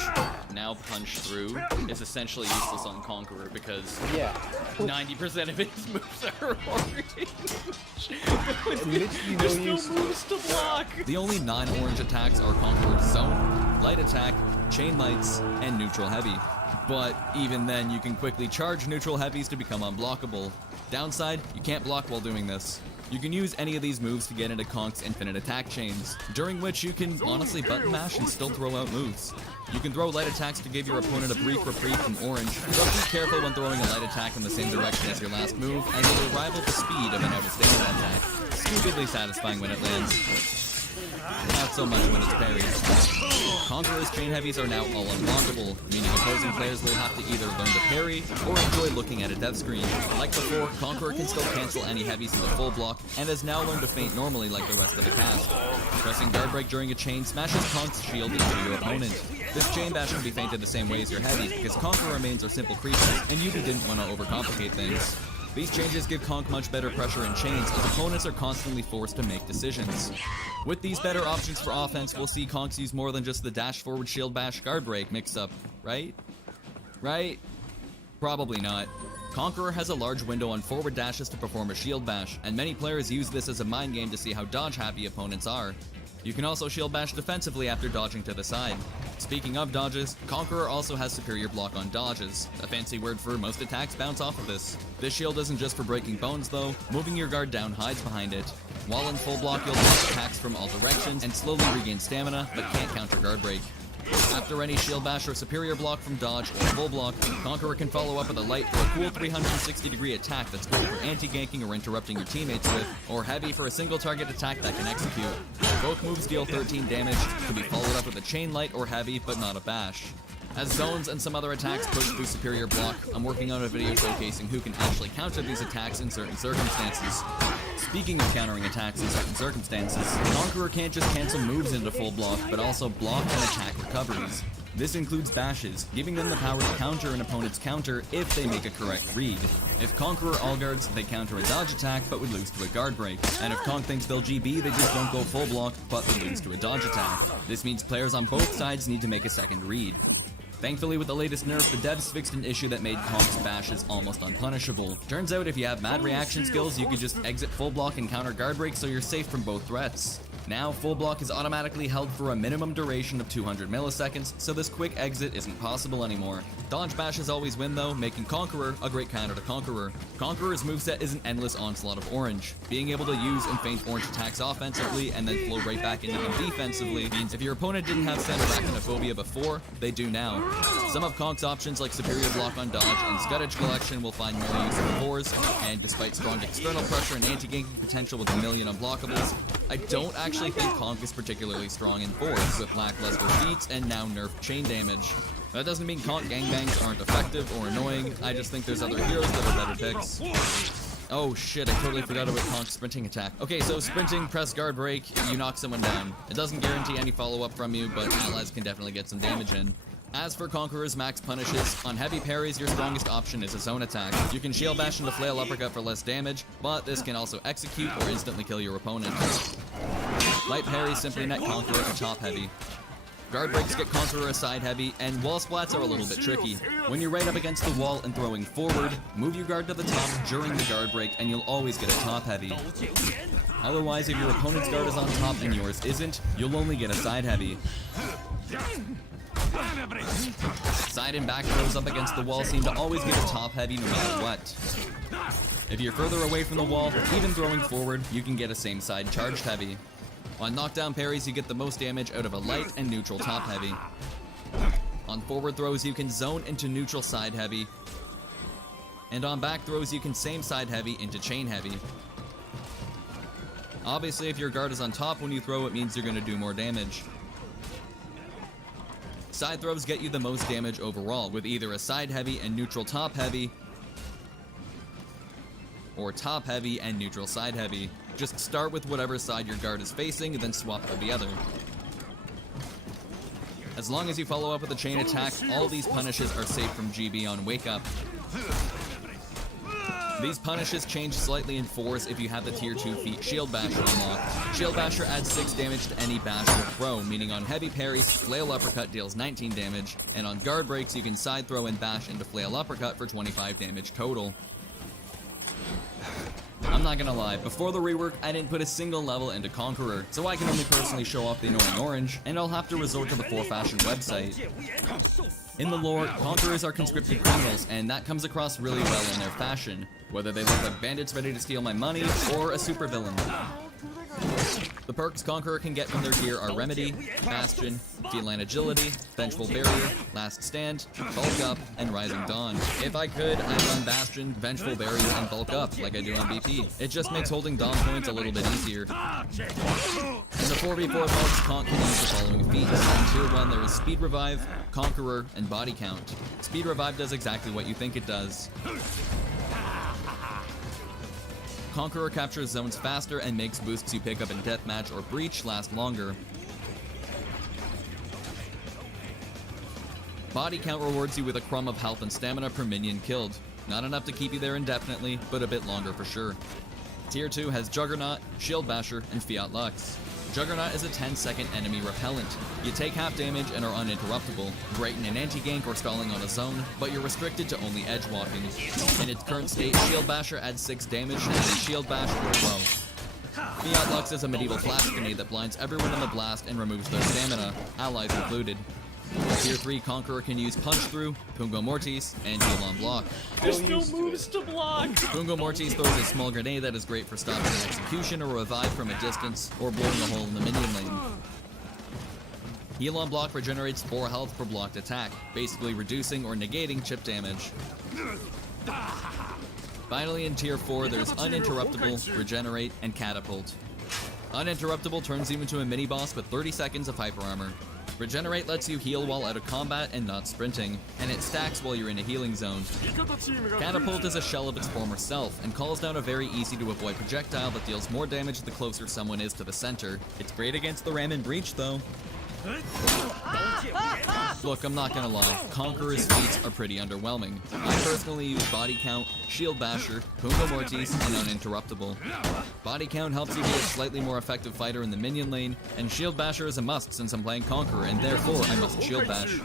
Now Punch Through is essentially useless on Conqueror because 90% of its moves are orange. There's no moves to block. The only non-orange attacks are Conqueror's Zone, Light Attack, Chain Lights, and Neutral Heavy. But even then, you can quickly charge Neutral Heavies to become unblockable. Downside, you can't block while doing this. You can use any of these moves to get into Conk's infinite attack chains, during which you can honestly button mash and still throw out moves. You can throw light attacks to give your opponent a brief reprieve from orange, but be careful when throwing a light attack in the same direction as your last move, as it will rival the speed of an out-of-stamina attack. Stupidly satisfying when it lands. Not so much when it's parried. Conqueror's chain heavies are now all unblockable, meaning opposing players will have to either learn to parry or enjoy looking at a death screen. Like before, Conqueror can still cancel any heavies in the full block, and has now learned to feint normally like the rest of the cast. Pressing guard break during a chain smashes Conk's shield into your opponent. This chain bash can be feinted the same way as your heavies because Conqueror mains are simple creatures, and Yubi didn't want to overcomplicate things. These changes give Conk much better pressure in chains, as opponents are constantly forced to make decisions. With these better options for offense, we'll see Conks use more than just the dash forward shield bash guard break mix-up, right? Right? Probably not. Conqueror has a large window on forward dashes to perform a shield bash, and many players use this as a mind game to see how dodge-happy opponents are. You can also shield bash defensively after dodging to the side. Speaking of dodges, Conqueror also has superior block on dodges, a fancy word for most attacks bounce off of this. This shield isn't just for breaking bones though, moving your guard down hides behind it. While in full block, you'll block attacks from all directions and slowly regain stamina, but can't counter guard break. After any shield bash or superior block from dodge or full block, Conqueror can follow up with a light for a cool 360-degree attack that's great for anti-ganking or interrupting your teammates with, or heavy for a single target attack that can execute. Both moves deal 13 damage, can be followed up with a chain light or heavy, but not a bash. As zones and some other attacks push through superior block, I'm working on a video showcasing who can actually counter these attacks in certain circumstances. Speaking of countering attacks in certain circumstances, Conqueror can't just cancel moves into full block, but also block and attack recoveries. This includes bashes, giving them the power to counter an opponent's counter if they make a correct read. If Conqueror all guards, they counter a dodge attack but would lose to a guard break. And if Conq thinks they'll GB, they just won't go full block but they lose to a dodge attack. This means players on both sides need to make a second read. Thankfully, with the latest nerf, the devs fixed an issue that made Conq's bashes almost unpunishable. Turns out if you have mad reaction skills, you could just exit full block and counter guard break so you're safe from both threats. Now, full block is automatically held for a minimum duration of 200 milliseconds, so this quick exit isn't possible anymore. Dodge bashes always win though, making Conqueror a great counter to Conqueror. Conqueror's moveset is an endless onslaught of orange. Being able to use and feint orange attacks offensively and then flow right back into them defensively means if your opponent didn't have center arachnophobia before, they do now. Some of Conq's options like superior block on dodge and Scuddage collection will find more use in fours, and despite strong external pressure and anti-ganking potential with a million unblockables, I don't actually think Conq is particularly strong in fours, with lackluster feats and now nerfed chain damage. That doesn't mean Conq gangbangs aren't effective or annoying, I just think there's other heroes that are better picks. Oh shit, I totally forgot about Conq's sprinting attack. Okay, so sprinting, press guard break, you knock someone down. It doesn't guarantee any follow-up from you, but allies can definitely get some damage in. As for Conqueror's max punishes, on heavy parries your strongest option is a zone attack. You can shield bash into flail uppercut for less damage, but this can also execute or instantly kill your opponent. Light parries simply net Conqueror a top heavy. Guard breaks get Conqueror a side heavy, and wall splats are a little bit tricky. When you're right up against the wall and throwing forward, move your guard to the top during the guard break and you'll always get a top heavy. Otherwise, if your opponent's guard is on top and yours isn't, you'll only get a side heavy. Side and back throws up against the wall seem to always get a top heavy no matter what. If you're further away from the wall, even throwing forward, you can get a same side charged heavy. On knockdown parries, you get the most damage out of a light and neutral top heavy. On forward throws, you can zone into neutral side heavy. And on back throws, you can same side heavy into chain heavy. Obviously, if your guard is on top when you throw, it means you're going to do more damage. Side throws get you the most damage overall, with either a side heavy and neutral top heavy, or top heavy and neutral side heavy. Just start with whatever side your guard is facing, then swap to the other. As long as you follow up with a chain attack, all these punishes are safe from GB on wake up. These punishes change slightly in force if you have the tier 2 feat Shield Basher unlocked. Shield Basher adds 6 damage to any bash or throw, meaning on heavy parries, Flail Uppercut deals 19 damage, and on guard breaks you can side throw and bash into Flail Uppercut for 25 damage total. I'm not gonna lie, before the rework, I didn't put a single level into Conqueror, so I can only personally show off the annoying orange, and I'll have to resort to the 4Fashion website. In the lore, Conquerors are conscripted criminals, and that comes across really well in their fashion, whether they look like bandits ready to steal my money, or a supervillain. The perks Conqueror can get from their gear are Remedy, Bastion, Feline Agility, Vengeful Barrier, Last Stand, Bulk Up, and Rising Dawn. If I could, I'd run Bastion, Vengeful Barrier, and Bulk Up like I do on BP. It just makes holding Dawn points a little bit easier. In the 4v4 modes, Conq can use the following feats. In Tier 1 there is Speed Revive, Conqueror, and Body Count. Speed Revive does exactly what you think it does. Conqueror captures zones faster and makes boosts you pick up in Deathmatch or Breach last longer. Body Count rewards you with a crumb of health and stamina per minion killed. Not enough to keep you there indefinitely, but a bit longer for sure. Tier 2 has Juggernaut, Shield Basher, and Fiat Lux. Juggernaut is a 10-second enemy repellent. You take half damage and are uninterruptible, great in an anti-gank or stalling on a zone, but you're restricted to only edge walking. In its current state, Shield Basher adds 6 damage and a Shield Bash or throw. Fiat Lux is a medieval flash grenade that blinds everyone in the blast and removes their stamina, allies included. Tier 3 Conqueror can use Punch Through, Pungo Mortis, and Heal on Block. There's still moves to block! Pungo Mortis throws a small grenade that is great for stopping an execution or revive from a distance, or blowing a hole in the minion lane. Heal on block regenerates 4 health per blocked attack, basically reducing or negating chip damage. Finally, in Tier 4, there's Uninterruptible, Regenerate, and Catapult. Uninterruptible turns you into a mini-boss with 30 seconds of hyper armor. Regenerate lets you heal while out of combat and not sprinting, and it stacks while you're in a healing zone. Catapult is a shell of its former self, and calls down a very easy to avoid projectile that deals more damage the closer someone is to the center. It's great against the Ram and Breach though. Look, I'm not gonna lie, Conqueror's feats are pretty underwhelming. I personally use Body Count, Shield Basher, Pungo Mortis, and Uninterruptible. Body Count helps you be a slightly more effective fighter in the minion lane, and Shield Basher is a must since I'm playing Conqueror, and therefore I must Shield Bash.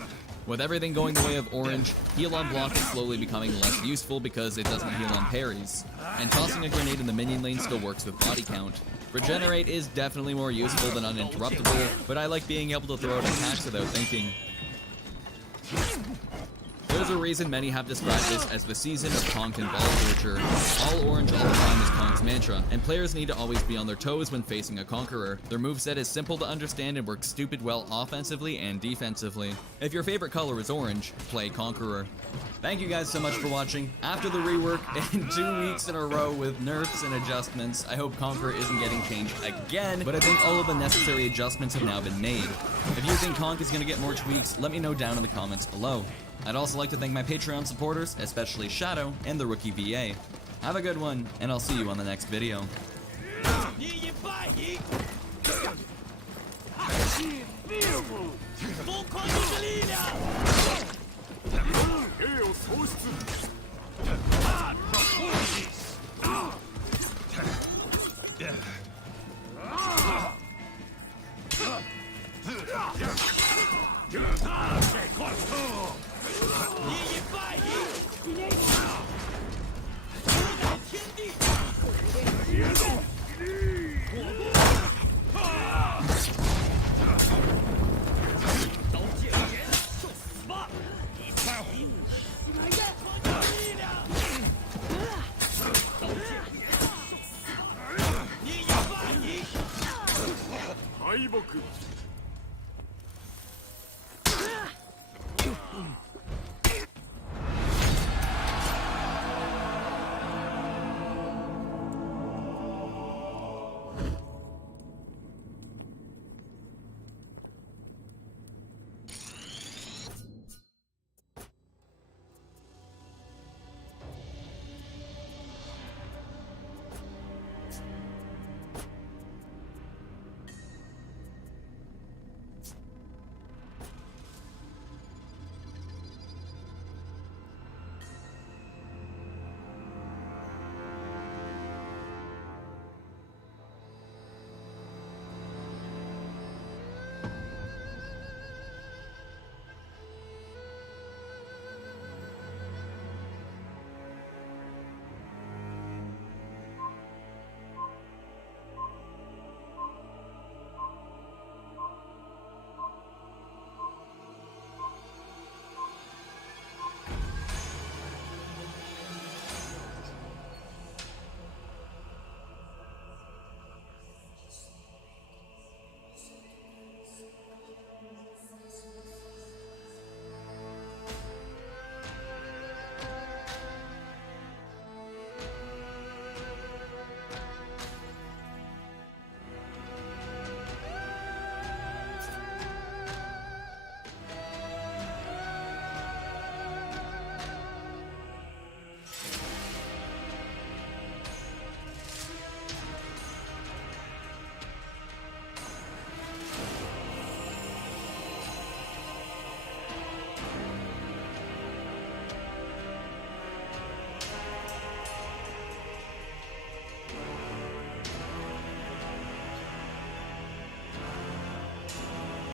With everything going the way of Orange, Heal on block is slowly becoming less useful because it doesn't heal on parries, and tossing a grenade in the minion lane still works with Body Count. Regenerate is definitely more useful than Uninterruptible, but I like being able to throw out attacks without thinking. There's a reason many have described this as the season of Conked and Ball Torture. All orange all the time is Conk's mantra, and players need to always be on their toes when facing a Conqueror. Their moveset is simple to understand and works stupid well offensively and defensively. If your favorite color is orange, play Conqueror. Thank you guys so much for watching. After the rework and 2 weeks in a row with nerfs and adjustments, I hope Conqueror isn't getting changed again, but I think all of the necessary adjustments have now been made. If you think Conk is going to get more tweaks, let me know down in the comments below. I'd also like to thank my Patreon supporters, especially Shadow and the Rookie VA. Have a good one, and I'll see you on the next video.